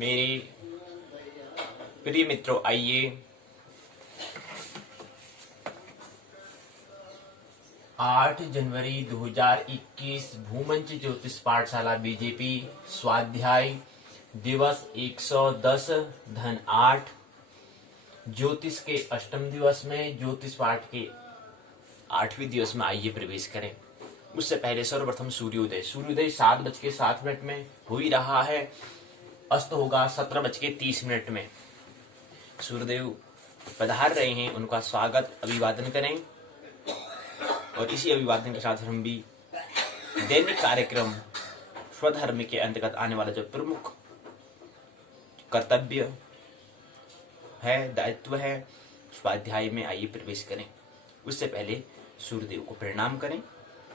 मेरे प्रिय मित्रों, आइए 8 जनवरी 2021 भूमंच ज्योतिष पाठशाला बीजेपी स्वाध्याय दिवस 110 धन 8 ज्योतिष के अष्टम दिवस में ज्योतिष पाठ के 8वें दिवस में आइए प्रवेश करें। उससे पहले सर्वप्रथम सूर्योदय 7:07 में हो ही रहा है। अस्त होगा 17:30 में। सूर्यदेव पधार रहे हैं, उनका स्वागत अभिवादन करें। और इसी अभिवादन के साथ हम भी दैनिक कार्यक्रम स्वधर्म के अंतर्गत आने वाला जो प्रमुख कर्तव्य है, दायित्व है, स्वाध्याय में आइए प्रवेश करें। उससे पहले सूर्यदेव को प्रणाम करें।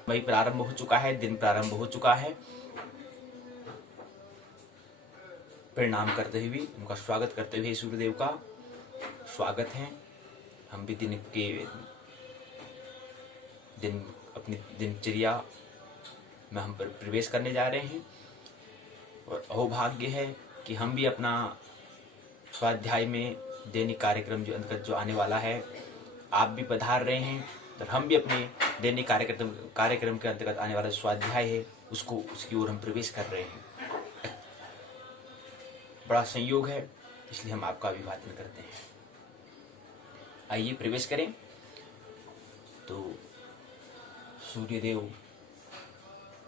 वही प्रारंभ हो चुका है, दिन प्रारंभ हो चुका है। प्रणाम करते हुए, उनका स्वागत करते हुए सूर्यदेव का स्वागत है। हम भी अपनी दिनचर्या में हम प्रवेश करने जा रहे हैं। और अहोभाग्य है कि हम भी अपना स्वाध्याय में दैनिक कार्यक्रम जो अंतर्गत जो आने वाला है, आप भी पधार रहे हैं। और हम भी अपने दैनिक कार्यक्रम के अंतर्गत आने वाला स्वाध्याय है उसकी ओर हम प्रवेश कर रहे हैं। बड़ा संयोग है, इसलिए हम आपका अभिवादन करते हैं। आइए प्रवेश करें। तो सूर्यदेव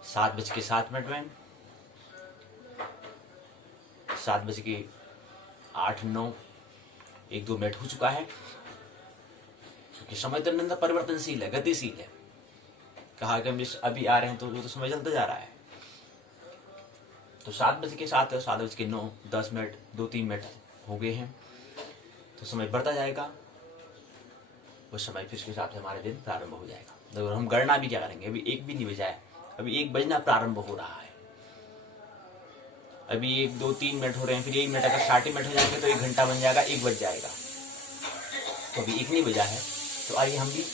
7:07 में 7:08-9 1-2 मिनट हो चुका है। क्योंकि समय तो निरंतर परिवर्तनशील है, गतिशील है। कहा कि हम अभी आ रहे हैं तो समय चलता जा रहा है। तो 7:07 और 7:09 10 मिनट 2-3 मिनट हो गए हैं। तो समय बढ़ता जाएगा, उस समय फिर उसके हिसाब से हमारे दिन प्रारंभ हो जाएगा। तो हम गणना भी क्या करेंगे, अभी 1 भी नहीं बजा है, अभी 1 बजना प्रारंभ हो रहा है। अभी 1, 2, 3 मिनट हो रहे हैं, फिर 1 मिनट अगर 60 मिनट हो जाएंगे तो 1 घंटा बन जाएगा, 1 बज जाएगा। तो अभी 1 नहीं बजा है। तो आइए हम भी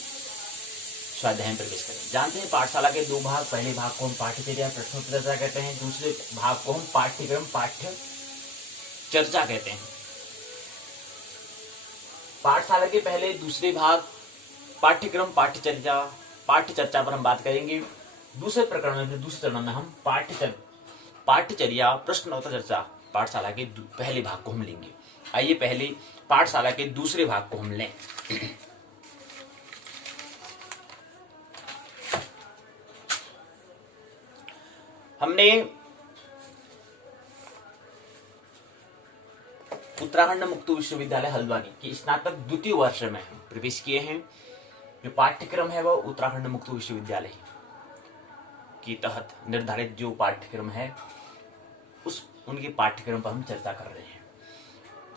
स्वाध्याय में प्रवेश करें। जानते हैं पाठशाला के 2 भाग, पहले भाग को हम पाठ्यचर्या प्रश्नोत्तर चर्चा कहते हैं, दूसरे भाग को हम पाठ्यक्रम पाठ्य चर्चा कहते हैं। पाठशाला के पहले दूसरे भाग पाठ्यक्रम पाठ्य चर्चा पर हम बात करेंगे। दूसरे प्रकरण में, दूसरे चरण में हम पाठ्यचर्या प्रश्नोत्तर चर्चा पाठशाला के पहले भाग को हम लेंगे। आइए पहले पाठशाला के दूसरे भाग को हम लें। हमने उत्तराखंड मुक्त विश्वविद्यालय हल्द्वानी की स्नातक द्वितीय वर्ष में हम प्रवेश किए हैं। जो पाठ्यक्रम है वह उत्तराखंड मुक्त विश्वविद्यालय के तहत निर्धारित जो पाठ्यक्रम है उनके पाठ्यक्रम पर हम चर्चा कर रहे हैं।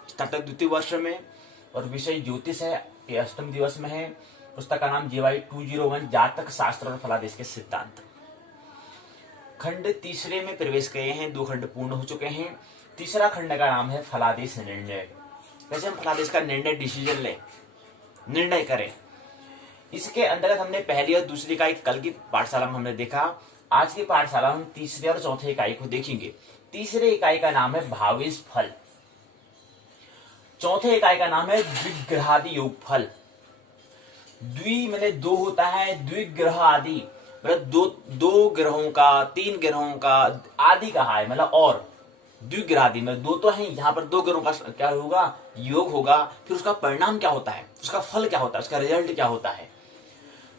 स्नातक द्वितीय वर्ष में, और विषय ज्योतिष है, ये अष्टम दिवस में है। पुस्तक का नाम JY 201 जातक शास्त्र और फलादेश के सिद्धांत। खंड तीसरे में प्रवेश किए हैं, 2 खंड पूर्ण हो चुके हैं। तीसरा खंड का नाम है फलादेश निर्णय। वैसे हम फलादेश का डिसीजन लें, निर्णय करें। इसके अंतर्गत हमने पहली और दूसरी इकाई कल की पाठशाला में हमने देखा। आज की पाठशाला में तीसरे और चौथे इकाई को देखेंगे। तीसरे इकाई का नाम है भावेश फल, चौथे इकाई का नाम है द्विग्रहादि योग फल। द्वि मैंने 2 होता है, द्विग्रह आदि मतलब 2 ग्रहों का, 3 ग्रहों का आदि कहा है, मतलब और द्विग्रहादि में 2 तो है, यहाँ पर 2 ग्रहों का क्या होगा, योग होगा। फिर उसका परिणाम क्या होता है, उसका फल क्या होता है, उसका रिजल्ट क्या होता है।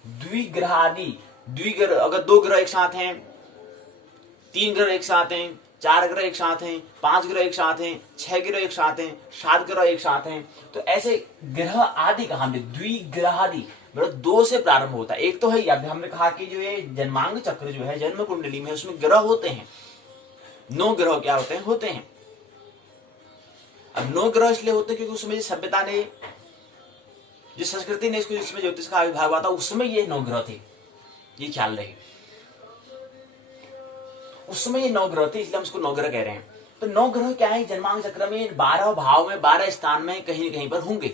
द्विग्रहादि, अगर 2 ग्रह एक साथ हैं, 3 ग्रह एक साथ हैं, 4 ग्रह एक साथ हैं, 5 ग्रह एक साथ हैं, 6 ग्रह एक साथ हैं, 7 ग्रह एक साथ हैं, तो ऐसे ग्रह आदि कहा हमने। द्विग्रहादि मतलब 2 से प्रारंभ होता है। एक तो है, हमने कहा कि जो ये जन्मांग चक्र जो है जन्म कुंडली में, उसमें ग्रह होते हैं। 9 ग्रह क्या होते हैं। अब 9 ग्रह इसलिए होते हैं क्योंकि उसमें सभ्यता ने, जिस संस्कृति ने इसको, जिसमें ज्योतिष का आविर्भाव हुआ था, उसमें ये 9 ग्रह थे। ये ख्याल रहे, उसमें ये 9 ग्रह थे, इसलिए हम इसको 9 ग्रह कह रहे हैं। तो 9 ग्रह क्या है, जन्मांग चक्र में 12 भाव में 12 स्थान में कहीं न कहीं पर होंगे।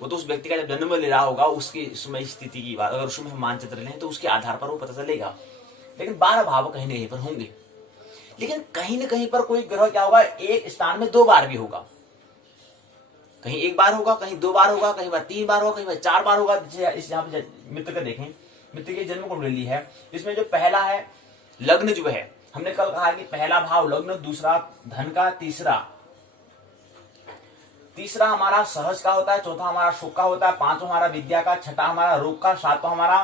वो तो उस व्यक्ति का जब जन्म ले रहा होगा उसकी समय स्थिति की बात, अगर उसमें हम मानचित्र लें तो उसके आधार पर वो पता चलेगा। लेकिन 12 भाव कहीं न कहीं पर होंगे। लेकिन कहीं ना कहीं पर कोई ग्रह क्या होगा, एक स्थान में 2 बार भी होगा। कहीं 1 बार होगा, कहीं 2 बार होगा, कहीं बार 3 बार होगा, कहीं बार 4 बार होगा। इस यहाँ पे मित्र का देखें, मित्र की जन्म कुंडली है, इसमें जो पहला है लग्न जो है, हमने कल कहा कि पहला भाव लग्न, दूसरा धन का, तीसरा हमारा सहज का होता है, चौथा हमारा सुख का होता है, पांचवा हमारा विद्या का, छठा हमारा रोग का, सातवां हमारा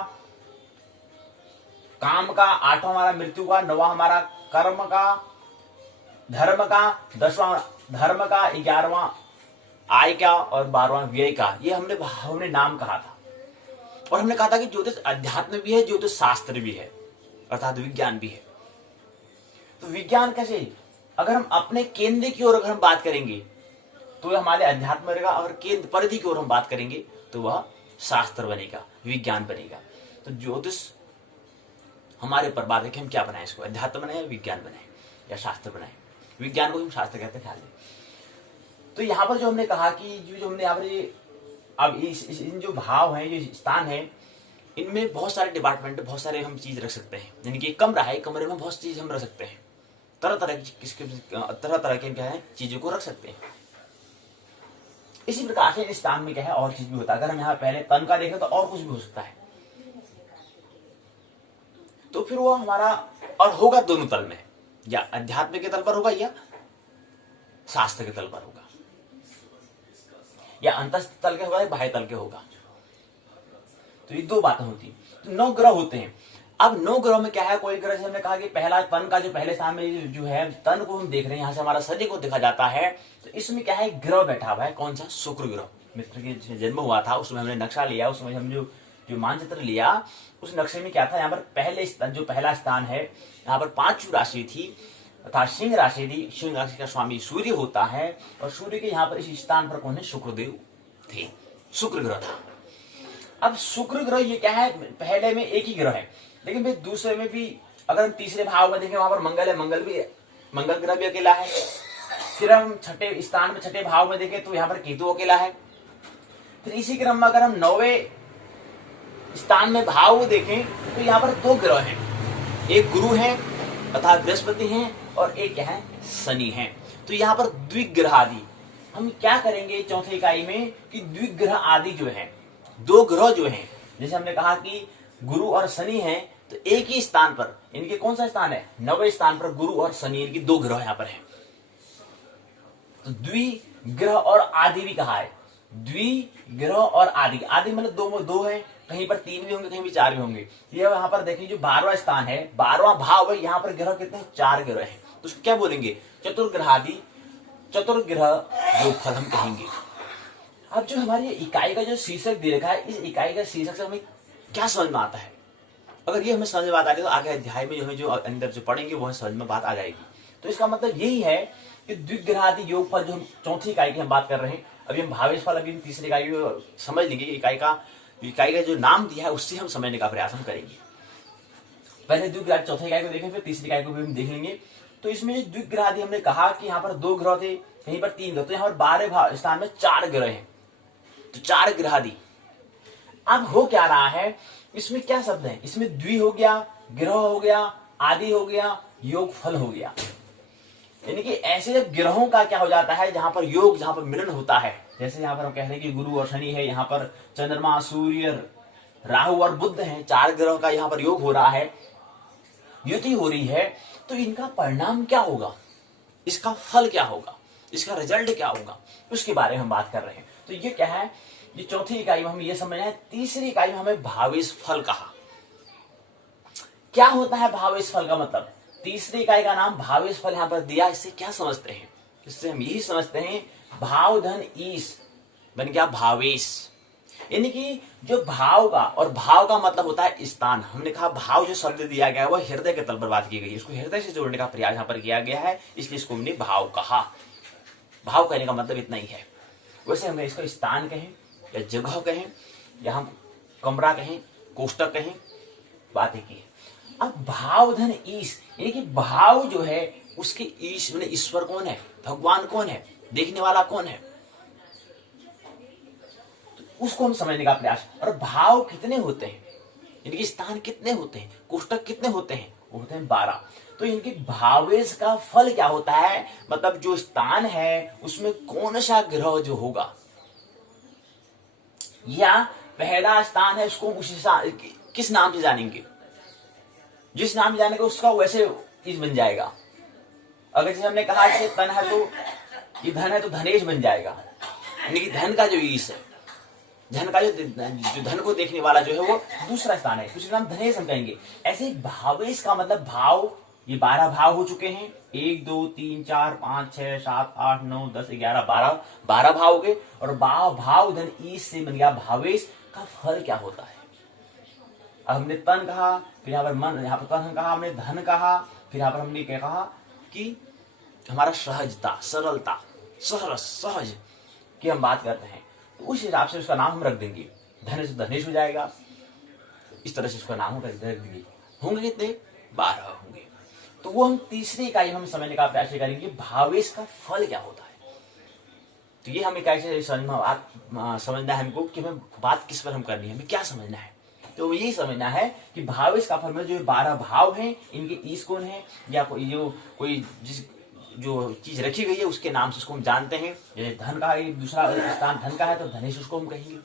काम का, आठवां हमारा मृत्यु का, नौवां हमारा कर्म का, धर्म का, 10वां धर्म का, 11वां आय का और 12वां व्यय का। ये हमने नाम कहा था। और हमने कहा था कि ज्योतिष अध्यात्म भी है, ज्योतिष शास्त्र भी है, अर्थात विज्ञान भी है। तो विज्ञान कैसे, अगर हम अपने केंद्र की ओर अगर हम बात करेंगे तो हमारे अध्यात्म रहेगा, और केंद्र परिधि की ओर हम बात करेंगे तो वह शास्त्र बनेगा, विज्ञान बनेगा। तो ज्योतिष हमारे पर बात है कि हम क्या बनाए, इसको अध्यात्म बनाए, विज्ञान बनाए या शास्त्र बनाए। विज्ञान को हम शास्त्र कहते हैं, ख्याल में। तो यहाँ पर जो हमने कहा कि जो हमने यहाँ पर अब इन जो भाव हैं, जो स्थान है, इनमें बहुत सारे डिपार्टमेंट, बहुत सारे हम चीज रख सकते हैं। यानी कि कमरा है, कमरे में बहुत चीज हम रख सकते हैं, तरह तरह के क्या है चीजों को रख सकते हैं। इसी प्रकार से इस स्थान में क्या है और चीज भी होता है। अगर हम यहाँ पहले तन का देखें तो और कुछ भी हो सकता है। तो फिर वो हमारा और होगा दोनों तल में, या अध्यात्म के तल पर होगा या शास्त्र के तल पर होगा, या अंतस्थ तल के होगा या बाह्य तल के होगा। तो ये 2 बातें होती हैं। तो 9 ग्रह होते हैं। अब 9 ग्रह में क्या है, कोई ग्रह जैसे हमने कहा कि पहला तन का जो पहले स्थान में जो है, तन को हम देख रहे हैं, यहाँ से हमारा शरीर को देखा जाता है। तो इसमें क्या है, ग्रह बैठा हुआ है, कौन सा, शुक्र ग्रह। मित्र के जन्म हुआ था, उसमें हमने नक्शा लिया, उसमें हम जो मानचित्र लिया, उस नक्शे में क्या था, यहाँ पर जो पहला स्थान है, यहाँ पर 5 राशि थी, अर्थात सिंह राशि थी। सिंह राशि का स्वामी सूर्य होता है, और सूर्य के यहाँ पर इस स्थान पर कौन है, शुक्रदेव थे, शुक्र ग्रह था। अब शुक्र ग्रह ये क्या है, पहले में एक ही ग्रह है, लेकिन फिर दूसरे में भी अगर हम तीसरे भाव में देखें, वहां पर मंगल है, मंगल ग्रह भी अकेला है। फिर हम छठे स्थान में छठे भाव में देखें तो यहाँ पर केतु अकेला है। फिर इसी क्रम में अगर हम 9वें स्थान में भाव देखें तो यहाँ पर 2 ग्रह हैं, एक गुरु है अर्थात बृहस्पति हैं, और एक क्या है, शनि है। तो यहाँ पर द्विग्रह आदि हम क्या करेंगे चौथी इकाई में कि द्विग्रह आदि जो है, 2 ग्रह जो हैं, जैसे हमने कहा कि गुरु और शनि हैं, तो एक ही स्थान पर इनके कौन सा स्थान है, 9वें स्थान पर गुरु और शनि, इनकी 2 ग्रह यहाँ पर हैं। तो द्विग्रह और आदि भी कहा है, द्विग्रह और आदि, आदि मतलब 2 है, कहीं पर 3 भी होंगे, कहीं भी 4 भी होंगे। ये यहाँ पर देखिए जो 12वां स्थान है, 12वां भाव है, यहाँ पर ग्रह कितने हैं, 4 ग्रह हैं। तो उसको क्या बोलेंगे, चतुर्ग्रहादि, चतुर्ग्रह जो फल हम कहेंगे। अब जो हमारी इकाई का जो शीर्षक दे रखा है, इस इकाई का शीर्षक से हमें क्या समझ में आता है, अगर ये हमें समझ में बात आ रही है तो आगे अध्याय में जो अंदर जो पढ़ेंगे वो समझ में बात आ जाएगी। तो इसका मतलब यही है कि द्विग्रहादि योग फल जो हम चौथी इकाई की हम बात कर रहे हैं, अभी हम भावेश फल अभी तीसरी इकाई में समझ लेंगे। इकाई का जो नाम दिया है उससे हम समझने का प्रयास हम करेंगे। पहले द्विग्रह चौथी इकाई को देखें, फिर तीसरी इकाई को भी हम देख लेंगे। तो इसमें जो द्विग्रहादि हमने कहा कि यहाँ पर 2 ग्रह थे, कहीं पर 3 ग्रह, तो यहाँ पर 12वें स्थान में 4 ग्रह हैं, तो 4 ग्रहादि। अब हो क्या रहा है, इसमें क्या शब्द है, इसमें द्वि हो गया, ग्रह हो गया, आदि हो गया, योग फल हो गया। यानी कि ऐसे जब ग्रहों का क्या हो जाता है, जहां पर योग, जहां पर मिलन होता है, जैसे यहाँ पर हम कह रहे हैं कि गुरु और शनि है, यहाँ पर चंद्रमा, सूर्य, राहु और बुध हैं, 4 ग्रह का यहाँ पर योग हो रहा है, युति हो रही है। तो इनका परिणाम क्या होगा, इसका फल क्या होगा, इसका रिजल्ट क्या होगा, उसके बारे में हम बात कर रहे हैं। तो ये क्या है, ये चौथी इकाई में हम ये समझ रहे हैं। तीसरी इकाई में हमें भावेश फल कहा। क्या होता है भावेश फल का मतलब, तीसरी इकाई का नाम भावेश फल यहां पर दिया। इससे क्या समझते हैं, इससे हम यही समझते हैं भाव धन ईश बन गया भावेश। यानी कि जो भाव का, और भाव का मतलब होता है स्थान। हमने कहा भाव जो शब्द दिया गया है वह हृदय के तल पर बात की गई है, इसको हृदय से जोड़ने का प्रयास यहाँ पर किया गया है, इसलिए इसको हमने भाव कहा। भाव कहने का मतलब इतना ही है। वैसे हमें इसको स्थान कहें या जगह कहें या हम कमरा कहें, कोष्टक कहें, बात एक ही है। अब भाव धन ईश, यानी कि भाव जो है उसके ईश मैंने ईश्वर कौन है, भगवान कौन है, देखने वाला कौन है, तो उसको हम समझने का प्रयास। और भाव कितने होते हैं, यानी कि स्थान कितने होते हैं, कोष्टक कितने होते हैं, वो होते हैं 12। तो इनके भावेश का फल क्या होता है, मतलब जो स्थान है उसमें कौन सा ग्रह जो होगा, या पहला स्थान है उसको किस नाम से जानेंगे, जिस नाम से जानेंगे उसका वैसे चीज बन जाएगा। अगर जैसे हमने कहा कि तन है तो ये धन है तो धनेश बन जाएगा, यानी कि धन का जो ईश है, धन का जो धन को देखने वाला जो है वो दूसरा स्थान है, उसका नाम धनेश हम कहेंगे। ऐसे भावेश का मतलब भाव, ये 12 भाव हो चुके हैं, 1 2 3 4 5 6 7 8 9 10 11 12 भाव हो गए, और भाव धन ईश से बन गया भावेश का फल क्या होता है। अब हमने तन कहा, फिर यहाँ पर मन, यहाँ पर तन कहा, हमने धन कहा, फिर यहाँ पर हमने क्या कहा कि हमारा सहजता, सरलता, सहज की हम बात करते हैं, तो उस हिसाब से उसका नाम हम रख देंगे। धन से धनेश हो जाएगा, इस तरह से उसका नाम हम रख देंगे। होंगे कितने, 12 होंगे। तो वो हम तीसरी इकाई हम समझने का प्रयास करेंगे, भावेश का फल क्या होता है। तो ये हम इकाई से समझना है हमको कि हमें बात किस पर हम करनी है, हमें क्या समझना है। तो यही समझना है कि भावेश का फल में जो 12 भाव हैं, इनके ईश कौन है, या कोई जिस जो चीज रखी गई है उसके नाम से उसको हम जानते हैं। जैसे धन का है, दूसरा स्थान धन का है तो धनेश उसको हम कहेंगे।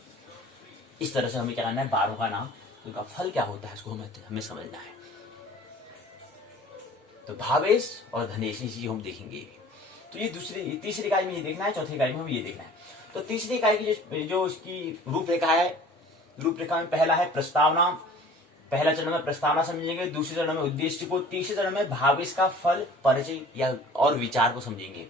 इस तरह से हमें क्या करना है, 12 का नाम, उनका फल क्या होता है उसको हमें समझना है। तो भावेश और धनेश ये चीज हम देखेंगे। तो ये तीसरी इकाई में ये देखना है, चौथी इकाई में हमें ये देखना है। तो तीसरी इकाई की जो इसकी रूपरेखा है, रूपरेखा में पहला है प्रस्तावना। पहला चरण में प्रस्तावना समझेंगे, दूसरे चरण में उद्देश्य को, तीसरे चरण में भावेश का फल, परिचय या और विचार को समझेंगे।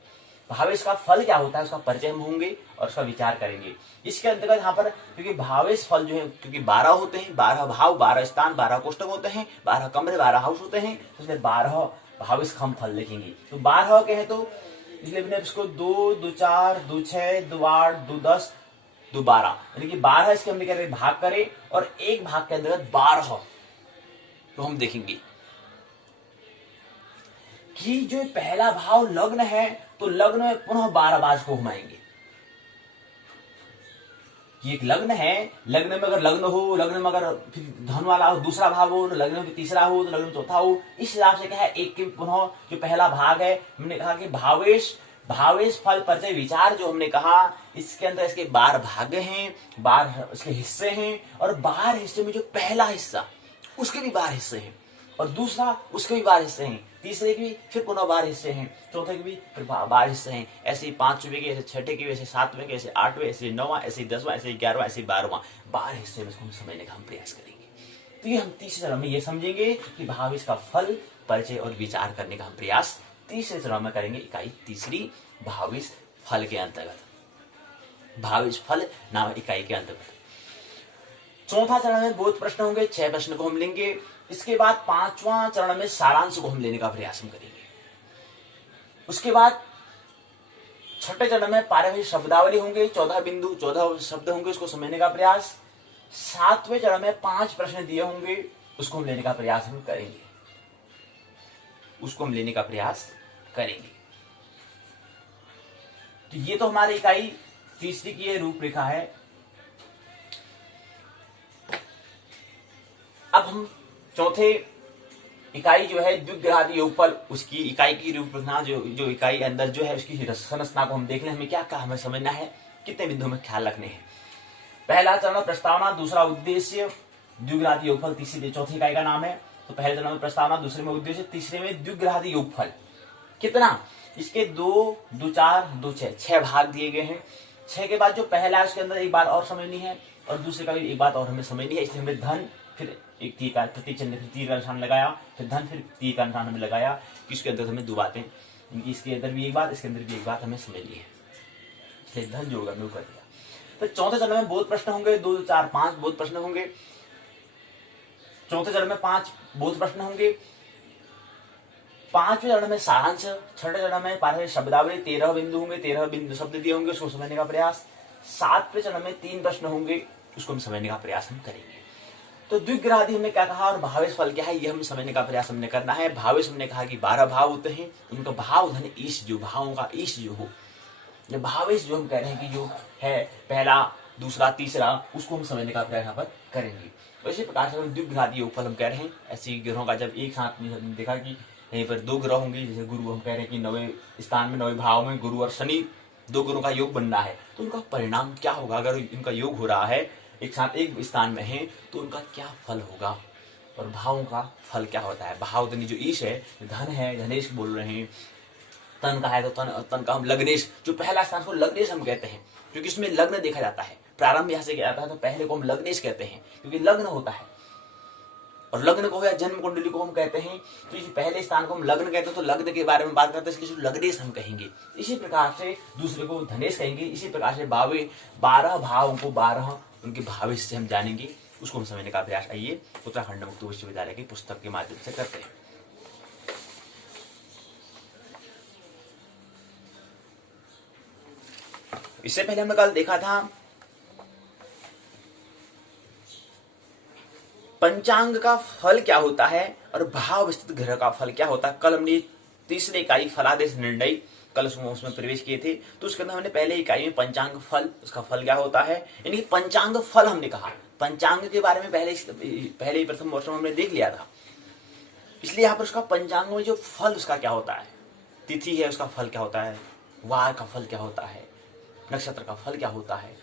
भावेश का फल क्या होता है उसका परिचय हम होंगे और उसका विचार करेंगे। इसके अंतर्गत यहाँ पर क्योंकि भावेश फल जो है, क्योंकि 12 होते हैं, 12 भाव, 12 स्थान, 12 कोष्ठक होते हैं, 12 कमरे, 12 हाउस होते हैं, तो इसलिए 12 भावेश हम फल लिखेंगे। तो 12 के हैं तो इसलिए मैंने इसको 2 2 4 2 6 2 8 2 10 2 12, यानी कि 12 इसके हमने क्या भाग करे, और एक भाग के अंतर्गत 12 तो हम देखेंगे कि जो पहला भाव लग्न है, तो लग्न में पुनः 12 बार को घुमाएंगे। ये एक लग्न है, लग्न में अगर लग्न हो, लग्न में अगर फिर धन वाला हो, दूसरा भाव हो, तो लग्न में तीसरा हो, तो लग्न में चौथा हो, इस हिसाब से क्या है, एक के पुनः जो पहला भाग है, हमने कहा कि भावेश फल परिचय विचार जो हमने कहा, इसके अंदर इसके 12 भाग हैं, 12 इसके हिस्से हैं, और 12 हिस्से में जो पहला हिस्सा उसके भी 12 हिस्से हैं, और दूसरा उसके भी 12 हिस्से हैं, तीसरे के भी फिर पुनः 12 हिस्से हैं, चौथे के भी फिर 12 हिस्से हैं, ऐसे 5वें के, ऐसे 6ठे के, ऐसे 7वें के, ऐसे 8वें, ऐसे 9वां, ऐसे 10वां, ऐसे 11वां, ऐसे 12वां, 12 हिस्से में इसको हम समझने का हम प्रयास करेंगे। तो ये हम तीसरे चरण में ये समझेंगे कि भावेश का फल, परिचय और विचार करने का हम प्रयास तीसरे चरण में करेंगे। इकाई तीसरी, भावेश फल के अंतर्गत, भावेश फल नाम इकाई के अंतर्गत। चौथा चरण में बोध प्रश्न होंगे, 6 प्रश्न को हम लेंगे। इसके बाद 5वां चरण में सारांश को हम लेने का प्रयास हम करेंगे। उसके बाद छठे चरण में पारिभाषिक शब्दावली होंगे, 14 बिंदु, 14 शब्द होंगे, उसको समझने का प्रयास। 7वें चरण में 5 प्रश्न दिए होंगे, उसको हम लेने का प्रयास हम करेंगे, उसको हम लेने का प्रयास करेंगे। तो ये तो हमारी इकाई तीसरी की रूपरेखा है। अब हम चौथे इकाई जो है द्विग्रादी योगफल, उसकी इकाई की रूपरेखा जो इकाई अंदर जो है उसकी संरचना को हम देख लें, हमें क्या हमें समझना है, कितने बिंदु में ख्याल रखने हैं। पहला चरण प्रस्तावना, दूसरा उद्देश्य, द्विग्रादी योगफल तीसरी चौथी इकाई का नाम है। तो पहले चरण में प्रस्तावना, दूसरे में उद्देश्य, तीसरे में द्विग्रादी योगफल। कितना, इसके 2 2 4 2 6 भाग दिए गए हैं। 6 के बाद जो पहला है उसके अंदर एक बात और समझनी है, और दूसरे का भी एक बात और हमें समझनी है। इसलिए हमें धन, फिर एक तीर का प्रतीक चिन्ह, फिर तीर का निशान लगाया, फिर धन, फिर तीर का निशान हमें लगाया, कि इसके अंदर हमें 2 बातें, इसके अंदर भी एक बात, इसके अंदर भी एक बात हमें समझनी है, इसलिए धन जोड़ कर दिया। तो चौथे चरण में बोध प्रश्न होंगे, 2 4 5 बोध प्रश्न होंगे। चौथे चरण में 5 बोध प्रश्न होंगे। 5वें चरण में सारांश, 6ठे चरण में पारिभाषिक शब्दावली, 13 बिंदु होंगे, 13 बिंदु शब्द दिए होंगे, उसको समझने का प्रयास। 7वें चरण में 3 प्रश्न होंगे, उसको हम समझने का प्रयास हम करेंगे। तो द्विग्रादी हमने क्या कहा और भावेश फल क्या है, ये हम समझने का प्रयास हमने करना है। भावेश हमने कहा कि 12 भाव होते हैं, उनका भाव धन ईश, जो भावों का ईश जो हो, जो भावेश जो हम कह रहे हैं कि जो है पहला दूसरा, तीसरा, उसको हम समझने का प्रयास यहाँ पर करेंगे। तो इसी प्रकार से हम द्विघाती योगफल हम कह रहे हैं। ऐसे ग्रहों का जब एक साथ देखा कि यहीं पर दो ग्रह होंगे, जैसे गुरु हम कह रहे हैं कि 9वें स्थान में 9वें भाव में गुरु और शनि दो ग्रहों का योग बनना है, तो उनका परिणाम क्या होगा। अगर इनका योग हो रहा है एक साथ एक स्थान में है तो उनका क्या फल होगा और भावों का फल क्या होता है। भाव धनी जो ईश है, धन है, धनेश बोल रहे हैं। तन का है तो तन का हम लग्नेश, जो पहला स्थान को लग्नेश हम कहते हैं क्योंकि इसमें लग्न देखा जाता है। प्रारंभ यहाँ से किया जाता है तो पहले को हम लग्नेश कहते हैं क्योंकि लग्न होता है। और लग्न को या जन्म कुंडली को हम कहते हैं, तो इसी पहले स्थान को हम लग्न कहते हैं तो लग्न के बारे में बात करते हैं, इसलिए लग्नेश हम कहेंगे। इसी प्रकार से दूसरे को धनेश कहेंगे। इसी प्रकार से 12 भावों को 12 उनके भावेश से हम जानेंगे, उसको हम समझने का प्रयास आइए उत्तराखंड मुक्त विश्वविद्यालय की पुस्तक के माध्यम से करते हैं। इससे पहले हमने कल देखा था पंचांग का फल क्या होता है और भाव स्थित ग्रह का फल क्या होता है। कल हमने तीसरे इकाई फलादेश निर्णय कल उसमें प्रवेश किए थे, तो उसके अंदर हमने पहले इकाई में पंचांग फल, उसका फल क्या होता है, यानी पंचांग फल हमने कहा। पंचांग के बारे में पहले ही प्रथम वर्ष में हमने देख लिया था, इसलिए यहाँ पर उसका पंचांग में जो फल उसका क्या होता है, तिथि है उसका फल क्या होता है, वार का फल क्या होता है, नक्षत्र का फल क्या होता है,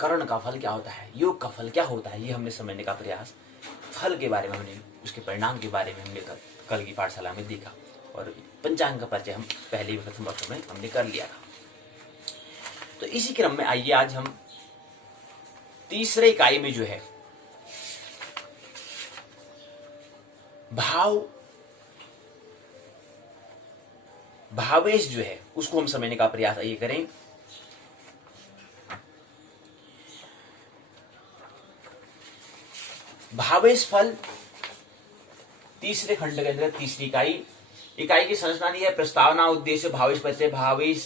करण का फल क्या होता है, योग का फल क्या होता है, ये हमने समझने का प्रयास। फल के बारे में हमने, उसके परिणाम के बारे में हमने कल की पाठशाला में देखा और पंचांग का परिचय हम पहले ही प्रथम वर्ष में हमने कर लिया था। तो इसी क्रम में आइए आज हम तीसरे इकाई में जो है भावेश जो है उसको हम समझने का प्रयास आइए करें। भावेश फल तीसरे खंड के अंदर तीसरी इकाई की संरचना दी है। प्रस्तावना, उद्देश्य, भावेश परिचय। भावेश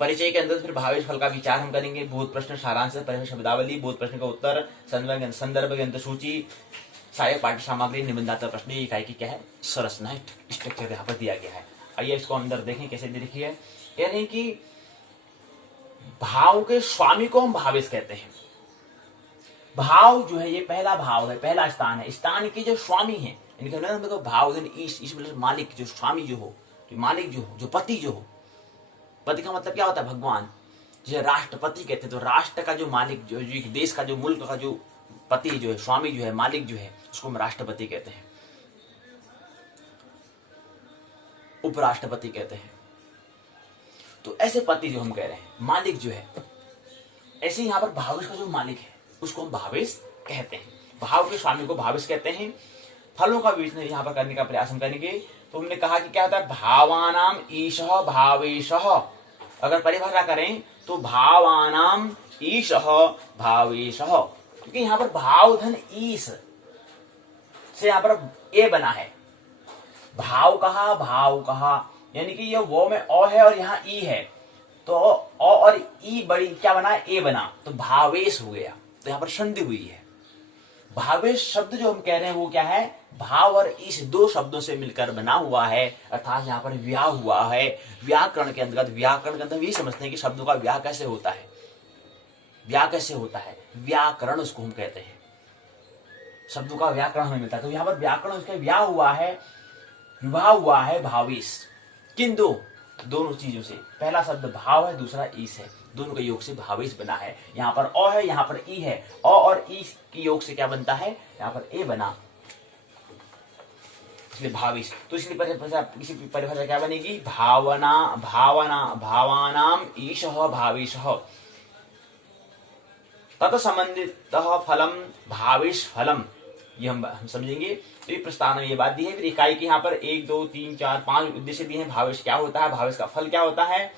परिचय के अंदर फिर भावेश फल का विचार हम करेंगे। बोध प्रश्न, सारांश, परिचय शब्दावली, बोध प्रश्न का उत्तर, संदर्भ ग्रंथ सूची, सहायक पाठ्य सामग्री, निबंधात्मक प्रश्न। ये इकाई की क्या है, संरचना है, स्ट्रक्चर यहाँ पर दिया गया है। आइए इसको अंदर देखें कैसे देखिए। कह रहे हैं कि भाव के स्वामी को हम भावेश कहते हैं। भाव जो है ये पहला भाव है, पहला स्थान है, स्थान की जो स्वामी है, इनके भाव ईश मतलब मालिक, जो स्वामी जो हो, जो मालिक जो हो, जो पति जो हो। पति का मतलब क्या होता है, भगवान। जो राष्ट्रपति कहते हैं, तो राष्ट्र का जो मालिक, जो एक देश का जो मुल्क का जो पति जो है, स्वामी जो है, मालिक जो है, उसको हम राष्ट्रपति कहते हैं, उपराष्ट्रपति कहते हैं। तो ऐसे पति जो हम कह रहे हैं, मालिक जो है, ऐसे यहाँ पर भावेश का जो मालिक है उसको हम भावेश कहते हैं। भाव के स्वामी को भावेश कहते हैं। फलों का विवेचन यहाँ पर करने का प्रयास हम करेंगे। तो हमने कहा कि क्या होता है, भावानाम ईशः भावेशः। अगर परिभाषा करें तो भावानाम ईशः भावेशः, क्योंकि यहाँ पर भाव धन ईश से यहाँ पर ए बना है। भाव कहा यानी कि ये वो में ओ है और यहाँ ई है, तो ओ और ई बड़ी क्या बना, ए बना, तो भावेश हो गया। तो यहाँ पर संधि हुई है। भावेश शब्द जो हम कह रहे हैं वो क्या है, भाव और इस दो शब्दों से मिलकर बना हुआ है, अर्थात यहाँ पर व्याह हुआ है। व्याकरण के अंतर्गत हम ये समझते हैं कि शब्दों का व्याह कैसे होता है, व्याकरण उसको हम कहते हैं। शब्दों का व्याकरण हमें मिलता है, तो यहाँ पर व्याकरण उसका व्याह हुआ है, विवाह हुआ है भावेश। किंतु दोनों चीजों से, पहला शब्द भाव है, दूसरा ईस है, दोनों के योग से भावेश बना है। यहाँ पर ओ है, यहाँ पर ई है, ओ और ई के योग से क्या बनता है, यहाँ पर ए बना, इसलिए भावेश। तो इसलिए परिभाषा क्या बनेगी, भावानाम ईशः भावेशः तत्संबंधित फलम भावेश फलम। ये हम समझेंगे। तो ये प्रस्तावना में ये बात दी है। फिर इकाई के यहाँ पर 1 2 3 4 5 उद्देश्य दिए हैं। भावेश क्या होता है, भावेश का फल क्या होता है,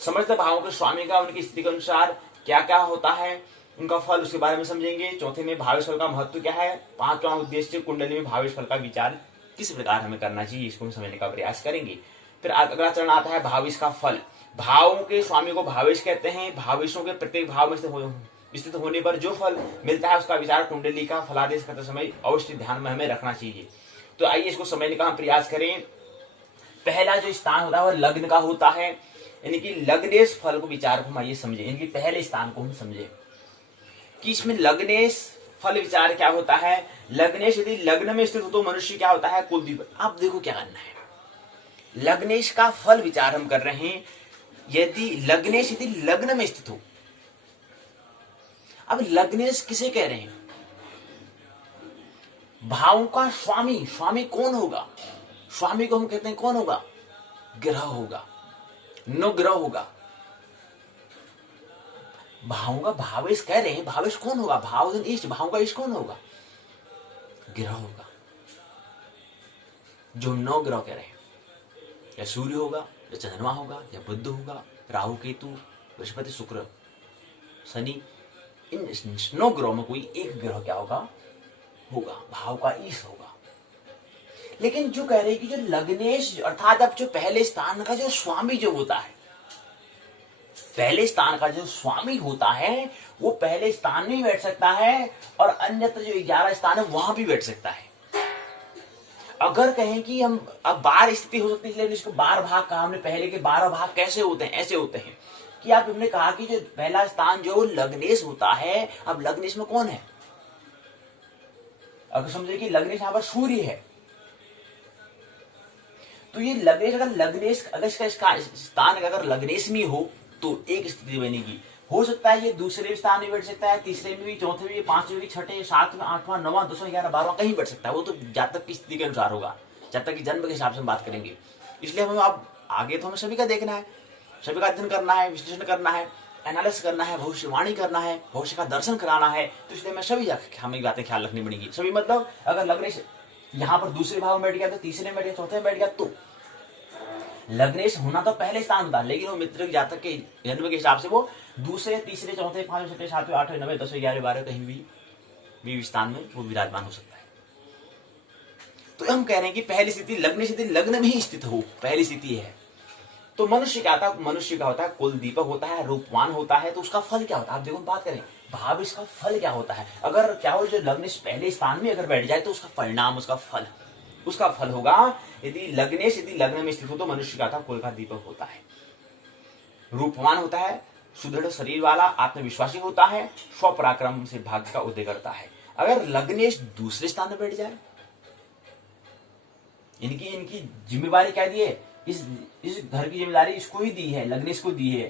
समस्त भावों के स्वामी का उनकी स्थिति के अनुसार क्या क्या होता है, उनका फल, उसके बारे में समझेंगे। चौथे में भावेश फल का महत्व क्या है। 5वां उद्देश्य कुंडली में भावेश फल का विचार किस प्रकार हमें करना चाहिए, इसको हम समझने का प्रयास करेंगे। फिर अगला चरण आता है भावेश का फल। भावों के स्वामी को भावेश कहते हैं। भावेशों के प्रत्येक भाव में स्थित होने पर जो फल मिलता है उसका विचार कुंडली का फलादेश करते समय अवश्य ध्यान में हमें रखना चाहिए। तो आइए इसको समझने का हम प्रयास करें। पहला जो स्थान होता है वह लग्न का होता है, यानी कि लग्नेश फल को विचार को हम आइए समझे, यानी कि पहले स्थान को हम समझे। कि इसमें लग्नेश फल विचार क्या होता है। लग्नेश यदि लग्न में स्थित हो तो मनुष्य क्या होता है, कुलदीप। आप देखो क्या करना है, लग्नेश का फल विचार हम कर रहे हैं। यदि लग्नेश यदि लग्न में स्थित हो, अब लग्नेश किसे कह रहे हैं, भावों का स्वामी। स्वामी कौन होगा, स्वामी को हम कहते हैं कौन होगा, ग्रह होगा, नुग्रह होगा। भावों का भावेश कह रहे हैं, भावेश कौन होगा, भाव ईश, भावों का ईश कौन होगा, ग्रह होगा, जो नौ ग्रह कह रहे हैं। या सूर्य होगा, या चंद्रमा होगा, या बुध होगा, राहु केतु बृहस्पति शुक्र शनि, इन 9 ग्रहों में कोई एक ग्रह क्या होगा, भाव का ईश होगा। लेकिन जो कह रहे हैं कि जो लग्नेश अर्थात अब जो पहले स्थान का जो स्वामी जो होता है, पहले स्थान का जो स्वामी होता है वो पहले स्थान में भी बैठ सकता है और अन्यत्र जो 11 स्थान है वहां भी बैठ सकता है। अगर कहें कि हम अब 12 स्थिति हो सकती है, इसलिए इसको 12 भाग कहा हमने। पहले के 12 भाग कैसे होते हैं, ऐसे होते हैं कि आप हमने कहा कि जो पहला स्थान जो लग्नेश होता है, अब लग्नेश में कौन है, अगर समझे कि लग्नेश यहां पर सूर्य है, तो ये लग्नेश अगर लग्नेश अगर इसका स्थान अगर लग्नेश में हो तो एक स्थिति बनेगी। हो सकता है ये दूसरे स्थान में बैठ सकता है, तीसरे में भी, चौथे में भी, पांचवें में भी, छठे, सातवें, आठवां, 9वां, 10वां, 11वां, 12वां कहीं बैठ सकता है। वो तो जातक की स्थिति के अनुसार होगा, जातक की जन्म के हिसाब से हम बात करेंगे। इसलिए हमें अब आगे तो हमें सभी का देखना है, सभी का अध्ययन करना है, विश्लेषण करना है, एनालिसिस करना है, भविष्यवाणी करना है, भविष्य का दर्शन कराना है। तो इसलिए हमें सभी हमें बातें ख्याल रखनी पड़ेगी। सभी मतलब अगर लग्नेश यहाँ पर दूसरे भाव में बैठ गया, तो तीसरे में बैठ गया, चौथे में बैठ गया, तो लग्नेश होना तो पहले स्थान होता है, लेकिन वो मित्र जातक के जन्म के हिसाब से वो दूसरे, तीसरे, चौथे, पांचवें, छठे, सातवें, आठवें, 9वें, 10वें, 11वें, 12वें कहीं भी स्थान में वो विराजमान हो सकता है। तो हम कह रहे हैं कि पहली स्थिति लग्नेश यदि लग्न में ही स्थित हो, पहली स्थिति है, तो मनुष्य क्या होता है, मनुष्य का होता है कुल दीपक होता है, रूपवान होता है। तो उसका फल क्या होता है, आप देखो बात करें भाव, इसका फल क्या होता है। अगर क्या हो जो लग्नेश पहले स्थान में अगर बैठ जाए तो उसका परिणाम, उसका फल होगा। यदि लग्न में स्थित हो तो मनुष्य का था कुल का दीपक होता है, रूपवान होता है, सुदृढ़ शरीर वाला, आत्मविश्वासी होता है, स्वपराक्रम से भाग्य का उदय करता है। अगर लग्नेश दूसरे स्थान में बैठ जाए, इनकी जिम्मेवारी क्या दी है, इस घर की जिम्मेदारी इसको ही दी है, लग्नेश को दी है।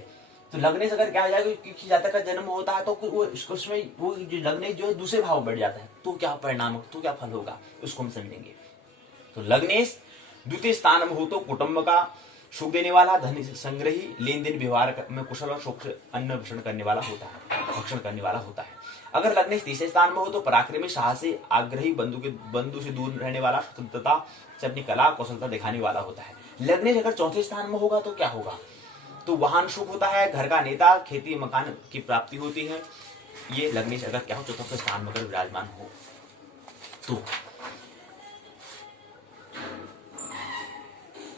तो लग्नेश अगर क्या हो जाएगा, किसी जातक का जन्म होता है तो वो उसमें वो जो लग्नेश जो है दूसरे भाव में बैठ जाता है, तो क्या परिणाम, तो क्या फल होगा, उसको हम समझेंगे। तो लग्नेश द्वितीय स्थान में हो तो कुटुंब का सुख देने वाला, धन संग्रही, लेन देन व्यवहार में कुशल और सुख अन्न भक्षण करने वाला होता है। अगर लग्नेश तीसरे स्थान में हो तो पराक्रमी, साहसी, आग्रही, बंधु से दूर रहने वाला, स्वतंत्रता से अपनी कला कौशलता दिखाने वाला होता है। लग्नेश अगर चौथे स्थान में होगा तो क्या होगा, तो वाहन सुख होता है, घर का नेता, खेती मकान की प्राप्ति होती है। ये लग्नेश अगर क्या हो चतुर्थ स्थान में अगर विराजमान हो तो।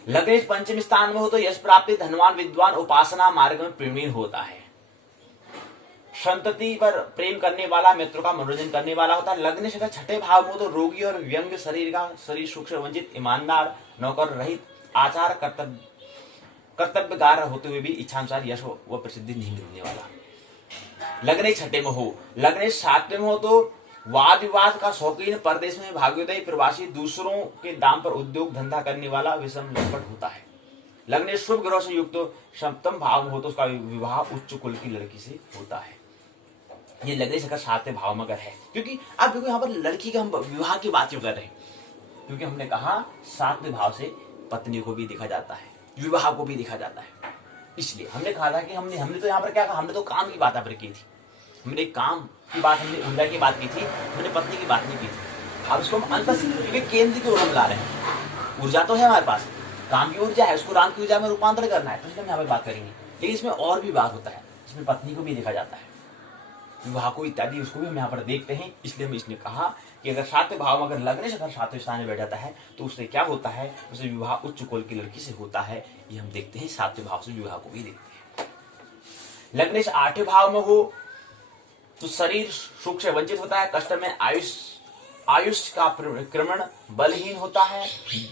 लग्नेश पंचम स्थान में हो तो यश प्राप्ति, धनवान, विद्वान, उपासना मार्ग में प्रवीण होता है, संतति पर प्रेम करने वाला, मित्रों का मनोरंजन करने वाला होता है। लग्नेश अगर छठे भाव में हो तो रोगी और व्यंग शरीर सुख से वंचित, ईमानदार, नौकर रहित, आचार कर्तव्यगार होते हुए भी इच्छानुसार यश व प्रसिद्धि नहीं मिलने वाला। लग्नेश छठे में हो, लग्नेश सातवें में हो तो वाद विवाद का शौकीन, परदेश में भाग्योदय, प्रवासी, दूसरों के दाम पर उद्योग धंधा करने वाला, विषम लंपट होता है। लग्नेश शुभ ग्रह से युक्त तो सप्तम भाव में हो तो उसका विवाह उच्च कुल की लड़की से होता है। ये लग्नेश अगर सातवें भाव में अगर है, क्योंकि आप देखो यहाँ पर लड़की का हम विवाह की बात क्यों कर रहे हैं, क्योंकि हमने कहा सातवें भाव से पत्नी को भी देखा जाता है, विवाह को भी देखा जाता है। इसलिए हमने कहा था कि हमने तो यहाँ पर क्या कहा, हमने तो काम की बात यहाँ पर की थी, हमने काम की बात, हमने ऊर्जा की बात की थी, हमने पत्नी की बात नहीं की थी। अब इसको हम अंतर केंद्र की ओर हम ला रहे हैं। ऊर्जा तो है हमारे पास, काम की ऊर्जा है, उसको राम की ऊर्जा में रूपांतर करना है, तो इसलिए हम यहाँ पर बात करेंगे। लेकिन इसमें और भी बात होता है, इसमें पत्नी को भी देखा जाता है, विवाह को इत्यादि, उसको भी हम यहाँ पर देखते हैं। इसलिए हम इसने कहा कि अगर सातवें भाव में अगर लग्नेश अगर सातवें स्थान में बैठ जाता है तो उससे क्या होता है, उसे विवाह उच्च कुल की लड़की से होता है। ये हम देखते हैं, सातवें भाव से विवाह को भी देखते हैं। लग्नेश आठवें भाव में हो तो शरीर सुख से वंचित होता है, कष्ट में आयुष का क्रमण, बलहीन होता है,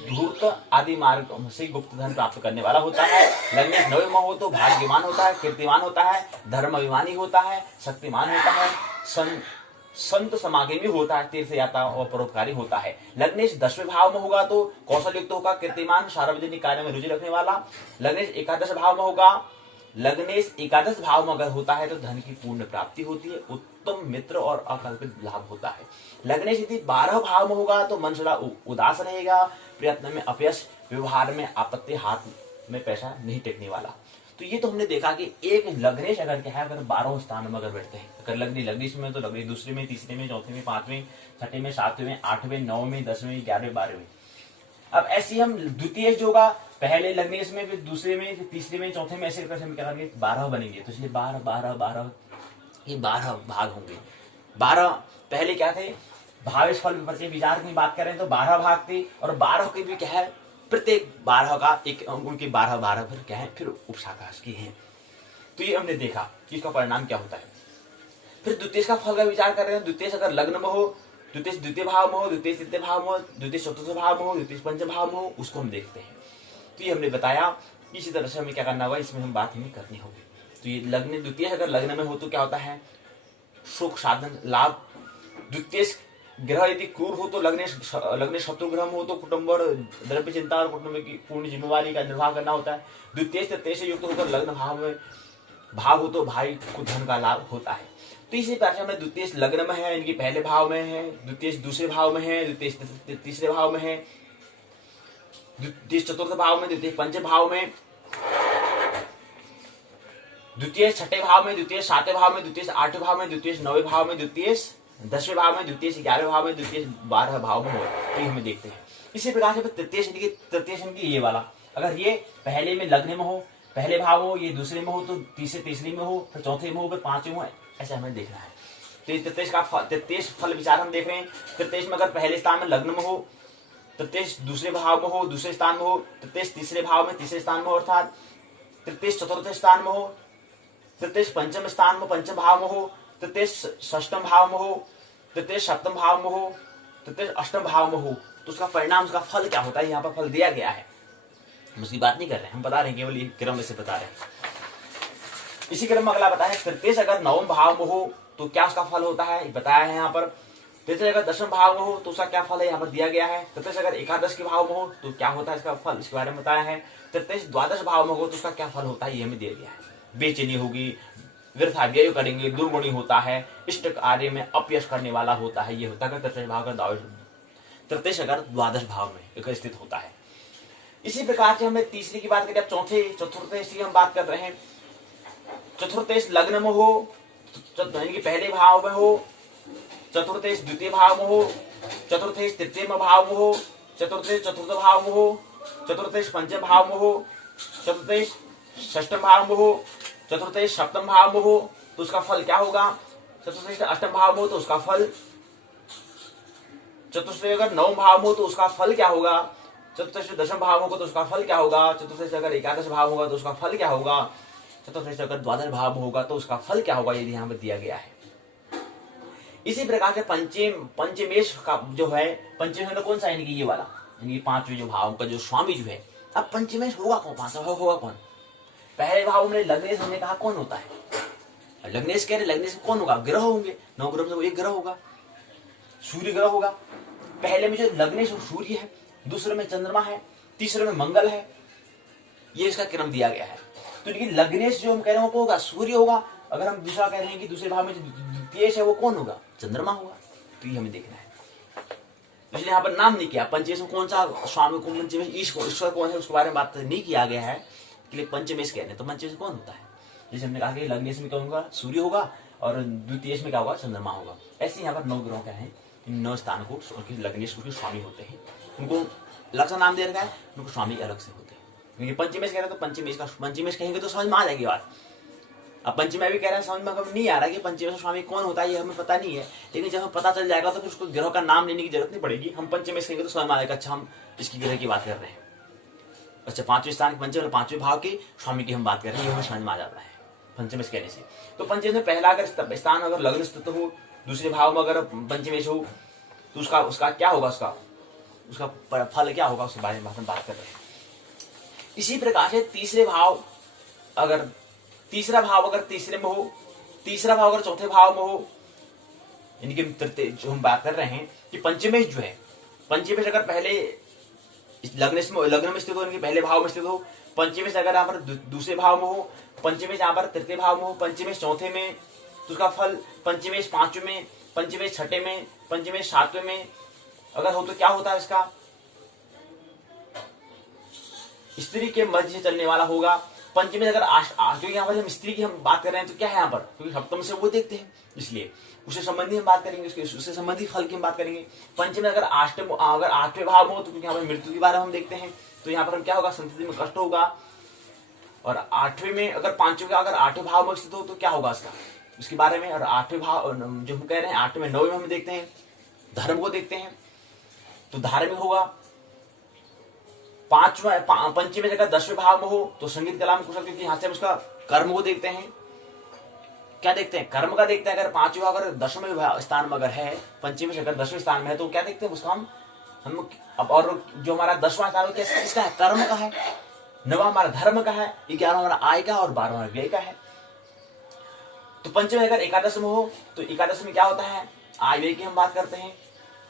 धूर्त आदि मार्ग से गुप्त धन प्राप्त करने वाला होता है। लग्नेश नवे में हो तो भाग्यवान होता है, कीर्तिवान होता है, धर्म अभिमानी होता है, शक्तिमान होता है, संत समागमी होता है, तीर्थ यात्रा और परोपकारी होता है। लग्नेश 10वें भाव में होगा तो कौशल युक्त होगा, कीर्तिमान, सार्वजनिक कार्य में रुचि रखने वाला। लग्नेश एकादश भाव में होगा, लग्नेश एकादश भाव में अगर होता है तो धन की पूर्ण प्राप्ति होती है, उत्तम मित्र और अकल्पित लाभ होता है। लग्नेश यदि 12 भाव में होगा तो मन सदा उदास रहेगा, प्रयत्न में अपयश, व्यवहार में आपत्ति, हाथ में पैसा नहीं टेकने वाला। तो ये तो हमने देखा कि एक लग्नेश अगर क्या है, अगर 12 स्थान में अगर बैठते हैं, अगर लग्नेश में तो लग्नेश दूसरे में, तीसरे में, चौथे में, पांचवें, छठे में, सातवें, आठवें, 9वें, 10वें, 11वें, 12वें। अब ऐसे हम द्वितीय जो होगा पहले लग्नेश में, फिर दूसरे में, फिर तीसरे में, चौथे में, ऐसे करके हम क्या करेंगे 12 बनेंगे। तो इसलिए 12 12 12 ये 12 भाग होंगे। 12 पहले क्या थे, भावेश फल परिचय विचार की बात करें तो 12 भाग थे, और 12 के भी क्या है, प्रत्येक 12 का एक उनके 12 फिर क्या है, फिर उपशाखा की है। तो ये हमने देखा कि इसका परिणाम क्या होता है। फिर द्वितीय का फल का विचार कर रहे हैं। द्वितीय अगर लग्न में हो, द्वितीय द्वितीय भाव में हो, द्वितीय तृतीय भाव में हो, द्वितीय चतुर्थ भाव में हो, द्वितीय पंचम भाव में हो, उसको हम देखते हैं। तो ये हमने बताया, इसी तरह से हमें क्या करना होगा, इसमें हम बात हमें करनी होगी। तो ये लग्न द्वितीय अगर लग्न में हो तो क्या होता है, सुख साधन लाभ। द्वितीय ग्रह यदि क्रूर हो तो लग्नेश शत्रु ग्रह में हो तो कुटुंब और द्रव्य चिंता और कुटुंब की पूर्ण जिम्मेवारी का निर्वाह करना होता है। द्वितीय तृतीय से युक्त होकर लग्न भाव हो तो भाई को धन का लाभ होता है। तो इसी प्रकार में द्वितीय लग्न में है, इनके पहले भाव में है, द्वितीय दूसरे भाव में है, द्वितीय तीसरे भाव में है, द्वितीय चतुर्थ भाव में, द्वितीय पंचम भाव में, द्वितीय छठे भाव में, द्वितीय सातवें भाव में, द्वितीय आठवें भाव में, द्वितीय 9वें भाव में, द्वितीय 10वें भाव में, द्वितीय 11वें भाव में, द्वितीय 12 भाव में हो, तो हमें देखते हैं। इसी प्रकार से तृतीय की ये वाला अगर ये पहले में लग्न में हो, पहले भाव हो, ये दूसरे में हो तो तीसरे में हो, फिर चौथे में हो, फिर पांचवें में हो, ऐसा हमें देखना है। तो ये तृतीय फल विचार हम देख रहे हैं। तृतीय में अगर पहले स्थान में लग्न में हो, तृतीय दूसरे भाव में हो, दूसरे स्थान में हो, तृतीय तीसरे भाव में, तीसरे स्थान में, अर्थात तृतीय चतुर्थ स्थान में हो, तृतीय पंचम स्थान में, पंचम भाव में हो, तृतीय षष्टम भाव में हो, तृतीय सप्तम भाव में हो, तृतीय अष्टम भाव में हो, तो उसका परिणाम, उसका फल क्या होता है, यहाँ पर फल दिया गया है। हम उसकी बात नहीं कर रहे, हम बता रहे हैं, केवल ये क्रम से बता रहे हैं। इसी क्रम में अगला बताया, तृतीय अगर 9वें भाव में हो तो क्या उसका फल होता है, बताया है यहाँ पर। तृतीय अगर 10वें भाव में हो तो उसका क्या फल है, यहाँ पर दिया गया है। तृतीय अगर एकादश के भाव में हो तो क्या होता है इसका फल, इसके बारे में बताया है। तृतीय द्वादश भाव में हो तो उसका क्या फल होता है, ये हमें दे दिया है। बेचैनी होगी, व्यर्थ व्यय करेंगे, दुर्गुणी होता है, इष्ट कार्य में अपयश करने वाला होता है, ये होता है तृतीय भाव का तृतीय अगर द्वादश भाव में स्थित होता है। इसी प्रकार से हमें तीसरी की बात करें, अब चौथे चतुर्थ की हम बात कर रहे हैं। चतुर्थ लग्न में हो, पहले भाव में हो, चतुर्थ द्वितीय भाव में हो, चतुर्थ तृतीय भाव में हो, चतुर्थ चतुर्थ भाव में हो, चतुर्थ पंचम भाव में हो, चतुर्थ षष्टम भाव में हो, चतुर्थ सप्तम भाव में हो, तो उसका फल क्या होगा। चतुर्थ अष्टम भाव में हो तो उसका फल, चतुर्थ अगर 9वें भाव में हो तो उसका फल क्या होगा, चतुर्थ 10वें भाव होगा तो उसका फल क्या होगा, चतुर्थ अगर एकादश भाव होगा तो उसका फल क्या होगा, चतुर्थ अगर द्वादश भाव होगा तो उसका फल क्या होगा, यदि यहाँ पर दिया गया है। इसी प्रकार से पंचमेश का जो है, पंचमेश में कौन सा, यानी कि ये वाला, यानी कि पांचवें जो भाव का जो स्वामी जो है। अब पंचमेश होगा कौन, पांचवा भाव होगा कौन। पहले भाव में लग्नेश हमने कहा कौन होता है, लग्नेश कह रहे, लग्नेश में कौन होगा, ग्रह होंगे, 9 ग्रह में एक ग्रह होगा, सूर्य ग्रह होगा। पहले में जो लग्नेश सूर्य है, दूसरे में चंद्रमा है, तीसरे में मंगल है, ये इसका क्रम दिया गया है। तो लग्नेश जो हम कह रहे हैं वो होगा, सूर्य होगा। अगर हम दूसरा कह रहे हैं कि दूसरे भाव में द्वितीय है वो कौन होगा, चंद्रमा होगा। तो ये हमें देखना है, इसलिए यहाँ पर नाम नहीं किया पंचमेश में कौन सा स्वामी को, पंचमेश ईश्वर कौन है उसके बारे में बात नहीं किया गया है, इसलिए पंचमेश कह रहे हैं। तो पंचमेश कौन होता है, जैसे हमने कहा कि लग्नेश में क्या होगा, सूर्य होगा, और द्वितीय में क्या होगा, चंद्रमा होगा। ऐसे यहाँ पर 9 ग्रहों का है, इन 9 स्थान को लग्नेश उसके स्वामी होते हैं, उनको अलग सा नाम दे रखा है, उनको स्वामी अलग से होते हैं। क्योंकि पंचमेश कह रहे हैं तो पंचमेश कहेंगे तो समझ में आ जाएगी बात। अब पंचमी भी कह रहे हैं, समझ में हमें नहीं आ रहा कि पंचमेश स्वामी कौन होता है, ये हमें पता नहीं है। लेकिन जब हमें पता चल जाएगा तो फिर उसको ग्रह का नाम लेने की जरूरत नहीं पड़ेगी। हम पंचमेश कहेंगे तो समझ में आएगा, अच्छा हम इसकी ग्रह की बात कर रहे हैं, अच्छा 5वें स्थान के पंचम 5वें भाव के स्वामी की हम बात कर रहे हैं, ये हमें समझ में आ जाता है पंचमेश कहने से। तो पंचमेश में पहला अगर स्थान अगर लग्न स्थित हो, दूसरे भाव में अगर पंचमेश हो तो उसका क्या होगा, उसका फल क्या होगा, उसके बारे में हम बात कर रहे हैं। इसी प्रकार से तीसरा भाव अगर तीसरे में हो, तीसरा भाव अगर चौथे भाव में हो, यानी कि तृतीय जो हम बात कर रहे हैं कि पंचमेश जो है, पंचमेश अगर पहले लग्न में स्थित हो, यानी पहले भाव में स्थित हो, पंचमेश अगर यहाँ पर दूसरे भाव में हो, पंचमेश यहाँ पर तृतीय भाव में हो, पंचमेश चौथे में, तो उसका फल पंचमेश पांचवें में, पंचमेश छठे में, पंचमेश सातवें में अगर हो तो क्या होता है इसका, स्त्री के मध्य से चलने वाला होगा। पंचमेश अगर क्योंकि यहाँ पर हम स्त्री की हम बात कर रहे हैं तो क्या है यहाँ पर, क्योंकि सप्तम से वो देखते हैं इसलिए उससे संबंधी हम बात करेंगे, उससे संबंधी फल की हम बात करेंगे। पंचमेश अगर आठवें भाव में हो तो क्योंकि यहाँ पर मृत्यु के बारे में हम देखते हैं, तो यहाँ पर हम क्या होगा, संतति में कष्ट होगा। और आठवें में अगर पांचवें का अगर आठवें भाव में स्थित हो तो क्या होगा इसका, उसके बारे में। और आठवें भाव जो हम कह रहे हैं, आठवें नौवें में हम देखते हैं धर्म को देखते हैं, तो धार्मिक होगा। पंचमें अगर दसवें भाव में हो तो संगीत कला में कुशल, क्योंकि यहाँ से हम उसका कर्म को देखते हैं, क्या देखते हैं, कर्म का देखते हैं। अगर पांचवें अगर 10वें स्थान में अगर है, पंचमी से अगर 10वें स्थान में है तो क्या देखते हैं उसका हम अब। और जो हमारा 10वां स्थान किसका है, कर्म का है। 9वां हमारा धर्म का है, 11वां हमारा आय का और 12वां व्यय का है। तो पंचमी अगर एकादश में हो तो एकादश में क्या होता है, आय व्यय की हम बात करते हैं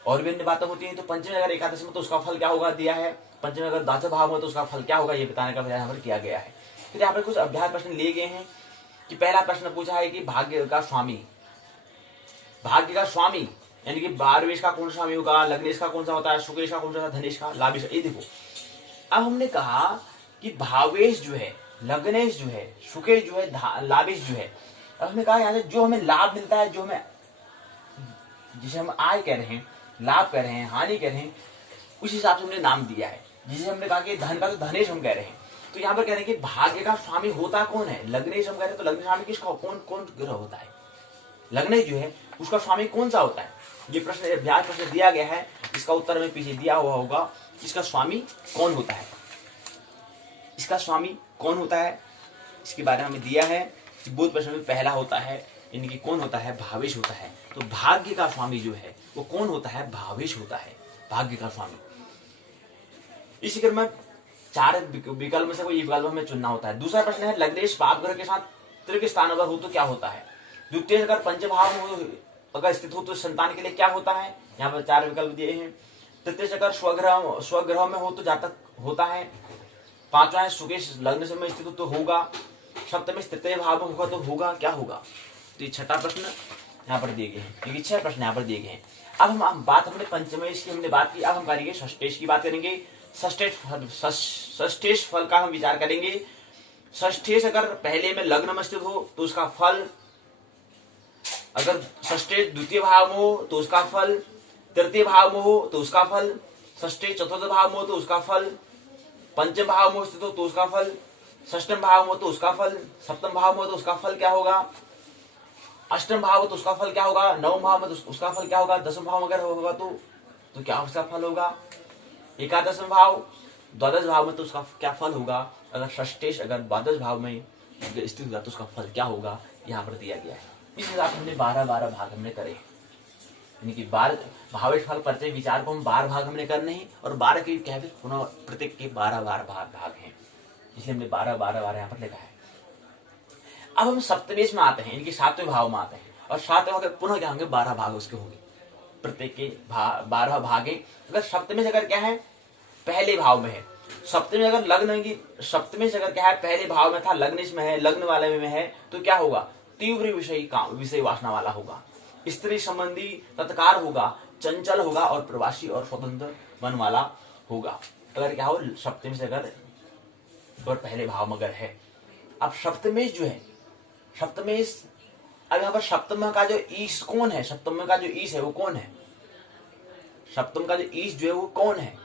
और भी अन्य बातें होती हैं। तो पंचमी अगर एकादश में तो उसका फल क्या होगा दिया है, पंचमी अगर 10वें भाव में तो उसका फल क्या होगा ये बताने का यहाँ पर किया गया है। फिर यहाँ पर कुछ अभ्यास प्रश्न लिए गए हैं कि पहला प्रश्न पूछा है कि भाग्य का स्वामी, भाग्य का स्वामी यानी कि बारहवेश का कौन सा स्वामी होगा, लग्नेश का कौन सा होता है, शुक्रेश का कौन सा, धनेश का, लाभेश का। ये देखो अब हमने कहा कि भावेश जो है, लग्नेश जो है, शुक्रेश जो है, लाभेश जो है। अब हमने कहा यहाँ से जो हमें लाभ मिलता है, जो हमें जिसे हम आय कह रहे हैं, लाभ कह रहे हैं, हानि कह रहे हैं, उस हिसाब से हमने नाम दिया है। जिसे हमने कहा कि धन का तो धनेश हम कह रहे हैं, तो यहाँ पर कह रहे हैं कि भाग्य का स्वामी होता कौन है, लग्नेश हम कह रहे हैं, तो लग्न स्वामी किसका, कौन ग्रह होता है, लग्नेश जो है उसका स्वामी कौन सा होता है। ये प्रश्न अभ्यास प्रश्न दिया गया है, इसका उत्तर में पीछे दिया हुआ होगा, इसका स्वामी कौन होता है, इसका स्वामी कौन होता है, इसके बारे में हमें दिया है कि बोध प्रश्न में पहला होता है, यानी कि कौन होता है, भावेश होता है। तो भाग्य का स्वामी जो है वो कौन होता है, भावेश होता है, भाग्य का स्वामी। इसी क्रम में 4 विकल्प में से कोई विकल्प हमें चुनना होता है। दूसरा प्रश्न है लग्नेश पाप ग्रह के साथ तृतीय स्थान अगर हो तो क्या होता है। द्वितीय अगर पंचभाव में अगर स्थित हो तो संतान के लिए क्या होता है, यहाँ पर 4 विकल्प दिए हैं। तृतीय अगर स्वग्रह में हो तो जातक होता है। पांचवा है सुकेश लग्न से में स्थित हो तो होगा। सप्तम तृतीय भाव में होगा तो होगा, क्या होगा। तो ये छठा प्रश्न यहाँ पर दिए गए हैं, क्योंकि 6 प्रश्न यहाँ पर दिए गए हैं। अब हम बात हमने पंचमेश की हमने बात की, अब हम करेंगे षष्टेश की बात करेंगे। षष्टेश फल का हम विचार करेंगे। षष्टेश अगर पहले में लग्न में स्थित हो तो उसका फल, अगर षष्टेश द्वितीय भाव में हो तो उसका फल, तृतीय भाव में हो तो उसका फल, षष्टेश चतुर्थ भाव में हो तो उसका फल, पंचम भाव में स्थित हो तो उसका फल, षष्टम भाव में हो तो उसका फल, सप्तम भाव में हो तो उसका फल क्या होगा, अष्टम भाव तो उसका फल क्या होगा, नवम भाव में तो उसका फल क्या होगा, दसम भाव अगर होगा तो क्या उसका फल होगा, एकादशम भाव, द्वादश भाव में तो उसका क्या फल होगा। अगर षष्टेश अगर द्वादश भाव में स्थित होगा तो उसका फल क्या होगा, यहाँ पर दिया गया है। इस हिसाब से हमने 12 भाग हमने करे, यानी कि 12 भावेश फल परिचय विचार को हम 12 भाग हमने करने हैं, और 12 के क्या है पुनः प्रत्येक के 12 भाग हैं, इसलिए हमने 12 यहाँ पर लिखा है। अब हम सप्तमेश में आते हैं, यानी कि 7वें भाव में आते हैं, और 7वें भाव पुनः क्या होंगे, 12 भाग उसके होंगे, प्रत्येक के 12 भाग हैं। अगर सप्तमेश अगर क्या है पहले भाव में है, सप्तमी अगर लग्न की, सप्तमी से अगर क्या है पहले भाव में था, लग्नेश में है, लग्न वाले में है, तो क्या होगा, तीव्र विषय वासना वाला होगा, स्त्री संबंधी तत्कार होगा, चंचल होगा, और प्रवासी और स्वतंत्र मन वाला होगा। अगर क्या हो सप्तमी से अगर पहले भाव में अगर है। अब सप्तमेश जो है, सप्तमेश अब यहाँ पर सप्तम का जो ईश कौन है, सप्तम का जो ईश है वो कौन है, सप्तम का जो ईश जो है वो कौन है।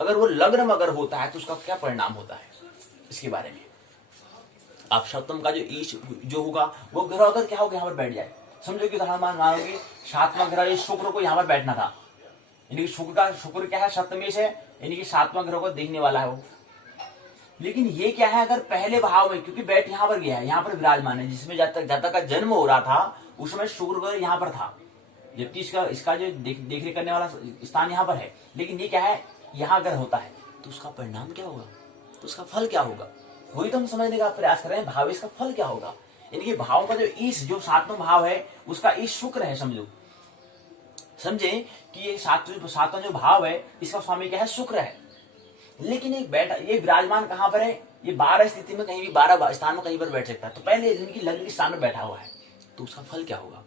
अगर वो लग्न में अगर होता है तो उसका क्या परिणाम होता है, इसके बारे में। अब सप्तम का जो ईश जो होगा वो ग्रह अगर क्या होगा यहाँ पर बैठ जाए, समझो कि उदाहरण मानोगे 7वां ग्रह शुक्र को यहाँ पर बैठना था, यानी कि शुक्र क्या है सप्तमेश है, यानी कि 7वां ग्रह को देखने वाला है वो। लेकिन ये क्या है अगर पहले भाव में, क्योंकि बैठ यहाँ पर गया है, यहाँ पर विराजमान है, जिसमें जातक का जन्म हो रहा था उस समय शुक्र ग्रह यहाँ पर था, जबकि इसका जो देख करने वाला स्थान यहाँ पर है। लेकिन ये क्या है यहाँ अगर होता है तो उसका परिणाम क्या होगा, तो उसका फल क्या होगा, वही तो हम समझने का प्रयास कर रहे हैं। भावेश का फल क्या होगा, यानी कि भाव का जो ईश जो 7वां भाव है उसका ईश शुक्र है, समझो समझे कि ये सातवां जो भाव है इसका स्वामी क्या है, शुक्र है। लेकिन ये विराजमान कहां पर है, ये 12 स्थिति में कहीं भी 12 स्थान में कहीं पर बैठ सकता है। तो पहले इनकी लग्न के स्थान में बैठा हुआ है तो उसका फल क्या होगा।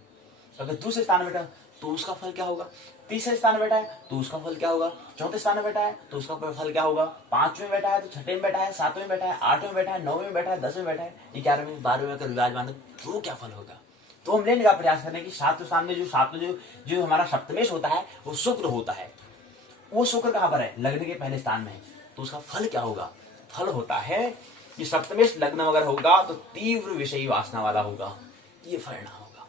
अगर दूसरे स्थान में बैठा तो उसका फल क्या होगा, तीसरे स्थान में बैठा है तो उसका फल क्या होगा, चौथे स्थान में बैठा है तो उसका फल क्या होगा, 5वें बैठा है तो 6ठे में बैठा है, 7वें में बैठा है, 8वें में बैठा है, 9वें में बैठा है, 10वें में बैठा है, 11वें 12वें अगर विराजमान है तो क्या फल होगा। तो हम लेने का प्रयास करें कि सातवें स्थान में जो हमारा सप्तमेश होता है वो शुक्र होता है। वो शुक्र कहां पर है, लग्न के पहले स्थान में है। तो उसका फल क्या होगा, फल होता है कि सप्तमेश लग्न अगर होगा तो तीव्र विषयी वासना वाला होगा, ये परिणाम होगा।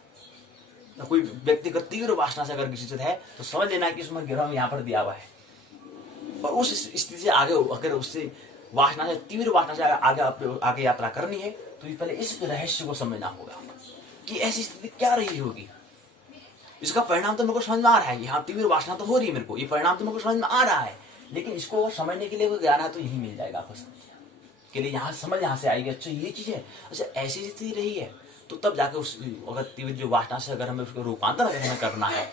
तो कोई व्यक्ति का तीव्र वासना से अगर ग्रसित है तो समझ लेना कि उसमें ग्रह यहाँ पर दिया हुआ है। और उस स्थिति से आगे अगर उससे वासना से तीव्र वासना से आगे यात्रा करनी है तो पहले इस रहस्य को समझना होगा कि ऐसी स्थिति क्या रही होगी। इसका परिणाम तो मेरे को समझ में आ रहा है, यहाँ तीव्र वासना तो हो रही है मेरे को, ये परिणाम तो मेरे को समझ में आ रहा है, लेकिन इसको समझने के लिए कोई ज्ञान है तो यही मिल जाएगा आपको के लिए। यहाँ समझ यहाँ से आएगी, अच्छा ये चीज है, अच्छा ऐसी स्थिति रही है, तो तब जाके उस अगर तीव्र जो वासना से अगर हमें उसको रूपांतर हमें करना है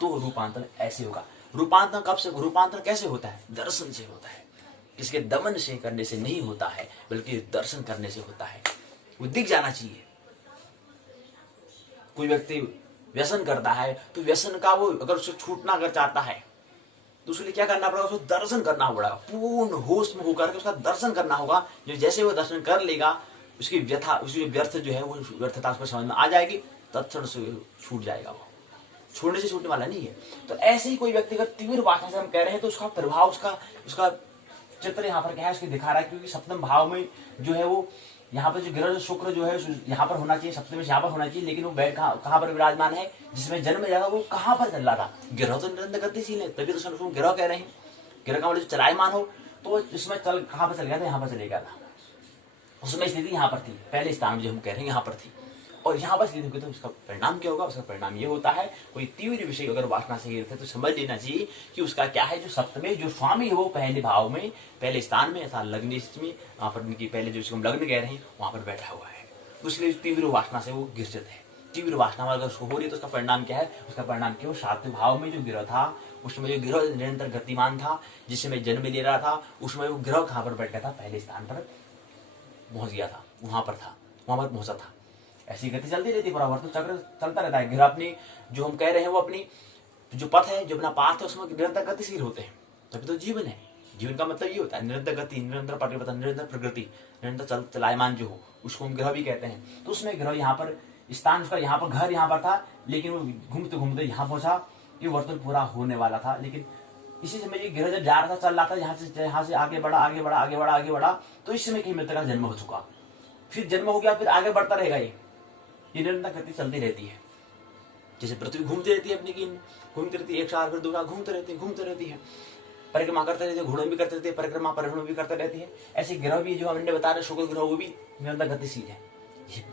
तो रूपांतर ऐसे होगा। रूपांतर कब से, रूपांतर कैसे होता है, दर्शन से होता है। इसके दमन से करने से नहीं होता है बल्कि दर्शन करने से होता है। वो दिख जाना चाहिए। कोई व्यक्ति व्यसन करता है तो व्यसन का वो अगर उसे छूटना अगर चाहता है तो उसके लिए क्या करना पड़ेगा, उसको दर्शन करना पड़ेगा, पूर्ण होश में होकर के उसका दर्शन करना होगा। जो जैसे वो दर्शन कर लेगा उसकी व्यथा, उसकी व्यर्थ जो है वो व्यर्थता उसको समझ में आ जाएगी, तत्क्षण से छूट जाएगा। वो छोड़ने से छूटने वाला नहीं है। तो ऐसे ही कोई व्यक्तिगत तीव्र वासना से हम कह रहे हैं तो उसका प्रभाव, उसका चित्र यहाँ पर क्या है, उसके दिखा रहा है। क्योंकि सप्तम भाव में जो है वो यहाँ पर जो ग्रह शुक्र जो है यहाँ पर होना चाहिए, सप्तम यहाँ पर होना चाहिए, लेकिन वो बैठ कहाँ पर विराजमान है, जिसमें जन्म जाएगा वो कहाँ पर चल रहा था। ग्रह तो निरंतर गतिशील है, तभी तो उसको ग्रह कह रहे हैं। ग्रह का मतलब जो चलायमान हो तो इसमें चल कहाँ पर चल गया था, यहाँ पर चले गया था। उसमें स्थिति यहाँ पर थी, पहले स्थान जो हम कह रहे हैं यहाँ पर थी, और यहाँ पर स्थिति होगी तो उसका परिणाम क्या होगा, उसका परिणाम ये होता है कोई तीव्र विषय अगर वासना से गिरते तो समझ लेना चाहिए कि उसका क्या है, जो सप्तमे जो स्वामी है वो पहले भाव में, पहले स्थान में अर्थात लग्न में, वहां पर उनकी पहले जो हम लग्न कह रहे हैं वहां पर बैठा हुआ है। उसके तीव्र वासना से वो गिरजित है। तीव्र वासना अगर उसको हो रही है तो उसका परिणाम क्या है, उसका परिणाम क्यों, सातवें भाव में जो ग्रह था उसमें जो ग्रह निरंतर गतिमान था, जिसमें जन्म ले रहा था, उसमें वो ग्रह कहाँ पर बैठ गया था, पहले स्थान पर पहुंच गया था, वहां पर था, वहां पर पहुंचा था। ऐसी गति चलती रहती है, परावर्तन चक्र चलता रहता है। ग्रह अपनी जो हम कह रहे हैं वो अपनी जो पथ है, जो अपना पाथ है उसमें निरंतर गतिशील होते हैं, तभी तो जीवन है। जीवन का मतलब ये होता है निरंतर गति, निरंतर परिवर्तन, निरंतर प्रगति, निरंतर चलायमान जो हो उसको हम ग्रह भी कहते हैं। तो उसमें ग्रह यहाँ पर स्थान उसका यहाँ पर घर यहाँ पर था, लेकिन वो घूमते घूमते यहाँ पहुंचा, ये वर्तन पूरा होने वाला था। लेकिन इसी समय ये ग्रह जब जा रहा था, चल रहा था, यहाँ से आगे बढ़ा आगे बढ़ा आगे बढ़ा आगे बढ़ा, तो इस समय कहीं मृत्यु का जन्म हो चुका, फिर जन्म हो गया, फिर आगे बढ़ता रहेगा। ये निरंतर गति चलती रहती है। जैसे पृथ्वी घूमती रहती है, अपनी गेंद घूमती रहती है, एक साल फिर दूसरा घूमती रहती है, परिक्रमा करते रहते हैं, घोड़े भी करते रहते हैं, परिक्रमा परिभ्रमण भी करते रहती है। ऐसे ग्रह भी जो हमने बता रहे शुक्र ग्रह वो भी निरंतर गतिशील है।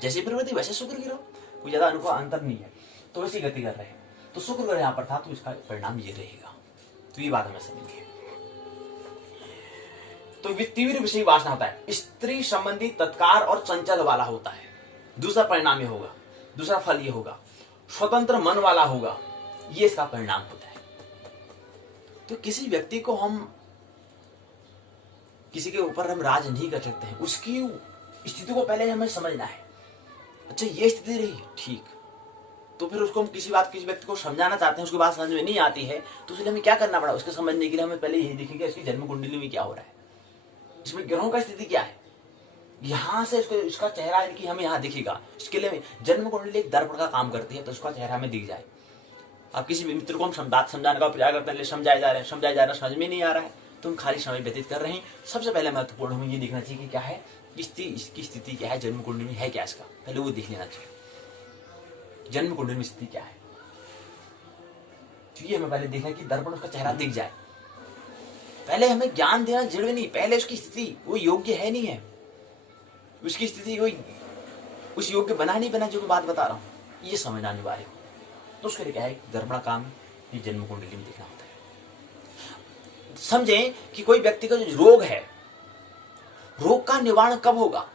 जैसे प्रवृत्ति वैसे शुक्र ग्रह, कोई ज्यादा अनुभव अंतर नहीं है, तो वैसी गति कर रहे हैं। तो शुक्र ग्रह यहाँ पर था तो इसका परिणाम ये रहेगा। तो ये बात हमें समझिए। तो तीव्र विषय वासना होता है, स्त्री संबंधी तत्कार और चंचल वाला होता है। दूसरा परिणाम ये होगा, दूसरा फल ये होगा, स्वतंत्र मन वाला होगा, ये इसका परिणाम होता है। तो किसी व्यक्ति को हम किसी के ऊपर हम राज नहीं कर सकते हैं, उसकी स्थिति को पहले हमें समझना है। अच्छा ये स्थिति रही ठीक, तो फिर उसको हम किसी व्यक्ति को समझाना चाहते हैं, उसकी बात समझ में नहीं आती है, तो इसलिए हमें क्या करना पड़ा, उसके समझने के लिए हमें पहले यही देखेंगे इसकी जन्म कुंडली में क्या हो रहा है, इसमें ग्रहों का स्थिति क्या है, यहां से इसका चेहरा इनकी हमें यहाँ दिखेगा। इसके लिए जन्म कुंडली एक दर्पण का काम करती है, तो उसका चेहरा हमें दिख जाए। अब किसी भी मित्र को हम बात समझाने का प्रयास करते हैं, समझाया जा रहा है समझ में नहीं आ रहा है, तो हम खाली समय व्यतीत कर रहे हैं। सबसे पहले महत्वपूर्ण हमें ये देखना चाहिए कि क्या है, इसकी स्थिति क्या है, जन्म कुंडली में है क्या, इसका पहले वो देख लेना चाहिए। जन्म कुंडली में स्थिति क्या है, तो ये हमें पहले देखना कि दर्पण उसका चेहरा दिख जाए। पहले हमें ज्ञान देना जरूरी नहीं, पहले उसकी स्थिति वो योग्य है नहीं है, उसकी स्थिति कोई उस योग्य बना नहीं बना, जो मैं बात बता रहा हूं ये समझना अनिवार्य हो। तो उसके लिए क्या है, दर्पण काम ये जन्म कुंडली में देखना होता है। समझें कि कोई व्यक्ति का जो रोग है, रोग का निवारण कब होगा।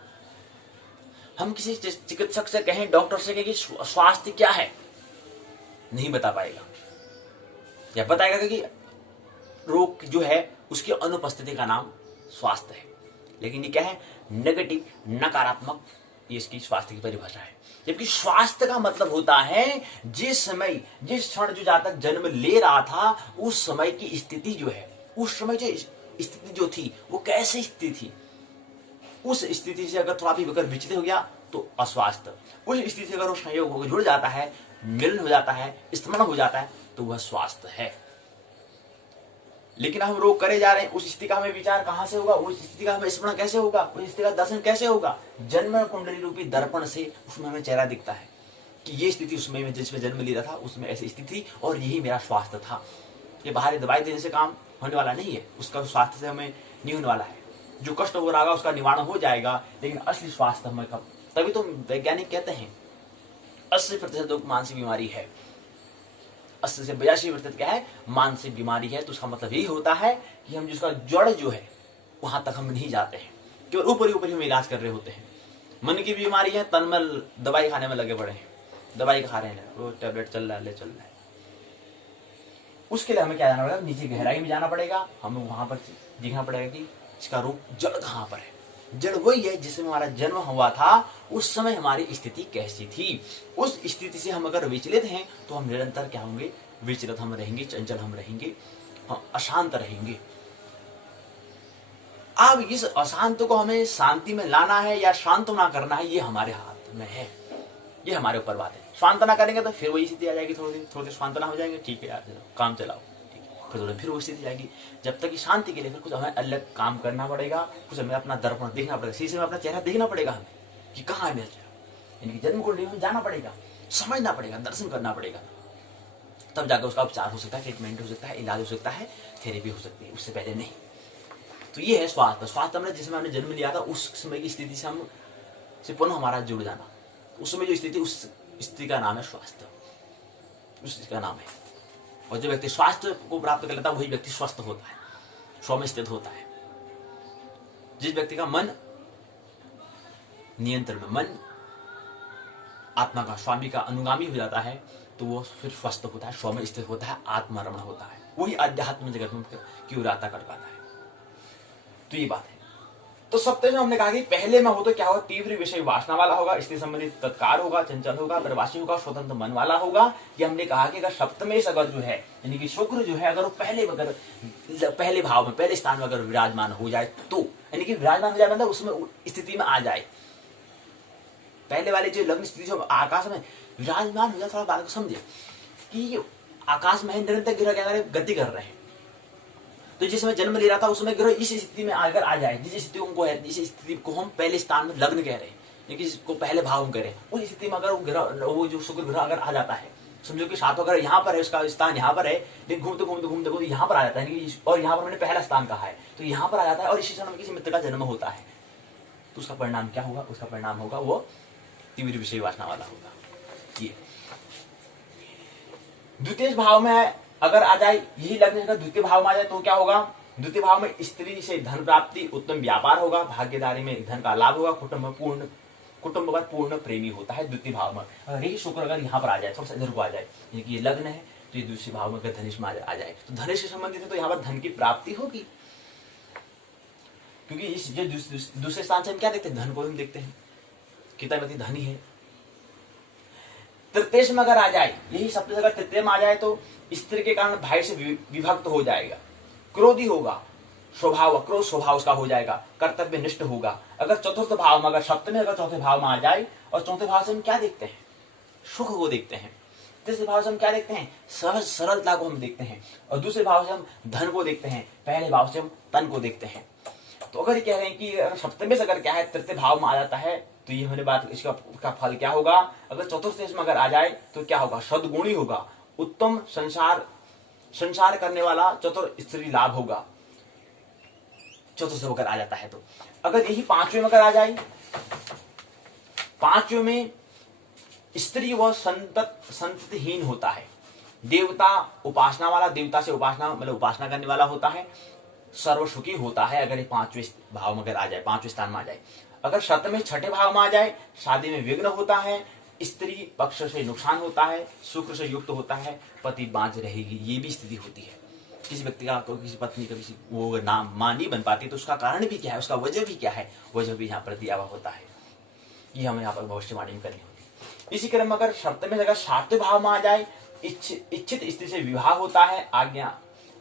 हम किसी चिकित्सक से कहें, डॉक्टर से कहें कि स्वास्थ्य क्या है, नहीं बता पाएगा। यह बताएगा कि रोग जो है उसकी अनुपस्थिति का नाम स्वास्थ्य है। लेकिन ये क्या है, नेगेटिव, नकारात्मक, ये इसकी स्वास्थ्य की परिभाषा है। जबकि स्वास्थ्य का मतलब होता है जिस समय, जिस क्षण जो जातक जन्म ले रहा था उस समय की स्थिति जो है, उस समय जो स्थिति जो थी वो कैसी स्थिति थी, उस स्थिति से अगर थोड़ा भी अगर विचलित हो गया तो अस्वास्थ्य, उस स्थिति से अगर वो संयोग होकर जुड़ जाता है, मिलन हो जाता है, स्मरण हो जाता है तो वह स्वास्थ्य है। लेकिन हम रोग करे जा रहे हैं, उस स्थिति का हमें विचार कहां से होगा, उस स्थिति का हमें स्मरण कैसे होगा, उस स्थिति का दर्शन कैसे होगा? जन्म कुंडली रूपी दर्पण से उसमें हमें चेहरा दिखता है कि ये स्थिति उसमें मैं जिसमें जन्म लिया था उसमें ऐसी स्थिति थी और यही मेरा स्वास्थ्य था। ये बाहरी दवाई देने से काम होने वाला नहीं है, उसका स्वास्थ्य से हमें नहीं होने वाला है। जो कष्ट हो रहा होगा उसका निवारण हो जाएगा, लेकिन असली स्वास्थ्य हमें कब, तभी तो वैज्ञानिक कहते हैं 80% लोग मानसिक बीमारी है, 80 से 82% क्या है, मानसिक बीमारी है। तो उसका मतलब यही होता है कि हम जिसका जड़ जो है वहां तक हम नहीं जाते हैं, केवल ऊपर ही ऊपर हम इलाज कर रहे होते हैं। मन की बीमारी है, तन में दवाई खाने में लगे पड़े हैं, दवाई खा रहे हैं, रोज टैबलेट चल रहा है, चल रहा है। उसके लिए हमें क्या जाना पड़ेगा, नीचे गहराई में जाना पड़ेगा, हमें वहां पर देखना पड़ेगा कि इसका रूप जड़ कहां पर है। जड़ वही है जिसमें हमारा जन्म हुआ था, उस समय हमारी स्थिति कैसी थी। उस स्थिति से हम अगर विचलित हैं तो हम निरंतर क्या होंगे, विचलित हम रहेंगे, चंचल हम रहेंगे, हम अशांत रहेंगे। अब इस अशांत को हमें शांति में लाना है या शांतना करना है, ये हमारे हाथ में है, ये हमारे ऊपर बात है। शांतना करेंगे तो फिर वही स्थिति आ जाएगी, थोड़ी देर शांतना हो जाएंगे, ठीक है यार काम चलाओ, ठीक है, फिर थोड़ी फिर वो स्थिति जाएगी। जब तक कि शांति के लिए फिर कुछ हमें अलग काम करना पड़ेगा, कुछ हमें अपना दर्पण देखना पड़ेगा, शीशे में अपना चेहरा देखना पड़ेगा हमें कि कहाँ है मेरा चेहरा, यानी कि जन्म कुंडली में जाना पड़ेगा, समझना पड़ेगा, दर्शन करना पड़ेगा, तब जाकर उसका उपचार हो सकता है, ट्रीटमेंट हो सकता है, इलाज हो सकता है, थेरेपी हो सकती है, उससे पहले नहीं। तो ये है स्वास्थ्य। स्वास्थ्य हमने जिसमें हमने जन्म लिया था उस समय की स्थिति से हम से पुनः हमारा जुड़ जाना, उस समय जो स्थिति, उस स्थिति का नाम है स्वास्थ्य, उस स्थिति का नाम है। और जो व्यक्ति स्वास्थ्य को प्राप्त कर लेता है वही व्यक्ति स्वस्थ होता है, स्व में स्थित होता है। जिस व्यक्ति का मन नियंत्रण में, मन आत्मा का, स्वामी का अनुगामी हो जाता है तो वो फिर स्वस्थ होता है, स्व में स्थित होता है, आत्मरमण होता है, वही आध्यात्म जगत में की उदारता कर पाता है। तो ये बात है। तो सप्तम में हमने कहा कि पहले में हो तो क्या होगा, तीव्र विषय वासना वाला होगा, स्त्री संबंधित तत्कार होगा, चंचल होगा, प्रवासी होगा, स्वतंत्र मन वाला होगा। ये हमने कहा कि अगर सप्तमेश अगर जो है यानी कि शुक्र जो है अगर वो पहले भाव में, पहले स्थान में अगर विराजमान हो जाए तो, यानी कि विराजमान हो जाए मतलब उसमें स्थिति में आ जाए, पहले वाले जो लग्न स्थिति जो आकाश में विराजमान हो जाए। थोड़ा बात को समझे कि आकाश में निरंतर ग्रह क्या कर गति कर रहे हैं, तो जिसमें जन्म ले रहा था उसमें ग्रह इस स्थिति में अगर आ जाए, जिस स्थिति को है, जिस स्थिति को हम पहले स्थान में लग्न कह रहे हैं, लेकिन जिसको पहले भाव में कह रहे हैं, उस स्थिति में अगर वो ग्रह, वो जो शुक्र ग्रह अगर आ जाता है, समझो कि सातवां ग्रह यहाँ पर है, उसका स्थान यहाँ पर है, लेकिन घूमते घूमते घूमते घूमते यहाँ पर आ जाता है, और यहाँ पर मैंने पहला स्थान कहा है तो यहाँ पर आ जाता है, और इसी क्षण में किसी मित्र का जन्म होता है, तो उसका परिणाम क्या होगा, उसका परिणाम होगा वो तीव्र विषय वासना वाला होगा। ये द्वितीय भाव में अगर आ जाए, यही लग्न अगर द्वितीय भाव में आ जाए तो क्या होगा, द्वितीय भाव में स्त्री से धन प्राप्ति, उत्तम व्यापार होगा, भाग्यदारी में धन का लाभ होगा, कुटुंब पर पूर्ण प्रेमी होता है द्वितीय भाव में। अगर यही शुक्र अगर यहाँ पर आ जाए, थोड़ा सा इधर को आ जाए, ये लग्न है तो ये दूसरे भाव में अगर धनिष्ठ में आ जाए तो धनिष्ठ से संबंधित है तो यहाँ पर धन की प्राप्ति होगी, क्योंकि इस जो दूसरे स्थान से हम क्या देखते हैं, धन को हम देखते हैं, कितना व्यक्ति धनी है। तृतीय में अगर आ जाए, यही सप्तम अगर तृतीय में आ जाए तो स्त्री के कारण भाई से विभक्त हो जाएगा, क्रोधी होगा, क्रोध स्वभाव उसका हो जाएगा, कर्तव्य निष्ठ होगा। अगर चतुर्थ भाव में, अगर सप्तम अगर चौथे भाव में आ जाए, और चौथे भाव से हम क्या देखते हैं, सुख को देखते हैं, तीसरे भाव से हम क्या देखते हैं, सहज सरलता को हम देखते हैं, और दूसरे भाव से हम धन को देखते हैं, पहले भाव से हम तन को देखते हैं। तो अगर ये कह रहे हैं कि सप्तम से अगर क्या है तृतीय भाव में आ जाता है तो ये हमारी बात, इसका फल क्या होगा, अगर चतुर्थ में अगर आ जाए तो क्या होगा, सद्गुणी होगा, उत्तम संसार करने वाला चतुर स्त्री लाभ होगा, चतुर्थ अगर आ जाता है तो। अगर यही पांचवें में अगर आ जाए, पांचवें में स्त्री व संततिहीन होता है, देवता उपासना वाला, देवता से उपासना मतलब उपासना करने वाला होता है, सर्वसुखी होता है। अगर ये पांचवें भाव में अगर आ जाए, पांचवें स्थान में आ जाए। अगर सप्तम छठे भाव में आ जाए, शादी में विघ्न होता है, स्त्री पक्ष से नुकसान होता है, शुक्र से युक्त होता है, पति बांझ रहेगी, ये भी स्थिति होती है। किसी व्यक्ति का, किसी पत्नी का, किसी वो नाम मां नहीं बन पाती तो उसका कारण भी क्या है, उसका वजह भी क्या है, वजह भी यहाँ पर दिया हुआ होता है। ये हमें यहाँ पर भविष्यवाणी करनी होती है। इसी क्रम में अगर सप्तम में अगर सातवें भाव में आ जाए, इच्छित स्त्री से विवाह होता है,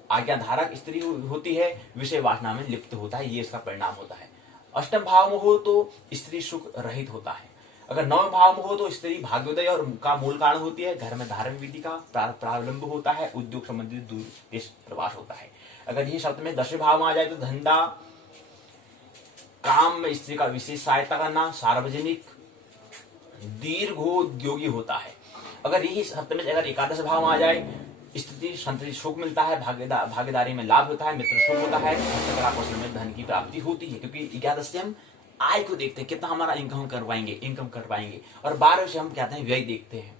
आज्ञाधारक स्त्री होती है, विषय वासना में लिप्त होता है, ये इसका परिणाम होता है। अष्टम भाव में हो तो स्त्री सुख रहित होता है। अगर नवम भाव में हो तो स्त्री भाग्योदय और का मूल कारण होती है, घर में धार्मिक विधि का प्रारंभ होता है, उद्योग संबंधित दूर देश प्रवास होता है। अगर ये सप्तम में 10वें भाव में आ जाए तो धंधा, काम में स्त्री का विशेष सहायता करना, सार्वजनिक दीर्घोद्योगी होता है। अगर यही सप्तम में अगर 11 भाव में आ जाए, स्थिति संतति सुख मिलता है, भागीदारी में लाभ होता है, मित्र सुख होता है, कला कौशल में धन की प्राप्ति होती है, क्योंकि 11 से हम आय को देखते हैं, कितना हमारा इनकम कर पाएंगे, और 12 से हम क्या हैं, व्यय देखते हैं।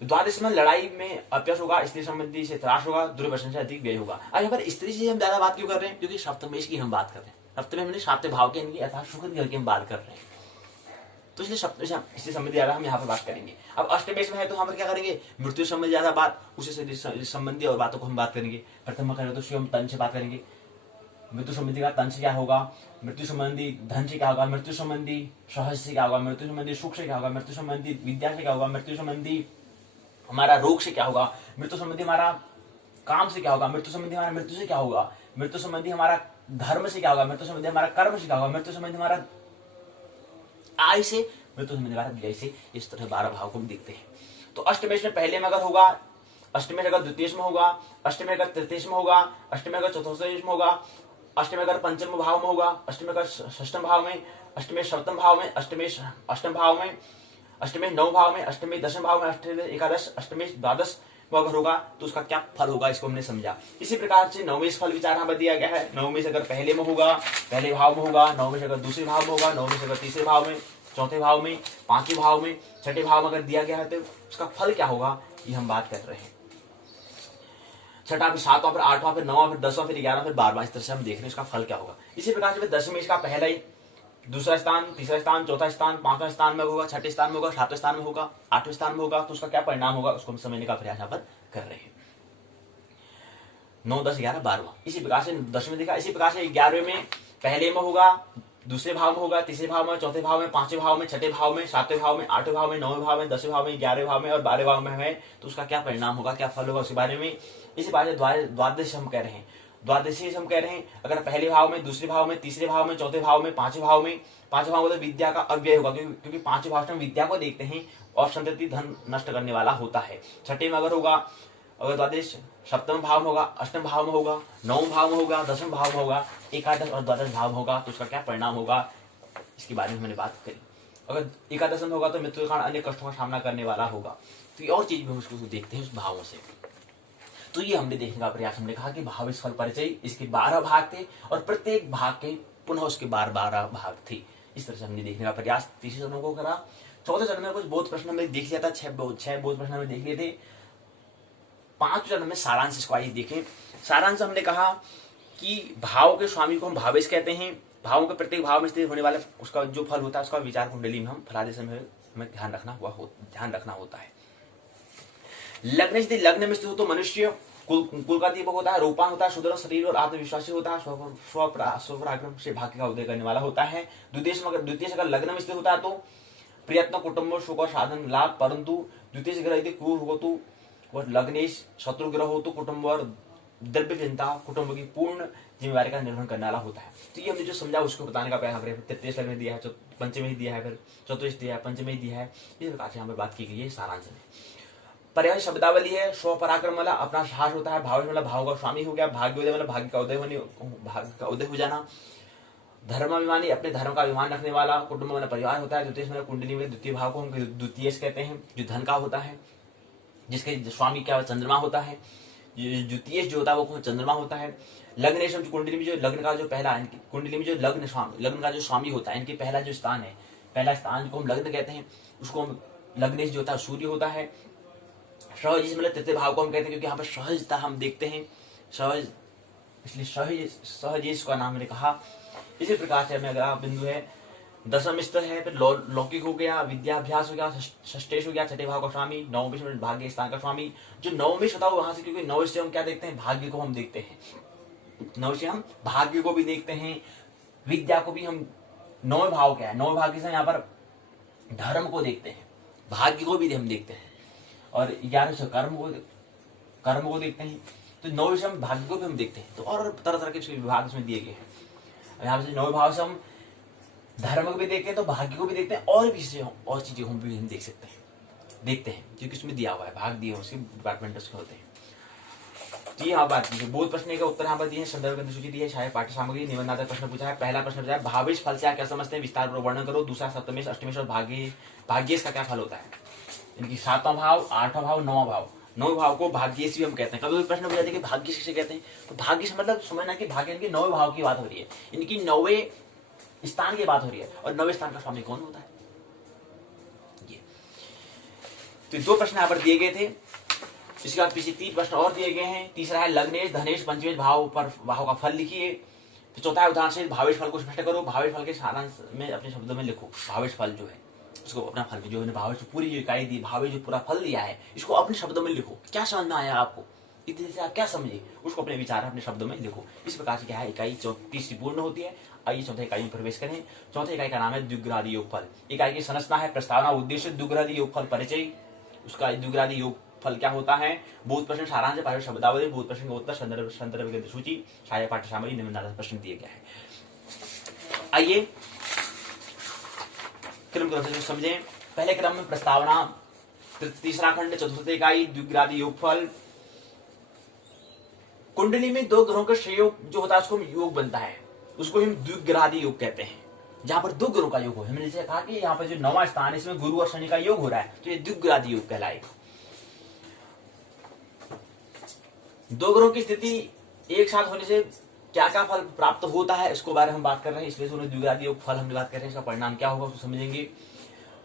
12 में लड़ाई में अपयश होगा, स्त्री संबंधी से त्रास होगा, दुर्व्यसन से अधिक व्यय होगा। आज पर स्त्री से हम ज्यादा बात क्यों कर रहे हैं, क्योंकि सप्तमेश की हम बात कर रहे हैं, सप्तम हमने सातवें भाव के इनकी अर्थात शुक्र ग्रह की हम बात कर रहे हैं, तो इसलिए सप्तमेश इससे संबंधी ज्यादा हम यहाँ पर बात करेंगे। अब अष्टमेश में है तो हम क्या करेंगे, मृत्यु संबंधी ज्यादा बात, उसी से संबंधी और बातों को हम बात करेंगे। प्रथम में करेंगे तो शिवम तन से बात करेंगे, मृत्यु संबंधी का तन से क्या होगा, मृत्यु संबंधी धन से क्या होगा, मृत्यु संबंधी सहज से क्या होगा, मृत्यु संबंधी सुख से क्या होगा, मृत्यु संबंधी विद्या से क्या होगा, मृत्यु संबंधी हमारा रोग से क्या होगा, मृत्यु संबंधी हमारा काम से क्या होगा, मृत्यु संबंधी हमारा मृत्यु से क्या होगा, मृत्यु संबंधी हमारा धर्म से क्या होगा, मृत्यु संबंधी हमारा कर्म से क्या होगा, मृत्यु संबंधी हमारा आय से, मृत्यु संबंधी हमारा व्यय से। इस तरह 12 भाव को हम देखते हैं। तो अष्टमेश में पहले में अगर होगा, अष्टमेश अगर द्वितीय में होगा, अष्टमेश अगर तृतीय में होगा, अष्टमेश अगर चतुर्थ में होगा, अष्टमेश अगर पंचम भाव में होगा, अष्टमेश अगर षष्ठम भाव में, अष्टमेश सप्तम भाव में, अष्टमेश अष्टम भाव में, अष्टमेश 9 भाव में, अष्टमेश 10 भाव में, अष्टमेश 11, अष्टमेश 12 अगर होगा तो उसका क्या फल होगा, इसको हमने समझा। इसी प्रकार से नवमेश फल विचार यहाँ पर दिया गया है। नवमेश अगर पहले में होगा, पहले भाव में होगा, नवमेश अगर दूसरे भाव में होगा, नवमेश अगर तीसरे भाव में, चौथे भाव में, पांचवें भाव में, छठे भाव में अगर दिया गया है तो उसका फल क्या होगा, ये हम बात कर रहे हैं। छठा, फिर 7वां, फिर 8वां, फिर 9वां, फिर 10वां, फिर 11वां, फिर 12वां, इस तरह से हम देख रहे हैं इसका फल क्या होगा। इसी प्रकार से दशमेश का पहला ही दूसरा स्थान, तीसरा स्थान, चौथा स्थान, 5वां स्थान में होगा, छठे स्थान में होगा, 7वें स्थान में होगा, 8वें स्थान में होगा, तो उसका क्या परिणाम होगा, उसको हम समझने का प्रयास यहाँ पर कर रहे हैं। 9, 10, 11, 12 इसी प्रकार से 10वें देखा। इसी प्रकार से 11वें में पहले में होगा, दूसरे भाव में होगा, तीसरे भाव में, चौथे भाव में, 5वें भाव में, छठे भाव में, 7वें भाव में, 8वें भाव में, 9वें भाव में, 10वें भाव में, 11वें भाव में और 12वें भाव में है, तो उसका क्या परिणाम होगा, क्या फल होगा, उसके बारे में इसी बात से द्वादश हम कह रहे हैं। द्वादशी हम कह रहे हैं, अगर पहले भाव में, दूसरे भाव में, तीसरे भाव में, चौथे भाव में, 5वें भाव में, 5वें भाव में तो विद्या का अव्यय होगा, क्योंकि 5वें भाव से हम विद्या को देखते हैं और संतति धन नष्ट करने वाला होता है। छठे में अगर होगा, अगर द्वादश सप्तम भाव में होगा, अष्टम भाव में होगा, 9वें भाव में होगा, 10वें भाव में होगा, एकादश और द्वादश भाव में होगा, तो उसका क्या परिणाम होगा, इसके बारे में मैंने बात करी। अगर एकादश में होगा तो मृत्यु के कारण अन्य कष्टों का सामना करने वाला होगा, तो ये और चीज भी उसको देखते हैं उस भावों से। तो ये हमने देखने का प्रयास, हमने कहा कि भाव फल परिचय, इसके 12 भाग थे और प्रत्येक भाग के पुनः उसके 12 भाग थे। इस तरह से हमने देखने का प्रयास तीसरे चरण को करा। चौथे चरण में कुछ बोध प्रश्न हमने देख लिया था, 6 बोध प्रश्न हमने देख लिए थे। 5 चरण में सारांश, इसको आइए देखें। सारांश हमने कहा कि भाव के स्वामी को हम भावेश कहते हैं। भावों के प्रत्येक भाव में स्थित होने वाले उसका जो फल होता है, उसका विचार कुंडली में हम फलादेश में हमें ध्यान रखना होता है। लग्न स्थिति, लग्न में स्थित हो तो मनुष्य कुल का दीपक होता है, रूपान होता है, सुदृढ़ शरीर और आत्मविश्वासी होता है, स्वपराक्रम से भाग्य का उदय करने वाला होता है। द्वितीय अगर लग्न में स्थित होता है तो प्रयत्न, कुटुंब, सुख और साधन लाभ, परंतु द्वितीय ग्रह यदि क्रूर हो तो और लग्नेश शत्रु ग्रह हो तो कुटुंब और द्रव्य चिंता, कुटुंब की पूर्ण जिम्मेवारी का निर्वहन करने वाला होता है। तो ये हमने जो समझा उसको बताने का प्रयास करें। तृतीय लग्न दिया है, पंचमी ही दिया है, फिर चतुर्थ दिया है, पंचमी ही दिया है, इस प्रकार से यहाँ पर बात की गई है सारांश में। पर्याय शब्दावली है, स्वपराक्रम वाला अपना साहस होता है, भाव मतलब भाव का स्वामी हो गया, भाग्योदय मतलब भाग्य का उदय हो जाना, धर्माभिमानी अपने धर्म का अभिमान रखने वाला, कुटुंब मतलब परिवार होता है, द्वितीय मतलब कुंडली में द्वितीय भाव को हम द्वितीय कहते हैं, जो धन का होता है, जिसके स्वामी क्या चंद्रमा होता है, द्वितीय जो होता है वो चंद्रमा होता है। लग्न कुंडली में जो लग्न का जो पहला, कुंडली में जो लग्न का जो स्वामी होता है, इनके पहला जो स्थान है, पहला स्थान को हम लग्न कहते हैं, उसको हम लग्नेश जो होता है सूर्य होता है। सहज मतलब तृतीय भाव को हम कहते हैं, क्योंकि यहाँ पर सहजता हम देखते हैं, सहज, इसलिए सहज का नाम मैंने कहा। इसी प्रकार से हमें अगला बिंदु है दशम स्तर है, फिर लौकिक हो गया, विद्याभ्यास हो गया, षष्टेश हो गया, छठे भाव का स्वामी, नवमेश भाग्य स्थान का स्वामी। जो नवमेश होता है वहां से, क्योंकि नवमेश से हम क्या देखते हैं, भाग्य को हम देखते हैं, नवमेश से हम भाग्य को भी देखते हैं, विद्या को भी हम, नौ भाव क्या है, नौ भाग्य से यहाँ पर धर्म को देखते हैं, भाग्य को भी हम देखते हैं, और 11 से कर्म को देखते हैं। तो 9 से हम भाग्य को भी हम देखते हैं। तो और तरह तरह के विभाग इसमें दिए गए हैं। यहाँ से 9 भाव से हम धर्म को भी देखते हैं, तो भाग्य को भी देखते हैं, और भी चीजें हम भी देख सकते हैं, देखते हैं, क्योंकि उसमें दिया हुआ है, भाग दिए उसके डिपार्टमेंट उसके होते हैं। तो यहाँ बात की बहुत प्रश्न का उत्तर यहाँ पर दिए, संदर्भ ग्रंथ सूची दी है, शायद पाठ्य सामग्री, निबंधात्मक प्रश्न पूछा है। पहला प्रश्न पूछा है, भावेश फल से आप क्या समझते हैं, विस्तार पूर्वक वर्णन करो। दूसरा, सप्तमेश, अष्टमेश और भाग्येश का क्या फल होता है। इनकी 7वां भाव, 8वां भाव, 9वां भाव, 9 भाव को भाग्येश भी हम कहते हैं। कभी प्रश्न पूछा जाता है कि भाग्येश किसे कहते हैं, तो भाग्येश मतलब समझना कि भाग्य इनके 9वें भाव की बात हो रही है, इनकी 9वें स्थान की बात हो रही है, और 9वें स्थान का स्वामी कौन होता है ये। तो 2 प्रश्न यहाँ पर दिए गए थे। इसके बाद पीछे 3 प्रश्न और दिए गए हैं। तीसरा है लग्नेश, धनेश, पंचमेश भाव पर भाव का फल लिखिए। तो चौथा है उदाहरण से भावेश फल को स्पष्ट करो। भावेश फल के सारांश में अपने शब्दों में लिखो। भावेश फल जो है उसको अपना फल जो है, भावेश पूरी जो इकाई दी, भावेश जो पूरा फल दिया है, इसको अपने शब्दों में लिखो। क्या समझ में आया आपको, इतने से आप क्या समझे, उसको अपने विचार अपने शब्दों में लिखो। इस प्रकार से क्या है, इकाई 34 पूर्ण होती है। आइए चौथे इकाई में प्रवेश करें। चौथे इकाई का नाम है द्विग्रादी योगफल। इकाई की संरचना है, प्रस्तावना, उद्देश्य, द्विग्रादी योगफल परिचय, उसका द्विग्रादी योगफल क्या होता है, बहुत प्रश्न, सारांश, पारिभाषिक शब्दावली, बहुत प्रश्न का उत्तर, संदर्भ ग्रंथ सूची, सहायक पाठ्य सामग्री, निबंधात्मक प्रश्न दिए गए हैं। आइए क्रम से समझें। पहले क्रम में प्रस्तावना, तीसरा खंड, चतुर्थ इकाई, द्विग्रादी योगफल। कुंडली में 2 ग्रहों का संयोग जो होता है उसको योग बनता है, उसको हम द्विग्रादी योग कहते हैं। जहां पर 2 ग्रहों का योग हो, हमने जैसे कहा कि यहाँ पर जो 9वां स्थान है इसमें गुरु और शनि का योग हो रहा है, तो ये द्विग्रादी योग कहलाएगा। 2 ग्रहों की स्थिति एक साथ होने से क्या क्या फल प्राप्त होता है, इसको बारे में हम बात कर रहे हैं, इसलिए द्विग्रादी योग फल हम बात कर रहे हैं। इसका परिणाम क्या होगा उसको समझेंगे।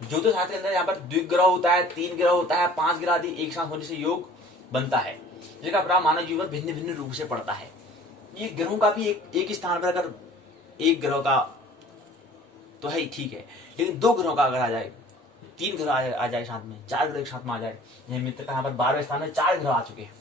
ज्योतिष शास्त्र के अंदर यहाँ पर द्विग्रह होता है, 3 ग्रह होता है, 5 ग्रह आदि एक साथ होने से योग बनता है, जिसका प्रभाव मानव जीवन भिन्न भिन्न रूप से पड़ता है। ये ग्रहों का भी एक स्थान पर अगर एक ग्रह का तो है ही ठीक है, लेकिन 2 ग्रहों का अगर आ जाए, 3 ग्रह आ जाए साथ में, 4 ग्रह एक साथ में आ जाए, मित्र का यहाँ पर 12वें स्थान में 4 ग्रह आ चुके हैं,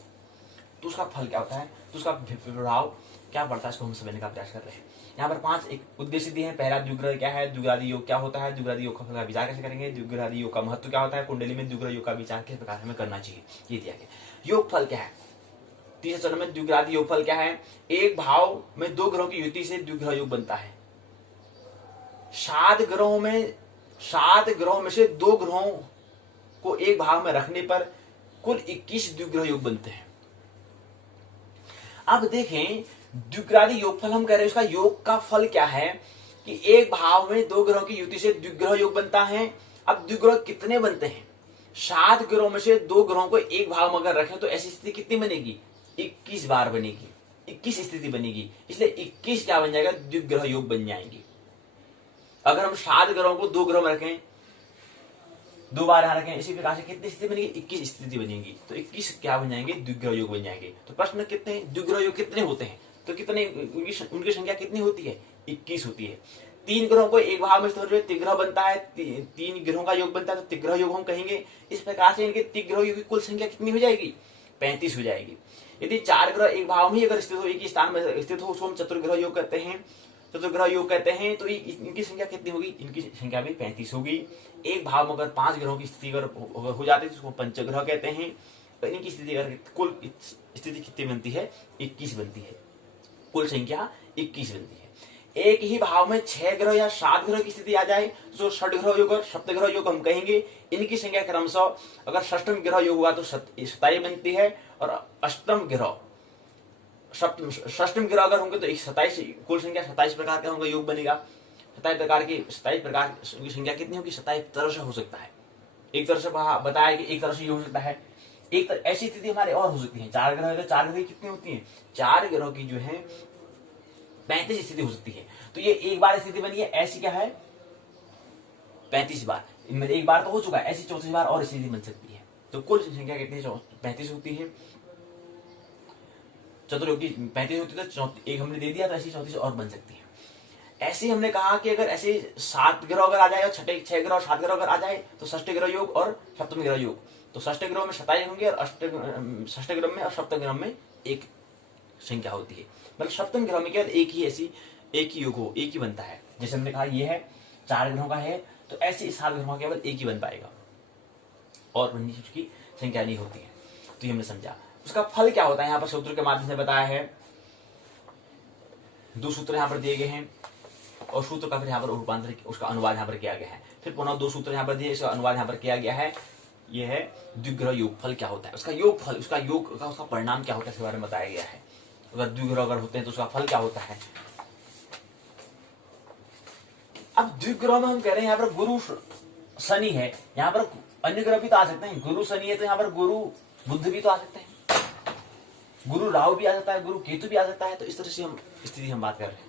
तो उसका फल क्या होता है, तो उसका प्रभाव क्या पड़ता है, इसको हम समझने का प्रयास कर रहे हैं। यहाँ पर 5 एक उद्देश्य दिए हैं। पहला, द्विग्रह क्या है, द्विग्रादी योग क्या होता है, द्विग्रादी योग का विचार कैसे करेंगे, द्विग्रादी योग का महत्व क्या होता है, कुंडली में द्विग्रह योग का विचार किस प्रकार हमें करना चाहिए, ये दिया गया। योग फल क्या है, तीसरे चरण में द्विग्रादी योग फल क्या है, एक भाव में 2 ग्रहों की युति से द्विग्रह योग बनता है। 7 ग्रहों में से 2 ग्रहों को एक भाव में रखने पर कुल 21 द्विग्रह योग बनते हैं। अब देखें, द्विग्रादी योगफल हम कह रहे हैं, उसका योग का फल क्या है कि एक भाव में 2 ग्रहों की युति से द्विग्रह योग बनता है। अब द्विग्रह कितने बनते हैं, 7 ग्रहों में से 2 ग्रहों को एक भाव में अगर रखें तो ऐसी स्थिति कितनी बनेगी, 21 बार बनेगी, 21 स्थिति बनेगी। इसलिए 21 क्या बन जाएगा, द्विग्रह योग बन जाएंगे। अगर हम 7 ग्रहों को 2 ग्रह में रखें, 2 बार यहां रखें, इसी प्रकार से कितनी स्थिति बनेगी, 21 स्थिति बनेगी। तो 21 क्या बन जाएंगे, द्विग्रह योग बन जाएंगे। तो प्रश्न कितने द्विग्रह योग कितने होते हैं, तो कितने उनकी संख्या कितनी होती है, 21 होती है। 3 ग्रहों को एक भाव में त्रिग्रह बनता है, 3 ग्रहों का योग बनता है, तो त्रिग्रह योग हम कहेंगे। इस प्रकार से इनके त्रिग्रह योग की कुल संख्या कितनी हो जाएगी, 35 हो जाएगी। यदि 4 ग्रह एक भाव में अगर स्थित हो, एक ही स्थान में स्थित हो, उसको हम चतुर्ग्रह योग कहते हैं, चतुर्ग्रह योग कहते हैं। तो इनकी संख्या कितनी होगी, इनकी संख्या भी 35 होगी। एक भाव में अगर 5 ग्रहों की स्थिति अगर हो जाती है तो उसको पंचग्रह कहते हैं। तो इनकी स्थिति अगर कुल स्थिति कितनी बनती है, 21 बनती है, कुल संख्या 21 बनती है। एक ही भाव में 6 ग्रह या 7 ग्रह की स्थिति आ जाए तो षड्ग्रह योग और सप्तग्रह योग हम कहेंगे। इनकी संख्या क्रमशः अगर षष्ठम ग्रह योग हुआ तो 27 बनती है, और अष्टम ग्रह षष्टम ग्रह अगर होंगे तो 27, कुल संख्या 27 प्रकार का होगा योग बनेगा। 27 प्रकार की संख्या कितनी होगी, 27 तरह से हो सकता है। एक तरह से बताया कि एक तरह से हो सकता है, एक ऐसी स्थिति हमारे और हो सकती है। 4 ग्रह है तो 4 ग्रह कितनी होती है, 4 ग्रहों की जो है 35 स्थिति हो सकती है। तो ये एक बार स्थिति बनी है, ऐसी क्या है 35 बार, इनमें एक बार तो हो चुका है, ऐसी 34 बार और स्थिति बन सकती है। तो कुल संख्या कितनी 35 होती है। चतुर्योग की 35 होती है तो एक हमने दे दिया, तो ऐसी 34 और बन सकती है। ऐसे ही हमने कहा कि अगर ऐसे 7 ग्रह अगर आ जाए और 6 ग्रह और 7 ग्रह अगर आ जाए तो षष्ठ ग्रह योग और सप्तम ग्रह योग, तो षष्ठ ग्रह में 27 होंगे और षष्ठ ग्रह में और सप्तम ग्रह में एक संख्या होती है। मतलब सप्तम ग्रह में केवल एक ही योग हो, एक ही बनता है। जैसे हमने कहा ये है 4 ग्रहों का है, तो ऐसे ही 7 ग्रहों का केवल एक ही बन पाएगा और बनने की उसकी संख्या नहीं होती है। तो ये हमने समझा। उसका फल क्या होता है यहाँ पर सूत्र के माध्यम से बताया है। 2 सूत्र यहाँ पर दिए गए हैं और सूत्र का फिर यहाँ पर रूपांतर, उसका अनुवाद यहाँ पर किया गया है। फिर पुनः 2 सूत्र यहाँ पर दिए, इसका अनुवाद यहाँ पर किया गया है। यह है द्विग्रह योगफल क्या होता है, उसका योगफल, उसका योग का उसका परिणाम क्या होता है, इसके बारे में बताया गया है। अगर द्विग्रह अगर होते हैं तो उसका फल क्या होता है। अब द्विग्रह में हम कह रहे हैं यहाँ पर गुरु शनि है, यहाँ पर अन्य ग्रह भी तो आ सकते हैं। गुरु शनि है तो यहाँ पर गुरु बुध भी तो आ सकते हैं, गुरु राहु भी आ सकता है, गुरु केतु भी आ सकता है। तो इस तरह से हम स्थिति हम बात कर रहे हैं।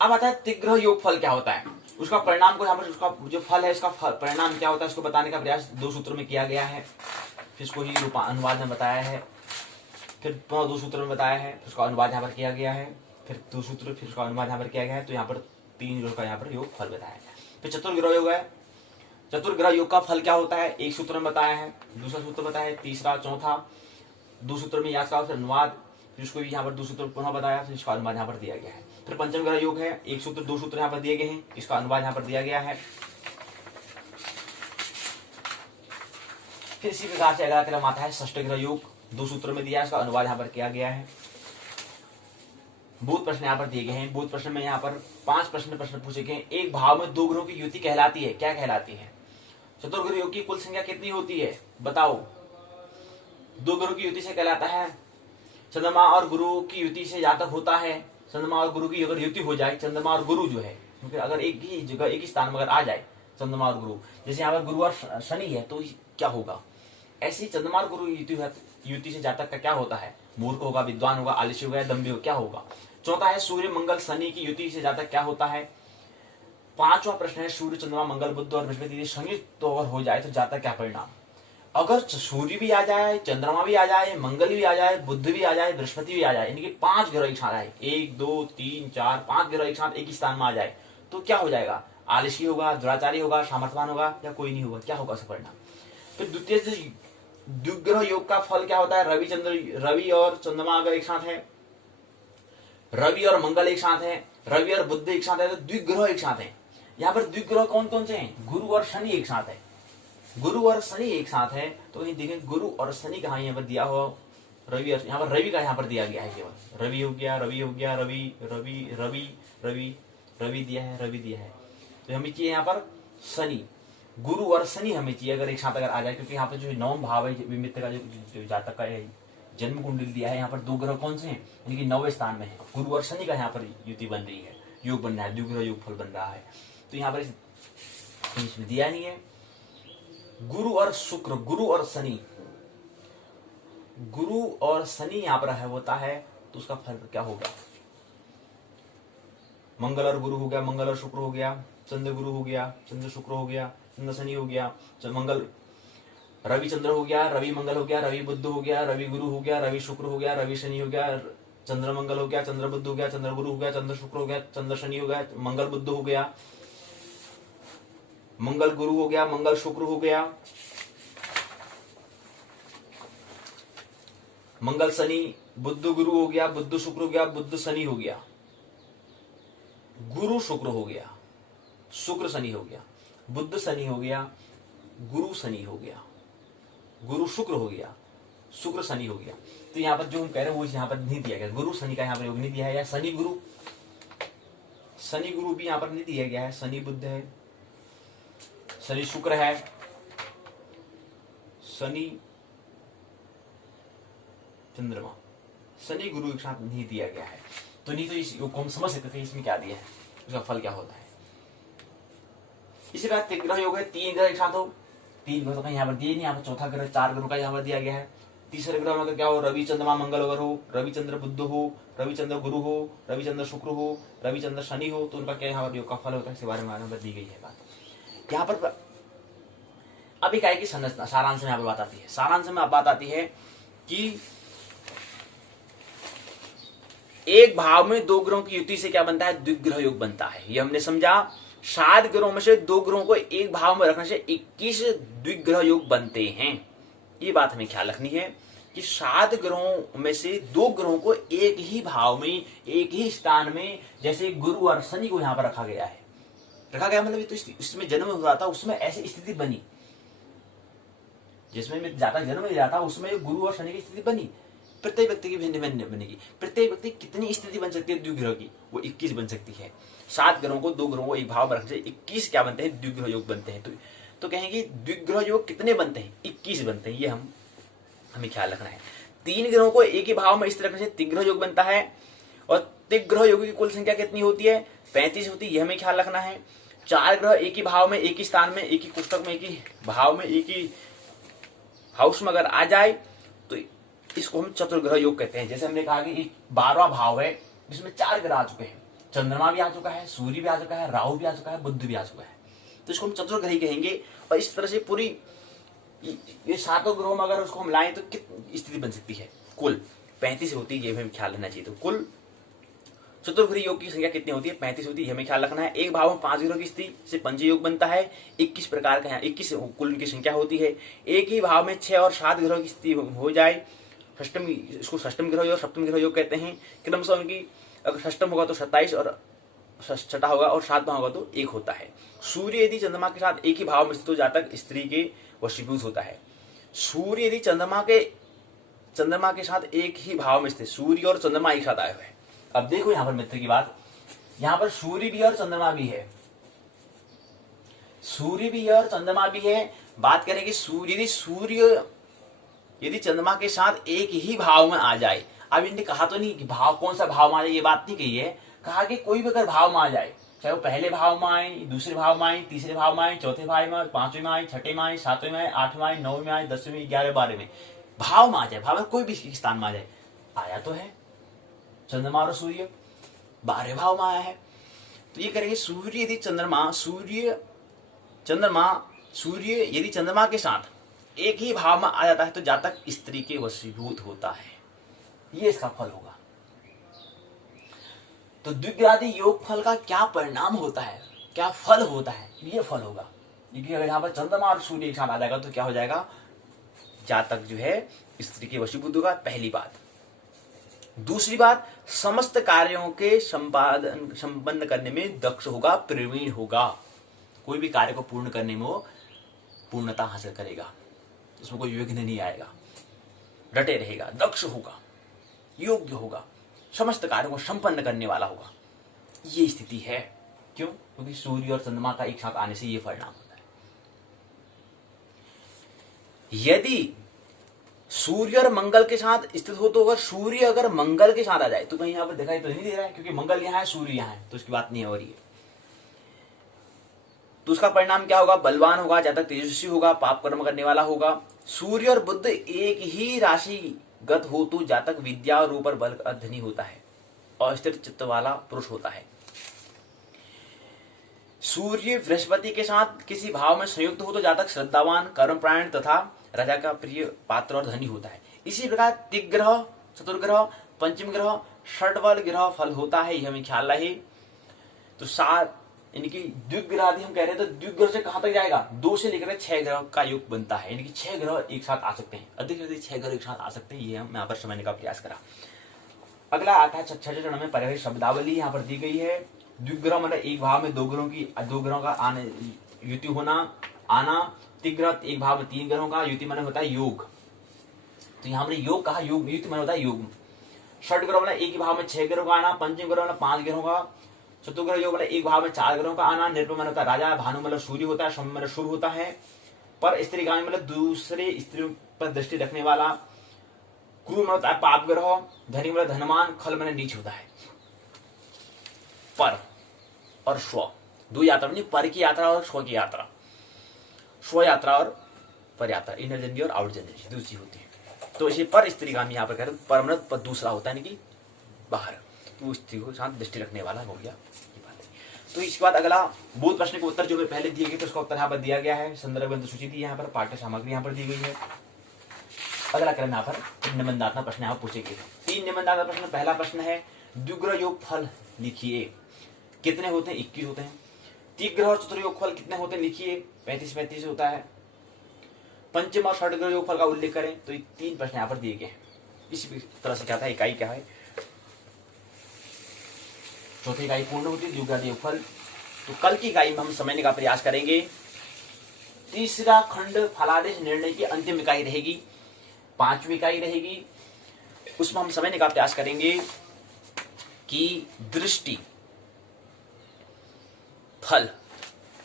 अब आता है त्रिग्रह योग फल क्या होता है, उसका परिणाम को यहाँ पर उसका जो फल है इसका परिणाम क्या होता है उसको बताने का प्रयास 2 सूत्रों में किया गया है। फिर इसको ही अनुवाद में बताया है, फिर 2 सूत्रों में बताया है, फिर उसका अनुवाद यहाँ पर किया गया है, फिर 2 सूत्र, फिर उसका अनुवाद यहाँ पर किया गया है। तो यहाँ पर 3 ग्रह का यहाँ पर योग फल बताया है। फिर चतुर्ग्रह योग है, चतुर्ग्रह योग का फल क्या होता है, एक सूत्र में बताया है, दूसरा सूत्र बताया है, तीसरा, चौथा, 2 सूत्र में याद का फिर अनुवाद, फिर उसको भी यहाँ पर 2 सूत्र पुनः बताया, फिर इसका अनुवाद यहाँ पर दिया गया है। फिर पंचम ग्रह योग है, 1 सूत्र 2 सूत्र यहाँ पर दिए गए हैं, इसका अनुवाद यहाँ पर दिया गया है। फिर इसी प्रकार से अगला क्रम आता है षष्ठ ग्रह योग, 2 सूत्र में दिया है, इसका अनुवाद यहाँ पर किया गया है। बोध प्रश्न यहाँ पर दिए गए हैं। बोध प्रश्न में यहाँ पर 5 प्रश्न पूछे गए। एक भाव में 2 ग्रहों की युति कहलाती है, क्या कहलाती है। चतुर्ग्रह योग की कुल संख्या कितनी होती है बताओ। 2 ग्रहों की युति से कहलाता है। चंद्रमा और गुरु की युति से ज्यादा होता है। चंद्रमा और गुरु की अगर युति हो जाए, चंद्रमा और गुरु जो है, क्योंकि अगर एक ही जगह एक ही स्थान में अगर आ जाए चंद्रमा और गुरु, जैसे यहाँ पर गुरु और शनि है तो क्या होगा। ऐसी चंद्रमा और गुरु युति से जातक का क्या होता है, मूर्ख होगा, विद्वान होगा, आलसी होगा, दम्भी होगा, क्या होगा। चौथा है सूर्य मंगल शनि की युति से जातक क्या होता है। 5वां प्रश्न है सूर्य चंद्रमा मंगल बुध और बृहस्पति संयुक्त अगर हो जाए तो जातक क्या परिणाम। अगर सूर्य भी आ जाए, चंद्रमा भी आ जाए, मंगल भी आ जाए, बुध भी आ जाए, बृहस्पति भी आ जाए, यानी कि 5 ग्रह एक साथ आए, 1 2 3 4 5 ग्रह एक साथ एक ही स्थान में आ जाए तो क्या हो जाएगा। आलसी होगा, दुराचारी होगा, सामर्थवान होगा या कोई नहीं होगा, क्या होगा उसका परिणाम। फिर द्वितीय द्विग्रह योग का फल क्या होता है। रवि और चंद्रमा अगर एक साथ है, रवि और मंगल एक साथ है, रवि और बुध एक साथ है, तो द्विग्रह एक साथ है। यहाँ पर द्विग्रह कौन कौन से हैं, गुरु और शनि एक साथ है। गुरु और शनि एक साथ है तो ये देखें गुरु और शनि कहा यहाँ पर दिया हुआ, रवि और यहाँ पर रवि का यहाँ पर दिया गया है। केवल रवि हो गया, रवि हो गया, रवि रवि रवि रवि रवि दिया है, रवि दिया है। तो हमें चाहिए यहाँ पर शनि, गुरु और शनि हमें चाहिए अगर एक साथ अगर आ जाए, क्योंकि यहाँ पर जो 9 भाव है विमित्त का जो जातक का जन्म कुंडली दिया है, यहाँ पर 2 ग्रह कौन से हैं, यानी कि 9वें स्थान में है। गुरु और शनि का यहाँ पर युति बन रही है, योग बन रहा है, द्विग्रह योग फल बन रहा है। तो यहाँ पर इसमें दिया नहीं है। गुरु और शुक्र, गुरु और शनि, गुरु और शनि यहाँ पर है होता है तो उसका फल क्या होगा। मंगल और गुरु हो गया, मंगल और शुक्र हो गया, चंद्र गुरु हो गया, चंद्र शुक्र हो गया, चंद्र शनि हो गया, मंगल रवि चंद्र हो गया, रवि मंगल हो गया, रवि बुध हो गया, रवि गुरु हो गया, रवि शुक्र हो गया, रवि शनि हो गया, चंद्र मंगल हो गया, चंद्र बुध हो गया, चंद्र गुरु हो गया, चंद्र शुक्र हो गया, चंद्र शनि हो गया, मंगल बुध हो गया, मंगल गुरु हो गया, मंगल शुक्र हो गया, मंगल शनि, बुध गुरु हो गया, बुध शुक्र हो गया, बुध शनि हो गया, गुरु शुक्र हो गया, शुक्र शनि हो गया, बुध शनि हो गया, गुरु शनि हो गया, गुरु शुक्र हो गया, शुक्र शनि हो गया। तो यहाँ पर जो हम कह रहे हैं वो यहाँ पर नहीं दिया गया, गुरु शनि का यहाँ पर योग नहीं दिया है। या शनि गुरु, शनि गुरु भी यहाँ पर नहीं दिया गया है। शनि बुध है, शनि शुक्र है, शनि चंद्रमा, शनि गुरु एक साथ नहीं दिया गया है। तो नहीं तो इस योग को हम समझ सकते थे इसमें क्या दिया है, उसका फल क्या होता है। इसी बात त्रिग्रह योग है, 3 ग्रह एक साथ हो, 3 ग्रह तो कहीं यहाँ पर दिए नहीं, यहाँ पर चौथा ग्रह 4 ग्रहों का यहाँ पर दिया गया है। तीसरे ग्रह में क्या हो, रवि चंद्रमा मंगल अगर हो, रवि चंद्र बुध हो, रवि चंद्र गुरु हो, रवि चंद्र शुक्र हो, रवि चंद्र शनि हो, तो उनका क्या यहाँ पर योग का फल होता है, इसके बारे में दी गई है बात। यहाँ पर अब एक आएगी संरचना, सारांश में यहाँ पर बात आती है। सारांश में बात आती है कि एक भाव में दो ग्रहों की युति से क्या बनता है? द्विग्रह योग बनता है। ये हमने समझा। 7 ग्रहों में से 2 ग्रहों को एक भाव में रखने से 21 द्विग्रह योग बनते हैं। ये बात हमें ख्याल रखनी है कि 7 ग्रहों में से 2 ग्रहों को एक ही भाव में, एक ही स्थान में, जैसे गुरु और शनि को यहां पर रखा गया है। रखा गया मतलब तो इसमें जन्म हुआ था, उसमें ऐसी स्थिति बनी। जिसमें मैं जातक जन्म ले रहा था उसमें गुरु और शनि की स्थिति बनी। प्रत्येक व्यक्ति की भिन्न भिन्न बनेगी। प्रत्येक व्यक्ति कितनी स्थिति बन सकती है द्विग्रह की? वो 21 बन सकती है। 7 ग्रहों को 2 ग्रहों को एक भाव में रखने से 21 क्या बनते हैं? द्विग्रह योग बनते हैं। तो कहेंगे द्विग्रह योग कितने बनते हैं? 21 बनते हैं। ये हमें ख्याल रखना है। 3 ग्रहों को एक ही भाव में स्थिर रखने से त्रिग्रह योग बनता है। और त्रिग्रह योग की कुल संख्या कितनी होती है? 35 होती है। यह हमें ख्याल रखना है। 4 ग्रह एक ही भाव में, एक ही स्थान में, एक ही पुस्तक में, एक ही भाव में, एक ही हाउस में अगर आ जाए तो इसको हम चतुर्ग्रह योग कहते हैं। जैसे हमने कहा कि 12वां भाव है जिसमें 4 ग्रह आ चुके हैं। चंद्रमा भी आ चुका है, सूर्य भी आ चुका है, राहु भी आ चुका है, बुध भी आ चुका है। तो इसको हम चतुर्ग्रही कहेंगे। और इस तरह से पूरी ये 7 ग्रहों में अगर उसको हम लाएं तो कितनी स्थिति बन सकती है? कुल 35 होती है। ये हमें ख्याल रखना चाहिए। तो कुल चतुर्ग्रही योग की संख्या कितनी होती है? 35 होती है। हमें ख्याल रखना है। एक भाव में 5 ग्रहों की स्थिति से पंचयोग बनता है। 21 प्रकार का 21 कुल की संख्या होती है। एक ही भाव में 6 और 7 ग्रहों की स्थिति हो जाए, षष्टम, इसको षष्टम ग्रह योग, सप्तम ग्रह योग कहते हैं। क्रमशः उनकी अगर षष्टम होगा तो 27 और छठा होगा और 7वां होगा तो 1 होता है। सूर्य यदि चंद्रमा के साथ एक ही भाव में स्थित हो जातक स्त्री के वशीभूत होता है। सूर्य यदि चंद्रमा के साथ एक ही भाव में स्थित, सूर्य और चंद्रमा एक साथ आए हुए हैं। अब देखो यहां पर मित्र की बात, यहां पर सूर्य भी है और चंद्रमा भी है। सूर्य भी है और चंद्रमा भी है। बात करें कि सूर्य यदि चंद्रमा के साथ एक ही भाव में आ जाए। अब इनने कहा तो नहीं कि भाव कौन सा भाव में आ जाए, ये बात नहीं कही है। कहा कि कोई भी अगर भाव में आ जाए, चाहे वो पहले भाव में आए, दूसरे भाव में आए, तीसरे भाव में आए, चौथे भाव में, 5वें में आए, 6ठे में आए, 7वें में आए, 8वें में आए, 9वें में आए, 10वें में, 11वें, 12वें में भाव में आ जाए, भाव में कोई भी स्थान में आ जाए। आया तो है चंद्रमा और सूर्य 12वें भाव में आया है। तो ये करेंगे सूर्य यदि चंद्रमा के साथ एक ही भाव में आ जाता है तो जातक स्त्री के वशीभूत होता है। ये इसका फल होगा। तो द्विग्रादि योग फल का क्या परिणाम होता है, क्या फल होता है? ये फल होगा। क्योंकि अगर यहां पर चंद्रमा और सूर्य एक साथ आ जाएगा तो क्या हो जाएगा? जातक जो है स्त्री के वशीभूत होगा। पहली बात। दूसरी बात, समस्त कार्यों के संपन्न करने में दक्ष होगा, प्रवीण होगा। कोई भी कार्य को पूर्ण करने में वो पूर्णता हासिल करेगा, उसमें कोई विघ्न नहीं आएगा, डटे रहेगा, दक्ष होगा, योग्य होगा, समस्त कार्यों को संपन्न करने वाला होगा। ये स्थिति है। क्यों? क्योंकि सूर्य और चंद्रमा का एक साथ आने से ये परिणाम होता है। यदि सूर्य और मंगल के साथ स्थित हो तो अगर सूर्य अगर मंगल के साथ आ जाए तो कहीं यहां पर दिखाई तो नहीं दे रहा है, क्योंकि मंगल यहां है, सूर्य यहां है, तो उसकी बात नहीं हो रही है। तो उसका परिणाम क्या होगा? बलवान होगा, जातक तेजस्वी होगा, पाप कर्म करने वाला होगा। सूर्य और बुध एक ही राशिगत हो तो जातक विद्या और ऊपर बल का धनी होता है और स्थिर चित्त वाला पुरुष होता है। सूर्य बृहस्पति के साथ किसी भाव में संयुक्त हो तो जातक श्रद्धावान, कर्मपरायण तथा राजा का प्रिय पात्र और धनी होता है। इसी प्रकार त्रिग्रह, चतुर्ग्रह, पंचम ग्रह, षड्बल ग्रह फल होता है। यह हमें ख्याल रहे। तो 7 इनकी द्विग्रहादि हम कह रहे हैं, तो द्विग्रह से कहां तक जाएगा? 2 से लेकर 6 ग्रह का योग बनता है। यानी कि 6 ग्रह एक साथ आ सकते हैं, अधिक से अधिक 6 ग्रह एक साथ आ सकते हैं। ये हम यहाँ पर समझने का प्रयास करा। अगला आता है छठे चरण में परिग्रह शब्दावली यहाँ पर दी गई है। द्विग्रह मतलब एक भाव में 2 ग्रहों का आने युति होना, आना। त्रिग्रह एक भाव में 3 ग्रहों का युति मन होता है योग। तो यहाँ हमने योग कहा, योग युति मन होता है योग। षट ग्रह मतलब एक ही भाव में 6 ग्रहों का आना, पंचम ग्रह मतलब 5 ग्रहों का, चतुर्ग्रह योग मतलब एक भाव में 4 ग्रहों का आना। निर्भय मन होता है राजा, भानु मतलब सूर्य होता है, सोम मतलब शुभ होता है। पर स्त्रीगामी मतलब दूसरे स्त्रियों पर दृष्टि रखने वाला। क्रूर मतलब होता है पाप ग्रह, धनी मतलब धनवान, खल मतलब नीच होता है। पर और स्व 2 यात्रा नहीं, पर की यात्रा और स्व की यात्रा। स्व यात्रा और पर यात्रा, इनर जर्नी और आउट जर्नी दूसरी होती है। तो इसे पर स्त्रीगामी यहाँ पर कह रहे हैं। पर मतलब पर दूसरा होता है, यानी कि बाहर, तो स्त्री को साथ दृष्टि रखने वाला हो गया। ये बात है। तो इसके बाद अगला बोध प्रश्न के उत्तर जो पहले दिए गए तो उसका उत्तर यहाँ पर दिया गया है। संदर्भ ग्रंथ सूची थी यहाँ पर, पाठ्य सामग्री यहाँ पर दी गई है। अगला क्रम यहाँ पर निबंधात्मक प्रश्न यहाँ पूछे गए। 3 निबंधात्मक प्रश्न। पहला प्रश्न है द्विग्रह योगफल लिखिए। कितने होते हैं? 21 होते हैं। त्रिग्रह और चतुर्ग्रह योगफल कितने होते हैं? लिखिए 35 होता है। पंचम और षडग्रह योगफल का उल्लेख करें। तो ये 3 प्रश्न यहाँ पर दिए गए हैं। इसी तरह से क्या था, इकाई क्या है? चौथी इकाई पूर्ण होती है, द्विग्रह योगफल। तो कल की इकाई में हम समझने का प्रयास करेंगे। तीसरा खंड फलादेश निर्णय की अंतिम इकाई रहेगी, 5वीं इकाई रहेगी। उसमें हम समझने का प्रयास करेंगे कि दृष्टि फल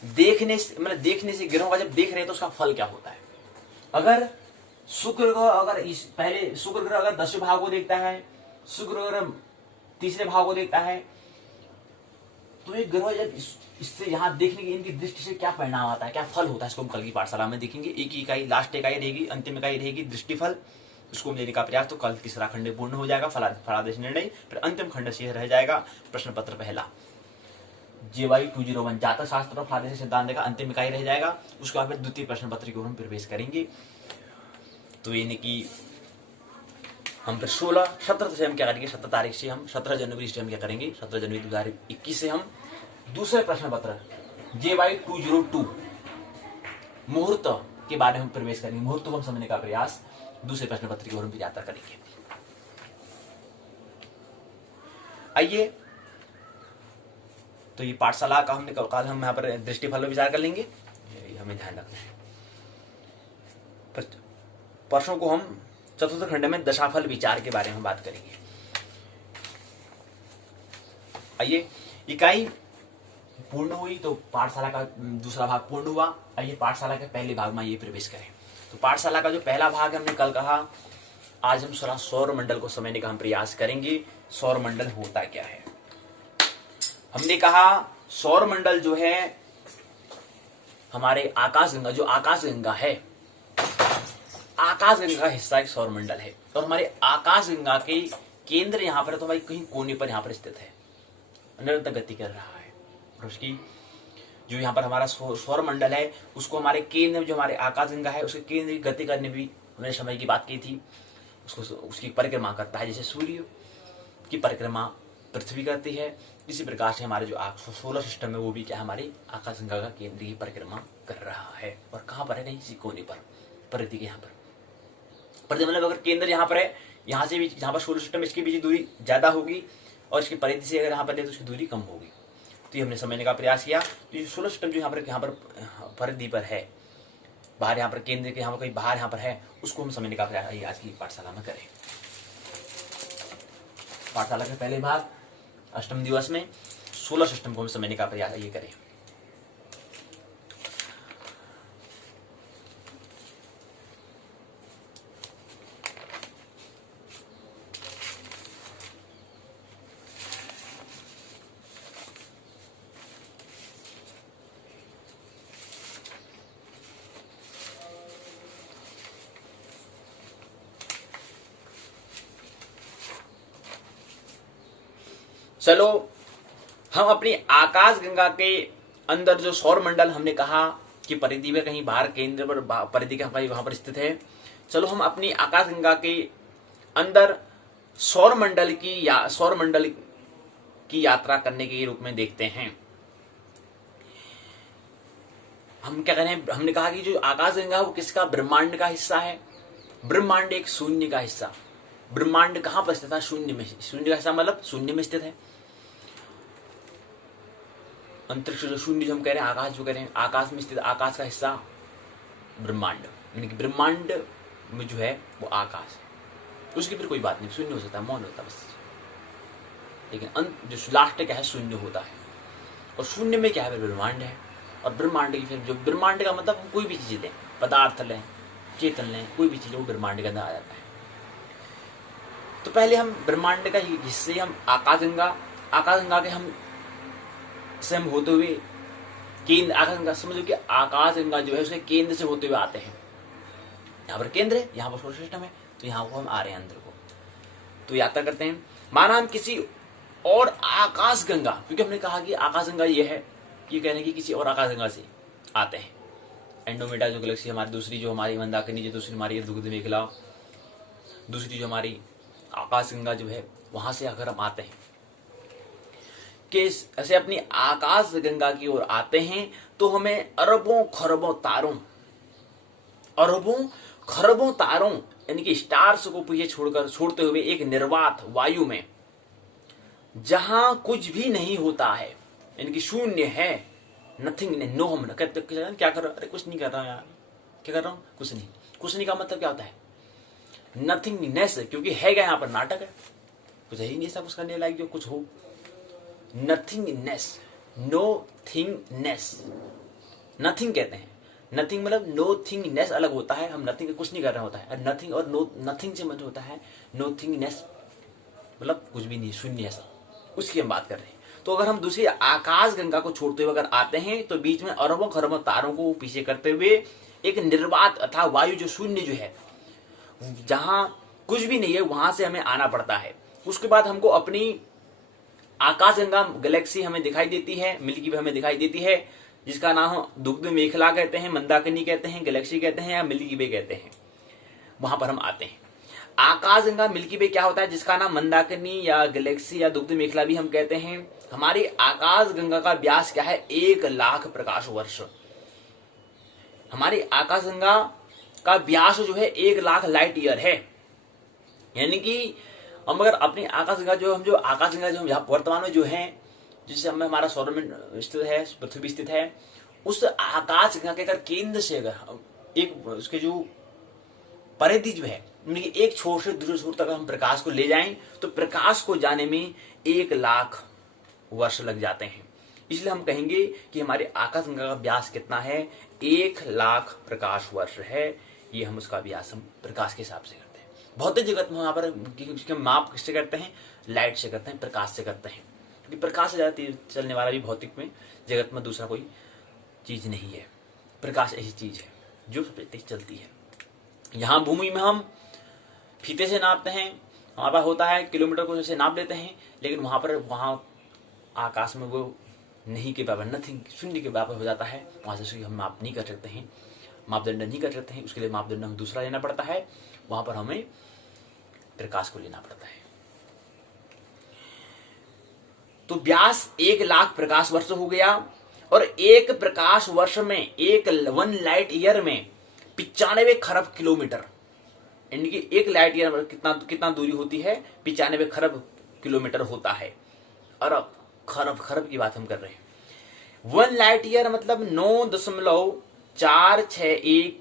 देखने से, मतलब देखने से ग्रहों का जब देख रहे हैं तो उसका फल क्या होता है। अगर शुक्र ग्रह पहले शुक्र ग्रह अगर 10वें भाव को देखता है, शुक्र ग्रह 3रे भाव को देखता है, तो ये ग्रह जब इससे यहाँ देखने की इनकी दृष्टि से क्या परिणाम आता है, क्या फल होता है, इसको हम कल की पाठशाला में देखेंगे। एक ही इकाई, लास्ट इकाई रहेगी, अंतिम इकाई रहेगी दृष्टिफल। उसको हम लेने का प्रयास, तो कल तीसरा खंड पूर्ण हो जाएगा, फलादेश निर्णय। फिर अंतिम खंड से रह जाएगा प्रश्न पत्र पहला, JY 201 जातक शास्त्र और फलादेश सिद्धांत का अंतिम इकाई रह जाएगा। उसके बाद फिर द्वितीय प्रश्न पत्र की ओर हम प्रवेश करेंगे। तो यानी कि हम फिर 17 से हम क्या करेंगे, 17 तारीख से हम 17 जनवरी से हम क्या करेंगे, 17 जनवरी 2021 से हम दूसरे प्रश्न पत्र JY 202 मुहूर्त के बारे में प्रवेश करेंगे। मुहूर्त को हम समझने का प्रयास दूसरे प्रश्न पत्र की ओर हम यात्रा करेंगे। आइए, तो ये पाठशाला का हमने कल हम यहाँ पर दृष्टिफल पर विचार कर लेंगे, ये हमें ध्यान रखना है। परसों को हम चतुर्थ खंड में दशाफल विचार के बारे में बात करेंगे। आइए, इकाई पूर्ण हुई तो पाठशाला का दूसरा भाग पूर्ण हुआ। आइए पाठशाला के पहले भाग में ये प्रवेश करें। तो पाठशाला का जो पहला भाग हमने कल कहा, आज हम सौर मंडल को समझने का हम प्रयास करेंगे। सौर मंडल होता क्या है? हमने कहा सौर मंडल जो है हमारे आकाश गंगा, जो आकाश गंगा है, आकाश गंगा का हिस्सा एक सौर मंडल है। और हमारे आकाश गंगा के केंद्र यहाँ पर, तो भाई कहीं कोने पर यहाँ पर स्थित है, निरंतर गति कर रहा है। और उसकी जो यहाँ पर हमारा सौर मंडल है, उसको हमारे केंद्र में जो हमारे आकाश गंगा है, उसके केंद्र की गति करने भी उन्होंने समय की बात की थी। उसकी परिक्रमा करता है, जैसे सूर्य की परिक्रमा पृथ्वी करती है, इसी प्रकार से हमारे जो सोलर सिस्टम है वो भी क्या हमारी आकाश गंगा का केंद्र की परिक्रमा कर रहा है। और कहाँ पर है? कहीं इसी कोने पर, परिधि के यहाँ पर। मतलब अगर केंद्र यहाँ पर है, यहाँ से भी जहाँ पर सोलर सिस्टम, इसके बीच दूरी ज्यादा होगी, और इसकी परिधि से अगर यहाँ पर ले तो उसकी दूरी कम होगी। तो ये हमने समझने का प्रयास किया। तो ये सोलर सिस्टम जो यहाँ पर परिधि पर है, बाहर यहाँ पर केंद्र के यहाँ पर कहीं बाहर यहाँ पर है, उसको हम समझने का प्रयास आज की पाठशाला में करें। पाठशाला के पहले भाग अष्टम दिवस में सोलर सिस्टम को हम समझने का प्रयास ये करें। चलो, हम अपनी आकाश गंगा के अंदर जो सौर मंडल हमने कहा कि परिधि में कहीं बाहर केंद्र पर परिधि के वहां पर स्थित है। चलो हम अपनी आकाश गंगा के अंदर सौर मंडल की यात्रा करने के रूप में देखते हैं। हम क्या करें, हमने कहा कि जो आकाश गंगा वो किसका, ब्रह्मांड का हिस्सा है। ब्रह्मांड एक शून्य का हिस्सा। ब्रह्मांड कहां पर स्थित है? शून्य में। शून्य का हिस्सा मतलब शून्य में स्थित है। अंतरिक्ष जो शून्य जो हम कह रहे हैं, आकाश जो कह रहे हैं, आकाश में स्थित आकाश का हिस्सा ब्रह्मांड, यानी कि ब्रह्मांड में जो है वो आकाश है। उसकी फिर कोई बात नहीं, शून्य हो सकता है, मौन होता है बस। लेकिन अंत जो लास्ट क्या है, शून्य होता है। और शून्य में क्या है? ब्रह्मांड है। और ब्रह्मांड की फिर जो ब्रह्मांड का मतलब हम कोई भी चीज लें, पदार्थ लें, चेतन लें, कोई भी चीज वो ब्रह्मांड के अंदर आ जाता है। तो पहले हम ब्रह्मांड का हिस्से हम आकाशगंगा के हम से हम होते हुए केंद्र, आकाशगंगा समझो कि आकाशगंगा जो है उसके केंद्र से होते हुए आते हैं। यहाँ पर केंद्र है, यहाँ पर सोलर सिस्टम है, तो यहाँ को हम आ रहे हैं अंदर को, तो यात्रा करते हैं। माना हम किसी और आकाशगंगा, क्योंकि हमने कहा कि आकाशगंगा ये है कि कहने की किसी और आकाशगंगा से आते हैं। एंड्रोमेडा जो गैलेक्सी हमारी दूसरी, जो हमारी मंदाकिनी, जो दूसरी हमारी दुग्ध मेखला, दूसरी जो हमारी आकाशगंगा जो है, वहां से अगर हम आते हैं कि ऐसे अपनी आकाश गंगा की ओर आते हैं तो हमें अरबों खरबों तारों यानी कि स्टार्स को पीछे छोड़ते हुए एक निर्वात वायु में, जहां कुछ भी नहीं होता है, यानी कि शून्य है, नथिंग, नो, हम क्या कर रहा हूं, अरे कुछ नहीं कर रहा हूं यार, क्या कर रहा हूं, कुछ नहीं का मतलब क्या होता है, नथिंगनेस, क्योंकि है क्या, यहां पर नाटक है, कुछ है ही नहीं ऐसा कुछ करने लायक जो कुछ हो, नथिंगनेस, नो थिंगनेस, नथिंग कहते हैं, नथिंग मतलब नो थिंगनेस अलग होता है, हम नथिंग कुछ नहीं कर रहा होता है, नथिंग और नो, नथिंग से मतलब होता है नो थिंगनेस, मतलब कुछ भी नहीं, शून्य ऐसा, उसकी हम बात कर रहे हैं। तो अगर हम दूसरी आकाश गंगा को छोड़ते हुए अगर आते हैं तो बीच में अरबों खरबों तारों को पीछे करते हुए एक निर्वात अथवा वायु जो शून्य जो है, जहां कुछ भी नहीं है, वहां से हमें आना पड़ता है। उसके बाद हमको अपनी आकाश गंगा गैलेक्सी हमें दिखाई देती है, मिल्की वे हमें दिखाई देती है, जिसका नाम दुग्ध मेखला कहते हैं, मंदाकिनी कहते हैं, गैलेक्सी कहते हैं या मिल्की वे कहते हैं। वहां पर हम आते हैं। आकाश गंगा मिल्की वे क्या होता है, जिसका नाम मंदाकिनी या गैलेक्सी या दुग्ध मेखला भी हम कहते हैं। हमारी आकाश गंगा का व्यास क्या है, 1,00,000 प्रकाश वर्ष। हमारी आकाश गंगा का व्यास जो है 1,00,000 लाइट ईयर है। यानी कि हम अगर अपनी आकाश गंगा जो हम यहाँ वर्तमान में जो है, जिससे हमें हमारा सौर में स्थित है, पृथ्वी स्थित है, उस आकाश गंगा के अगर केंद्र से अगर एक उसके जो परिधि जो है, एक छोर से दूसरे छोर तक हम प्रकाश को ले जाएं तो प्रकाश को जाने में 1,00,000 वर्ष लग जाते हैं। इसलिए हम कहेंगे कि हमारे आकाश गंगा का व्यास कितना है, 1,00,000 प्रकाश वर्ष है। ये हम उसका व्यास हम प्रकाश के हिसाब से करते हैं। भौतिक जगत में वहां पर माप किससे करते हैं, लाइट से करते हैं, प्रकाश से करते हैं, क्योंकि प्रकाश से ज्यादा चलने वाला भी भौतिक में जगत में दूसरा कोई चीज नहीं है। प्रकाश ऐसी चीज है जो सबसे तेज चलती है। यहाँ भूमि में हम फीते से नापते हैं, हमारे पास होता है किलोमीटर को जैसे नाप लेते हैं, लेकिन वहां आकाश में वो नहीं के बराबर, नथिंग, शून्य के बराबर हो जाता है। वहां से हम माप नहीं कर सकते हैं, मापदंड नहीं कर सकते हैं। उसके लिए मापदंड हम दूसरा लेना पड़ता है, वहां पर हमें प्रकाश को लेना पड़ता है। तो व्यास 1,00,000 प्रकाश वर्ष हो गया, और एक प्रकाश वर्ष में 1 लाइट ईयर में 95 खरब किलोमीटर, यानी कि 1 लाइट ईयर में कितना दूरी होती है, 95 खरब किलोमीटर होता है। अरब खरब की बात हम कर रहे हैं। 1 लाइट ईयर मतलब 9.461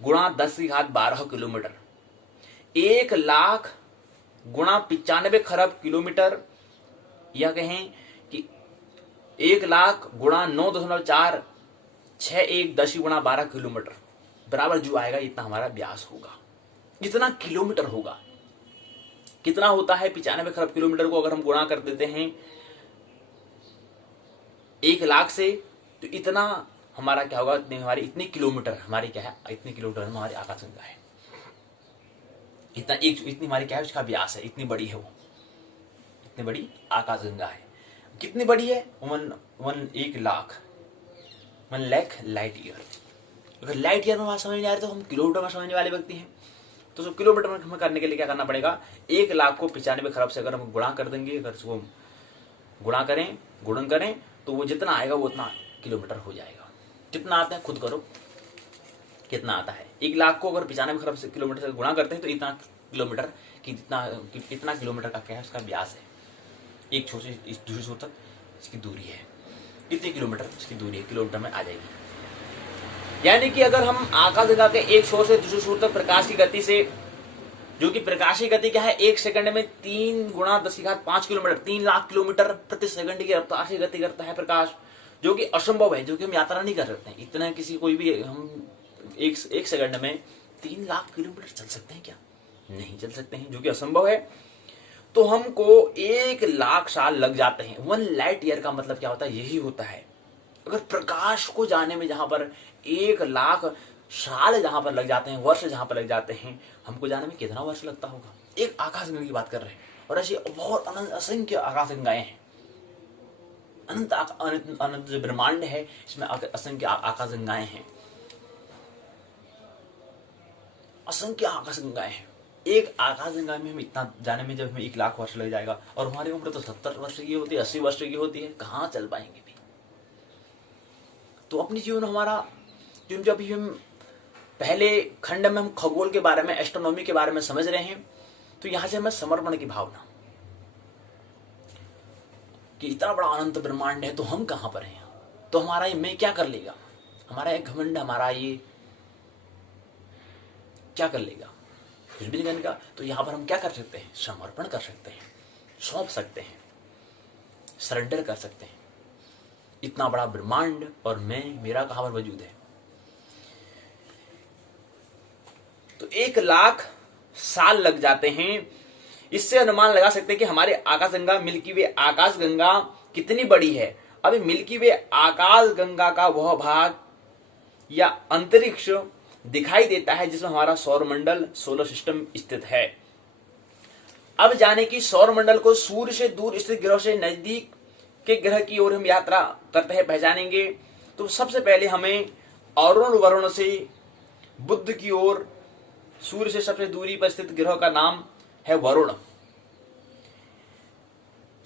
गुणा 10⁻12 किलोमीटर। 1,00,000 गुणा 95 खरब किलोमीटर, या कहें कि 1,00,000 गुणा 9.461 10⁻12 किलोमीटर बराबर जो आएगा, इतना हमारा व्यास होगा, इतना किलोमीटर होगा। कितना होता है 95 खरब किलोमीटर को अगर हम गुणा कर देते हैं 1,00,000 से, तो इतना हमारा क्या होगा, इतने किलोमीटर हमारी क्या है, इतने किलोमीटर हमारी आकाश गंगा है, इतनी हमारी क्या है, उसका व्यास है, इतनी बड़ी है वो, इतनी बड़ी आकाश गंगा है। कितनी बड़ी है, 1,00,000 लाइट ईयर। अगर लाइट ईयर में बात समझ नहीं आ रही तो हम किलोमीटर में समझने वाले व्यक्ति हैं। तो सब किलोमीटर में हमें करने के लिए क्या करना पड़ेगा, 1,00,000 को 95 खरब से अगर हम गुणा कर देंगे, अगर उसको गुणन करें तो वो जितना आएगा वो उतना किलोमीटर हो जाएगा। कितना आता है खुद करो, कितना आता है। 1,00,000 को अगर 95 खरब से किलोमीटर से गुणा करते हैं तो इतना किलोमीटर कितना किलोमीटर का क्या है, उसका व्यास है। एक छोर से दूसरे छोर तक इसकी दूरी है, कितने किलोमीटर इसकी दूरी है, किलोमीटर में आ जाएगी। यानी कि अगर हम आकाश गंगा के एक छोर से दूसरे छोर तक प्रकाश की गति से, जो कि प्रकाश की गति क्या है, 1 सेकंड में 3 गुणा 10⁵5 किलोमीटर, 3,00,000 किलोमीटर प्रति सेकंड की रफ्तार से गति करता है प्रकाश, जो कि असंभव है, जो कि हम यात्रा नहीं कर सकते हैं। इतना किसी कोई भी हम एक सेकंड में 3,00,000 किलोमीटर चल सकते हैं क्या, नहीं चल सकते हैं, जो कि असंभव है। तो हमको 1,00,000 साल लग जाते हैं। 1 लाइट ईयर का मतलब क्या होता है, यही होता है। अगर प्रकाश को जाने में जहां पर 1,00,000 साल जहां पर लग जाते हैं, वर्ष जहां पर लग जाते हैं, हमको जाने में कितना वर्ष लगता होगा। एक आकाश गंगा की बात कर रहे हैं, और ऐसी बहुत अनंत असंख्य आकाश गंगाएं हैं। अनंत जो ब्रह्मांड है, इसमें असंख्य आकाश गंगाएं हैं, असंख्य आकाश गंगाएं हैं। एक आकाशगंगा में हम इतना जाने में जब हमें 1 लाख वर्ष लग जाएगा, और हमारी उम्र तो 70 वर्ष की होती है, 80 वर्ष की होती है, कहाँ चल पाएंगे भी। तो अपनी जीवन हमारा जो अभी हम पहले खंड में हम खगोल के बारे में, एस्ट्रोनॉमी के बारे में समझ रहे हैं, तो यहां से हमें समर्पण की भावना कि इतना बड़ा अनंत ब्रह्मांड है तो हम कहां पर हैं, तो हमारा ये मैं क्या कर लेगा, हमारा एक घमंड, हमारा ये क्या कर लेगा कुछ भी नहीं करने का। तो यहां पर हम क्या कर सकते हैं, समर्पण कर सकते हैं, सौंप सकते हैं, सरेंडर कर सकते हैं। इतना बड़ा ब्रह्मांड और मैं, मेरा कहां पर वजूद है। तो 1 लाख साल लग जाते हैं। इससे अनुमान लगा सकते हैं कि हमारे आकाशगंगा, मिल्की वे आकाशगंगा कितनी बड़ी है। अभी मिल्की वे आकाशगंगा का वह भाग या अंतरिक्ष दिखाई देता है जिसमें हमारा सौरमंडल, सोलर सिस्टम स्थित है। अब जाने की सौरमंडल को सूर्य से दूर स्थित ग्रह से नजदीक के ग्रह की ओर हम यात्रा करते हैं, पहचानेंगे। तो सबसे पहले हमें अरुण वरुण से बुध की ओर, सूर्य से सबसे दूरी पर स्थित ग्रह का नाम है वरुण।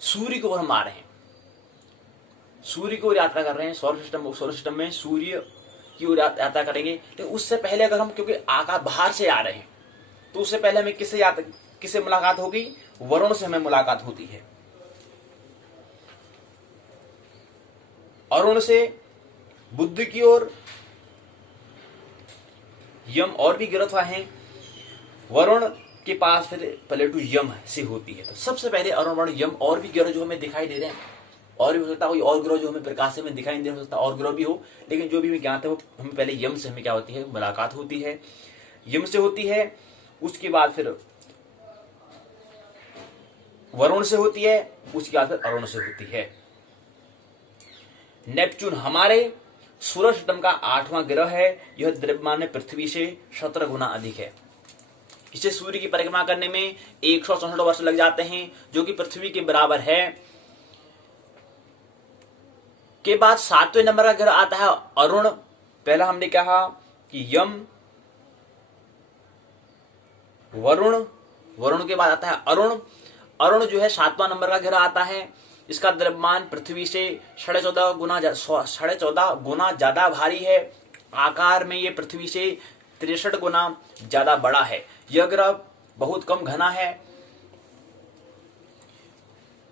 सूर्य की ओर हम आ रहे हैं, सूर्य की ओर यात्रा कर रहे हैं। सोलर सिस्टम में सूर्य की ओर यात्रा करेंगे। लेकिन उससे पहले अगर हम, क्योंकि आकाश बाहर से आ रहे हैं, तो उससे पहले हमें किससे मुलाकात होगी, वरुण से हमें मुलाकात होती है। अरुण से बुध की ओर यम और भी ग्रह हैं, वरुण के पास फिर प्लेटो यम से होती है। तो सबसे पहले अरुण, वरुण, यम और भी ग्रह जो हमें दिखाई दे रहे हैं, और भी हो सकता है कोई और ग्रह जो हमें प्रकाश में दिखाई नहीं दे रहा, हो सकता है और ग्रह भी हो, लेकिन जो भी हमें ज्ञात है वो हमें पहले यम से हमें क्या होती है, मुलाकात होती है, यम से होती है। उसके बाद फिर वरुण से होती है, उसके बाद फिर अरुण से होती है। नेपच्यून हमारे सूर्य सिस्टम का 8वां ग्रह है। यह द्रव्यमान में पृथ्वी से 17 गुना अधिक है। इसे सूर्य की परिक्रमा करने में 164 वर्ष लग जाते हैं, जो कि पृथ्वी के बराबर है। के बाद 7वें नंबर का ग्रह आता है अरुण। पहला हमने कहा कि यम, वरुण, वरुण के बाद आता है अरुण। अरुण जो है 7वां नंबर का ग्रह आता है। इसका द्रव्यमान पृथ्वी से 14.5 गुना ज्यादा भारी है। आकार में ये पृथ्वी से 63 गुना ज्यादा बड़ा है। यह ग्रह बहुत कम घना है।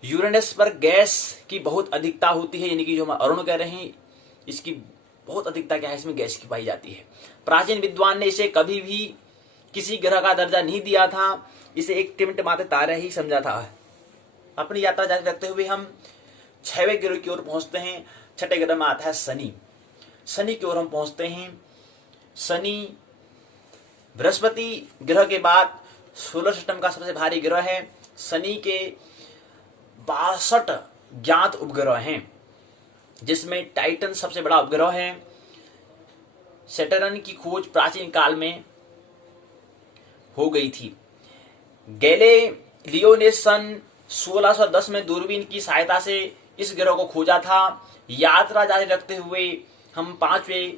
यूरेनस पर गैस की बहुत अधिकता होती है, यानी कि जो हम अरुण कह रहे हैं, इसकी बहुत अधिकता क्या है, इसमें गैस की पाई जाती है। प्राचीन विद्वान ने इसे कभी भी किसी ग्रह का दर्जा नहीं दिया था, इसे एक टिमटिमाते तारा ही समझा था। अपनी यात्रा जारी रखते हुए हम 6वें ग्रह की ओर पहुंचते हैं। 6ठे ग्रह में आता है शनि। शनि की ओर हम पहुंचते हैं। शनि बृहस्पति ग्रह के बाद सोलर सिस्टम का सबसे भारी ग्रह है। शनि के 62 ज्ञात उपग्रह हैं, जिसमें टाइटन सबसे बड़ा उपग्रह है। सैटर्न की खोज प्राचीन काल में हो गई थी। गैलीलियो ने सन 1610 में दूरबीन की सहायता से इस ग्रह को खोजा था। यात्रा जारी रखते हुए हम 5वें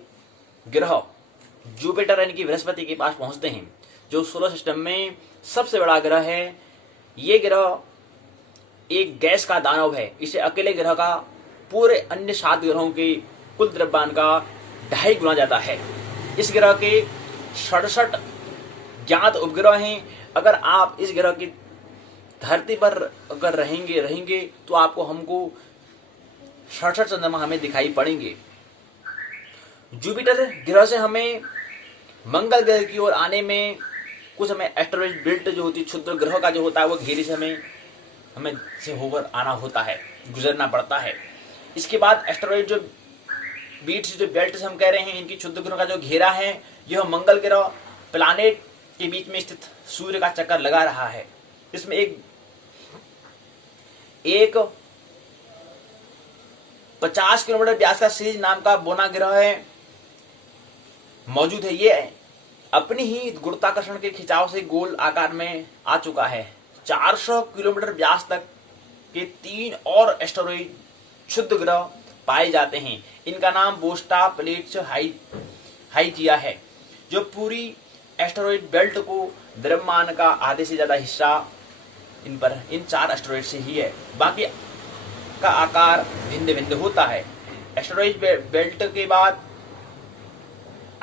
ग्रह जुपिटर यानी कि बृहस्पति के पास पहुंचते हैं, जो सोलर सिस्टम में सबसे बड़ा ग्रह है। ये ग्रह एक गैस का दानव है। इसे अकेले ग्रह का पूरे अन्य 7 ग्रहों के कुल द्रव्यमान का 2.5 गुना ज्यादा है। इस ग्रह के 67 ज्ञात उपग्रह हैं। अगर आप इस ग्रह की धरती पर अगर रहेंगे तो हमको 67 चंद्रमा हमें दिखाई पड़ेंगे। जुपिटर ग्रह से हमें मंगल ग्रह की ओर आने में कुछ हमें एस्टेरॉयड बेल्ट जो होती है, क्षुद्र ग्रह का जो होता है, वो घेरे से हमें से होकर आना होता है, गुजरना पड़ता है। इसके बाद एस्टेरॉयड जो बीट से, जो बेल्ट से हम कह रहे हैं, इनकी क्षुद्र ग्रह का जो घेरा है, यह मंगल ग्रह प्लानेट के बीच में स्थित सूर्य का चक्कर लगा रहा है। इसमें एक 50 किलोमीटर व्यास का सीरीज नाम का बोना ग्रह है मौजूद है। ये अपनी ही गुरुत्वाकर्षण के खिंचाव से गोल आकार में आ चुका है। 400 किलोमीटर व्यास तक के 3 और एस्टेरॉयड क्षुद्र ग्रह पाए जाते हैं। इनका नाम बोस्टा, प्लेट्स, हाइटिया है, जो पूरी एस्टेरॉयड बेल्ट को द्रव्यमान का आधे से ज्यादा हिस्सा इन 4 एस्टेरॉइड से ही है। बाकी का आकार भिन्न भिन्न होता है। एस्टेरॉइड बेल्ट के बाद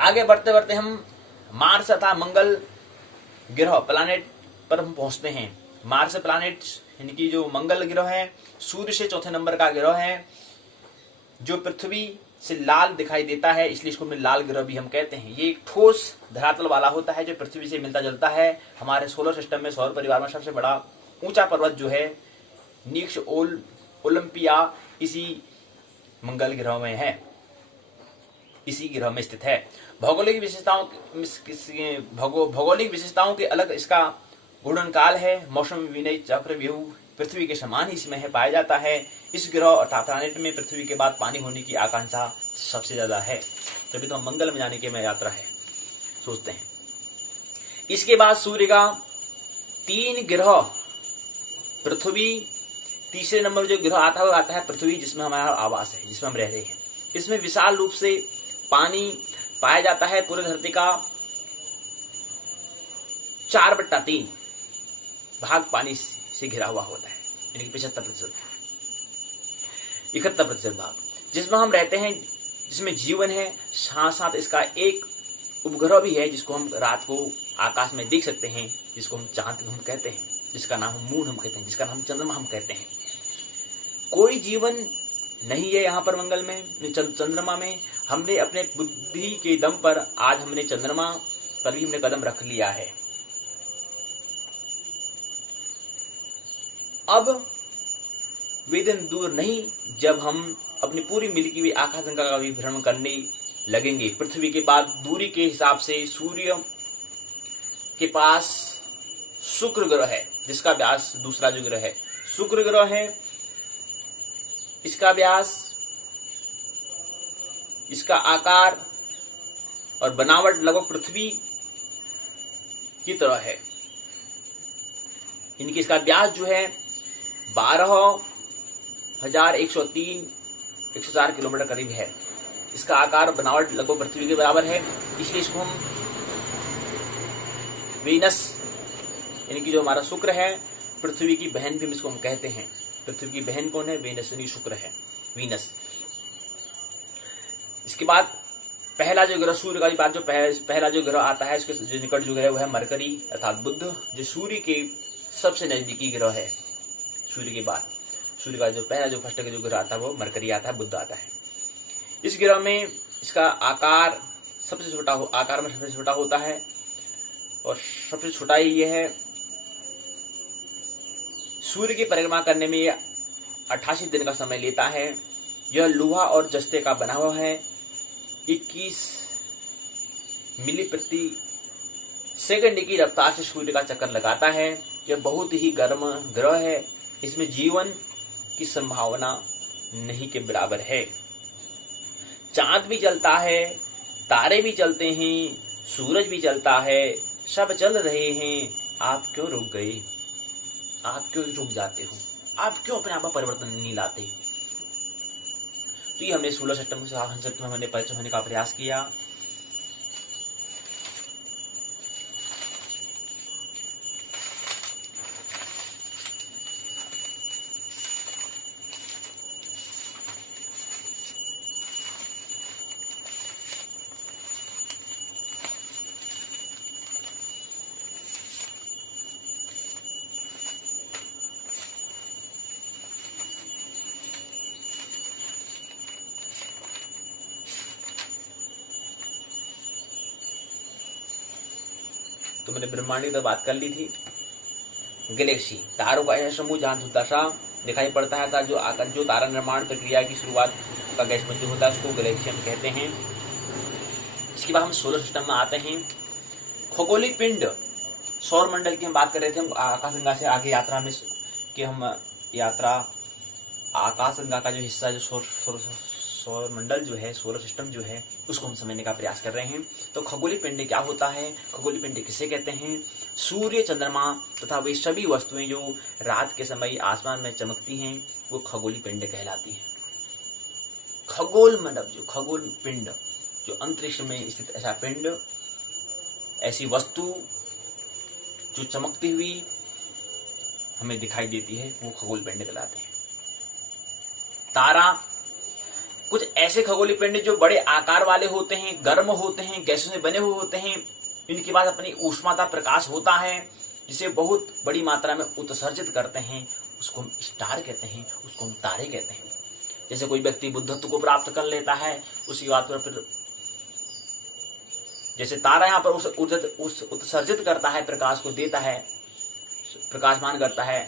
आगे बढ़ते बढ़ते हम मार्स तथा मंगल ग्रह प्लानेट पर हम पहुंचते हैं। मार्स प्लानेट यानी कि जो मंगल ग्रह है, सूर्य से चौथे नंबर का ग्रह है, जो पृथ्वी से लाल दिखाई देता है, इसलिए इसको लाल ग्रह भी हम कहते हैं। ये एक ठोस धरातल वाला होता है जो पृथ्वी से मिलता जुलता है। हमारे सोलर सिस्टम में, सौर परिवार में सबसे बड़ा ऊंचा पर्वत जो है नीक्स ओलंपिया इसी मंगल ग्रह में है, इसी ग्रह में स्थित है। भौगोलिक विशेषताओं के अलग इसका घूर्णनकाल है। मौसम विनिमय चक्रव्यूह पृथ्वी के समान ही इसमें है पाया जाता है। इस ग्रह अर्थात प्लैनेट में पृथ्वी के बाद पानी होने की आकांक्षा सबसे ज्यादा है, तभी तो हम मंगल में जाने की में यात्रा है सोचते हैं। इसके बाद सूर्य का 3 ग्रह, पृथ्वी तीसरे नंबर जो ग्रह आता है वो आता है पृथ्वी, जिसमें हमारा आवास है, जिसमें हम रह रहे हैं। इसमें विशाल रूप से पानी पाया जाता है। पूरे धरती का 4/3 भाग पानी से घिरा हुआ होता है, यानी कि 75%, 71% भाग जिसमें हम रहते हैं, जिसमें जीवन है। साथ साथ इसका एक उपग्रह भी है जिसको हम रात को आकाश में देख सकते हैं, जिसको हम चांद हम कहते हैं, जिसका नाम हम मून हम कहते हैं, जिसका नाम चंद्रमा हम कहते हैं। कोई जीवन नहीं है यहाँ पर मंगल में, चंद्रमा में। हमने अपने बुद्धि के दम पर आज हमने चंद्रमा पर भी हमने कदम रख लिया है। अब वे दिन दूर नहीं जब हम अपनी पूरी मिल्की वे आकाशगंगा का भी भ्रमण करने लगेंगे। पृथ्वी के बाद दूरी के हिसाब से सूर्य के पास शुक्र ग्रह है, जिसका व्यास दूसरा जो ग्रह है शुक्र ग्रह है। इसका व्यास, इसका आकार और बनावट लगभग पृथ्वी की तरह है। इनकी इसका व्यास जो है 12,104 किलोमीटर करीब है। इसका आकार बनावट लगभग पृथ्वी के बराबर है, इसलिए इसको हम वीनस यानी कि जो हमारा शुक्र है, पृथ्वी की बहन भी इसको हम कहते हैं। पृथ्वी की बहन कौन है? वीनस यानी शुक्र है, वीनस। इसके बाद पहला जो ग्रह सूर्य का बाद जो पहला जो ग्रह आता है, इसके जो निकट जो ग्रह वो है मरकरी अर्थात बुध, जो सूर्य के सबसे नजदीकी ग्रह है। सूर्य के बाद सूर्य का जो पहला जो फर्स्ट जो ग्रह आता है वो मरकरी आता है, बुध आता है। इस ग्रह में इसका आकार सबसे छोटा आकार में सबसे छोटा होता है और सबसे छोटा ही ये है। सूर्य की परिक्रमा करने में यह 88 दिन का समय लेता है। यह लोहा और जस्ते का बना हुआ है। 21 मिली प्रति सेकंड की रफ्तार से सूर्य का चक्कर लगाता है। यह बहुत ही गर्म ग्रह है। इसमें जीवन की संभावना नहीं के बराबर है। चांद भी चलता है, तारे भी चलते हैं, सूरज भी चलता है, सब चल रहे हैं। आप क्यों रुक गए? आप क्यों रुक जाते हो? आप क्यों अपने आप में परिवर्तन नहीं लाते? तो ये हमने सोलर सिस्टम के कॉन्सेप्ट में हमने परिचय होने का प्रयास किया। तो मैंने ब्रह्मांड की तो बात कर ली थी। गैलेक्सी तारों का ऐसा समूह जहां दशा दिखाई पड़ता है, जो तारा निर्माण प्रक्रिया की शुरुआत का गैस मंजू होता है, उसको गैलेक्सी हम कहते हैं। इसके बाद हम सोलर सिस्टम में आते हैं। खगोलीय पिंड, सौर मंडल की हम बात कर रहे थे। हम आकाशगंगा से आगे यात्रा में कि हम यात्रा आकाशगंगा का जो हिस्सा जो सौर मंडल जो है, सोलर सिस्टम जो है, उसको हम समझने का प्रयास कर रहे हैं। तो खगोलीय पिंड क्या होता है? खगोलीय पिंड किसे कहते हैं? सूर्य, चंद्रमा तथा वे सभी वस्तुएं जो रात के समय आसमान में चमकती हैं, वो खगोलीय पिंड कहलाती हैं। खगोल मतलब जो खगोल पिंड, जो अंतरिक्ष में स्थित ऐसा पिंड, ऐसी वस्तु जो चमकती हुई हमें दिखाई देती है वो खगोल पिंड कहलाते हैं। तारा कुछ ऐसे खगोलीय पिंड जो बड़े आकार वाले होते हैं, गर्म होते हैं, गैसों से बने हुए होते हैं, इनके पास अपनी ऊष्माता प्रकाश होता है, जिसे बहुत बड़ी मात्रा में उत्सर्जित करते हैं, उसको हम स्टार कहते हैं, उसको हम तारे कहते हैं। जैसे कोई व्यक्ति बुद्धत्व को प्राप्त कर लेता है, उसके बाद फिर जैसे तारा यहाँ पर उस उत्सर्जित करता है, प्रकाश को देता है, प्रकाशमान करता है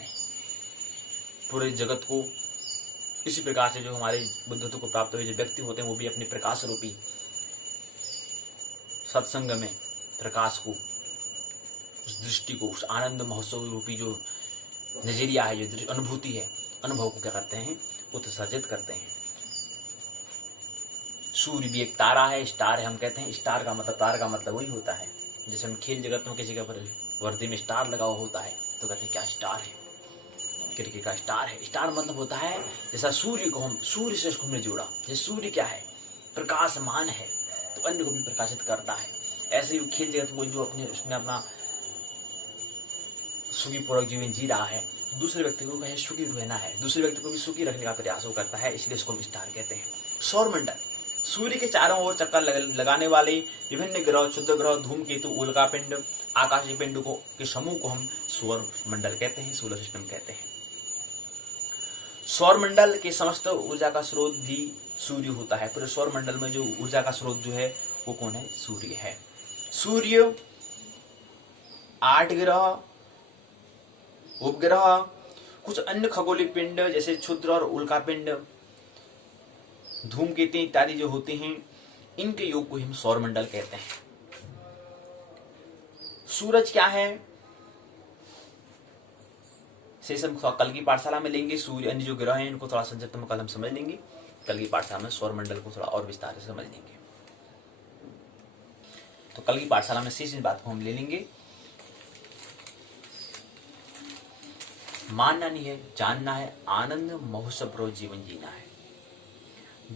पूरे जगत को, इसी प्रकार से जो हमारे बुद्धत्व को प्राप्त हुए जो व्यक्ति होते हैं वो भी अपने प्रकाश रूपी सत्संग में प्रकाश को, उस दृष्टि को, उस आनंद महोत्सव रूपी जो नजरिया है, जो अनुभूति है, अनुभव को क्या करते हैं, उत्सर्जित करते हैं। सूर्य भी एक तारा है, स्टार है। हम कहते हैं स्टार का मतलब, तारा का मतलब वही होता है। जैसे हम खेल जगत में किसी का वर्दी में स्टार लगा हुआ होता है तो कहते हैं क्या स्टार है, क्रिकेट का स्टार है। स्टार मतलब होता है जैसा सूर्य को हम, सूर्य से हमने जोड़ा, जैसे सूर्य क्या है, प्रकाशमान है तो अन्य को भी प्रकाशित करता है। ऐसे ही खेल जगत को जो अपने उसने अपना सुखी पूर्वक जीवन जी रहा है, दूसरे व्यक्ति को कहे सुखी रहना है, दूसरे व्यक्ति को भी सुखी रखने का प्रयास वो करता है, इसलिए इसको हम स्टार कहते हैं। सौरमंडल सूर्य के चारों ओर चक्कर लगाने वाले विभिन्न ग्रह, क्षुद्र ग्रह, धूमकेतु, उल्कापिंड, आकाशीय पिंड को के समूह को हम सौर मंडल कहते हैं, सोलर सिस्टम कहते हैं। सौर मंडल के समस्त ऊर्जा का स्रोत भी सूर्य होता है। पूरे सौर मंडल में जो ऊर्जा का स्रोत जो है वो कौन है, सूर्य है। सूर्य, 8 ग्रह, उपग्रह, कुछ अन्य खगोलीय पिंड जैसे क्षुद्र और उल्कापिंड, धूमकेतु इत्यादि जो होते हैं, इनके योग को हम सौर मंडल कहते हैं। सूरज क्या है, से हम कल की पाठशाला में लेंगे। सूर्य, अन्य जो ग्रह हैं इनको थोड़ा संक्षिप्त में कल हम समझ लेंगे। कल की पाठशाला में सौर मंडल को थोड़ा और विस्तार से समझ लेंगे। तो कल की पाठशाला में शेष इन बात को हम ले लेंगे। मानना नहीं है, जानना है, आनंद महोत्सव जीवन जीना है।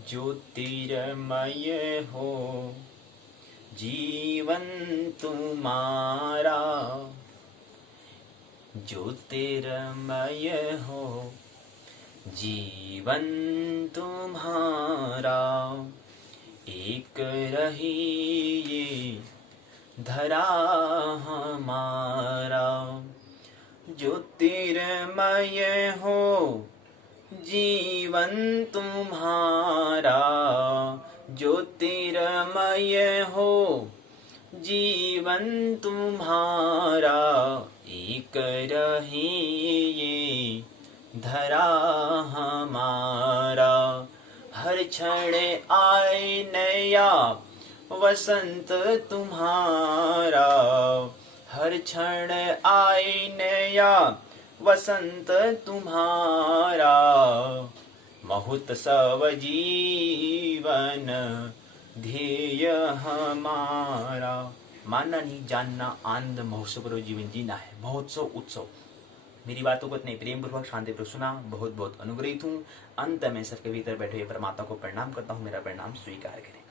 ज्योतिर्मय हो जीवन तुम्हारा, ज्योतिर्मय हो जीवन तुम्हारा, एक रही ये धरा हमारा। ज्योतिर्मय हो जीवन तुम्हारा, ज्योतिर्मय हो जीवन तुम्हारा, एक रही ये धरा हमारा। हर क्षण आए नया वसंत तुम्हारा, हर क्षण आए नया वसंत तुम्हारा, महोत्सव जीवन ध्येय हमारा। मानना नहीं, जानना, आनंद महोत्सव जीवन जीना है। महोत्सव, उत्सव। मेरी बातों को इतने प्रेम पूर्वक, शांति पूर्वक सुना, बहुत बहुत अनुग्रहित हूँ। अंत में सबके भीतर बैठे हुए परमात्मा को प्रणाम करता हूँ, मेरा प्रणाम स्वीकार करें।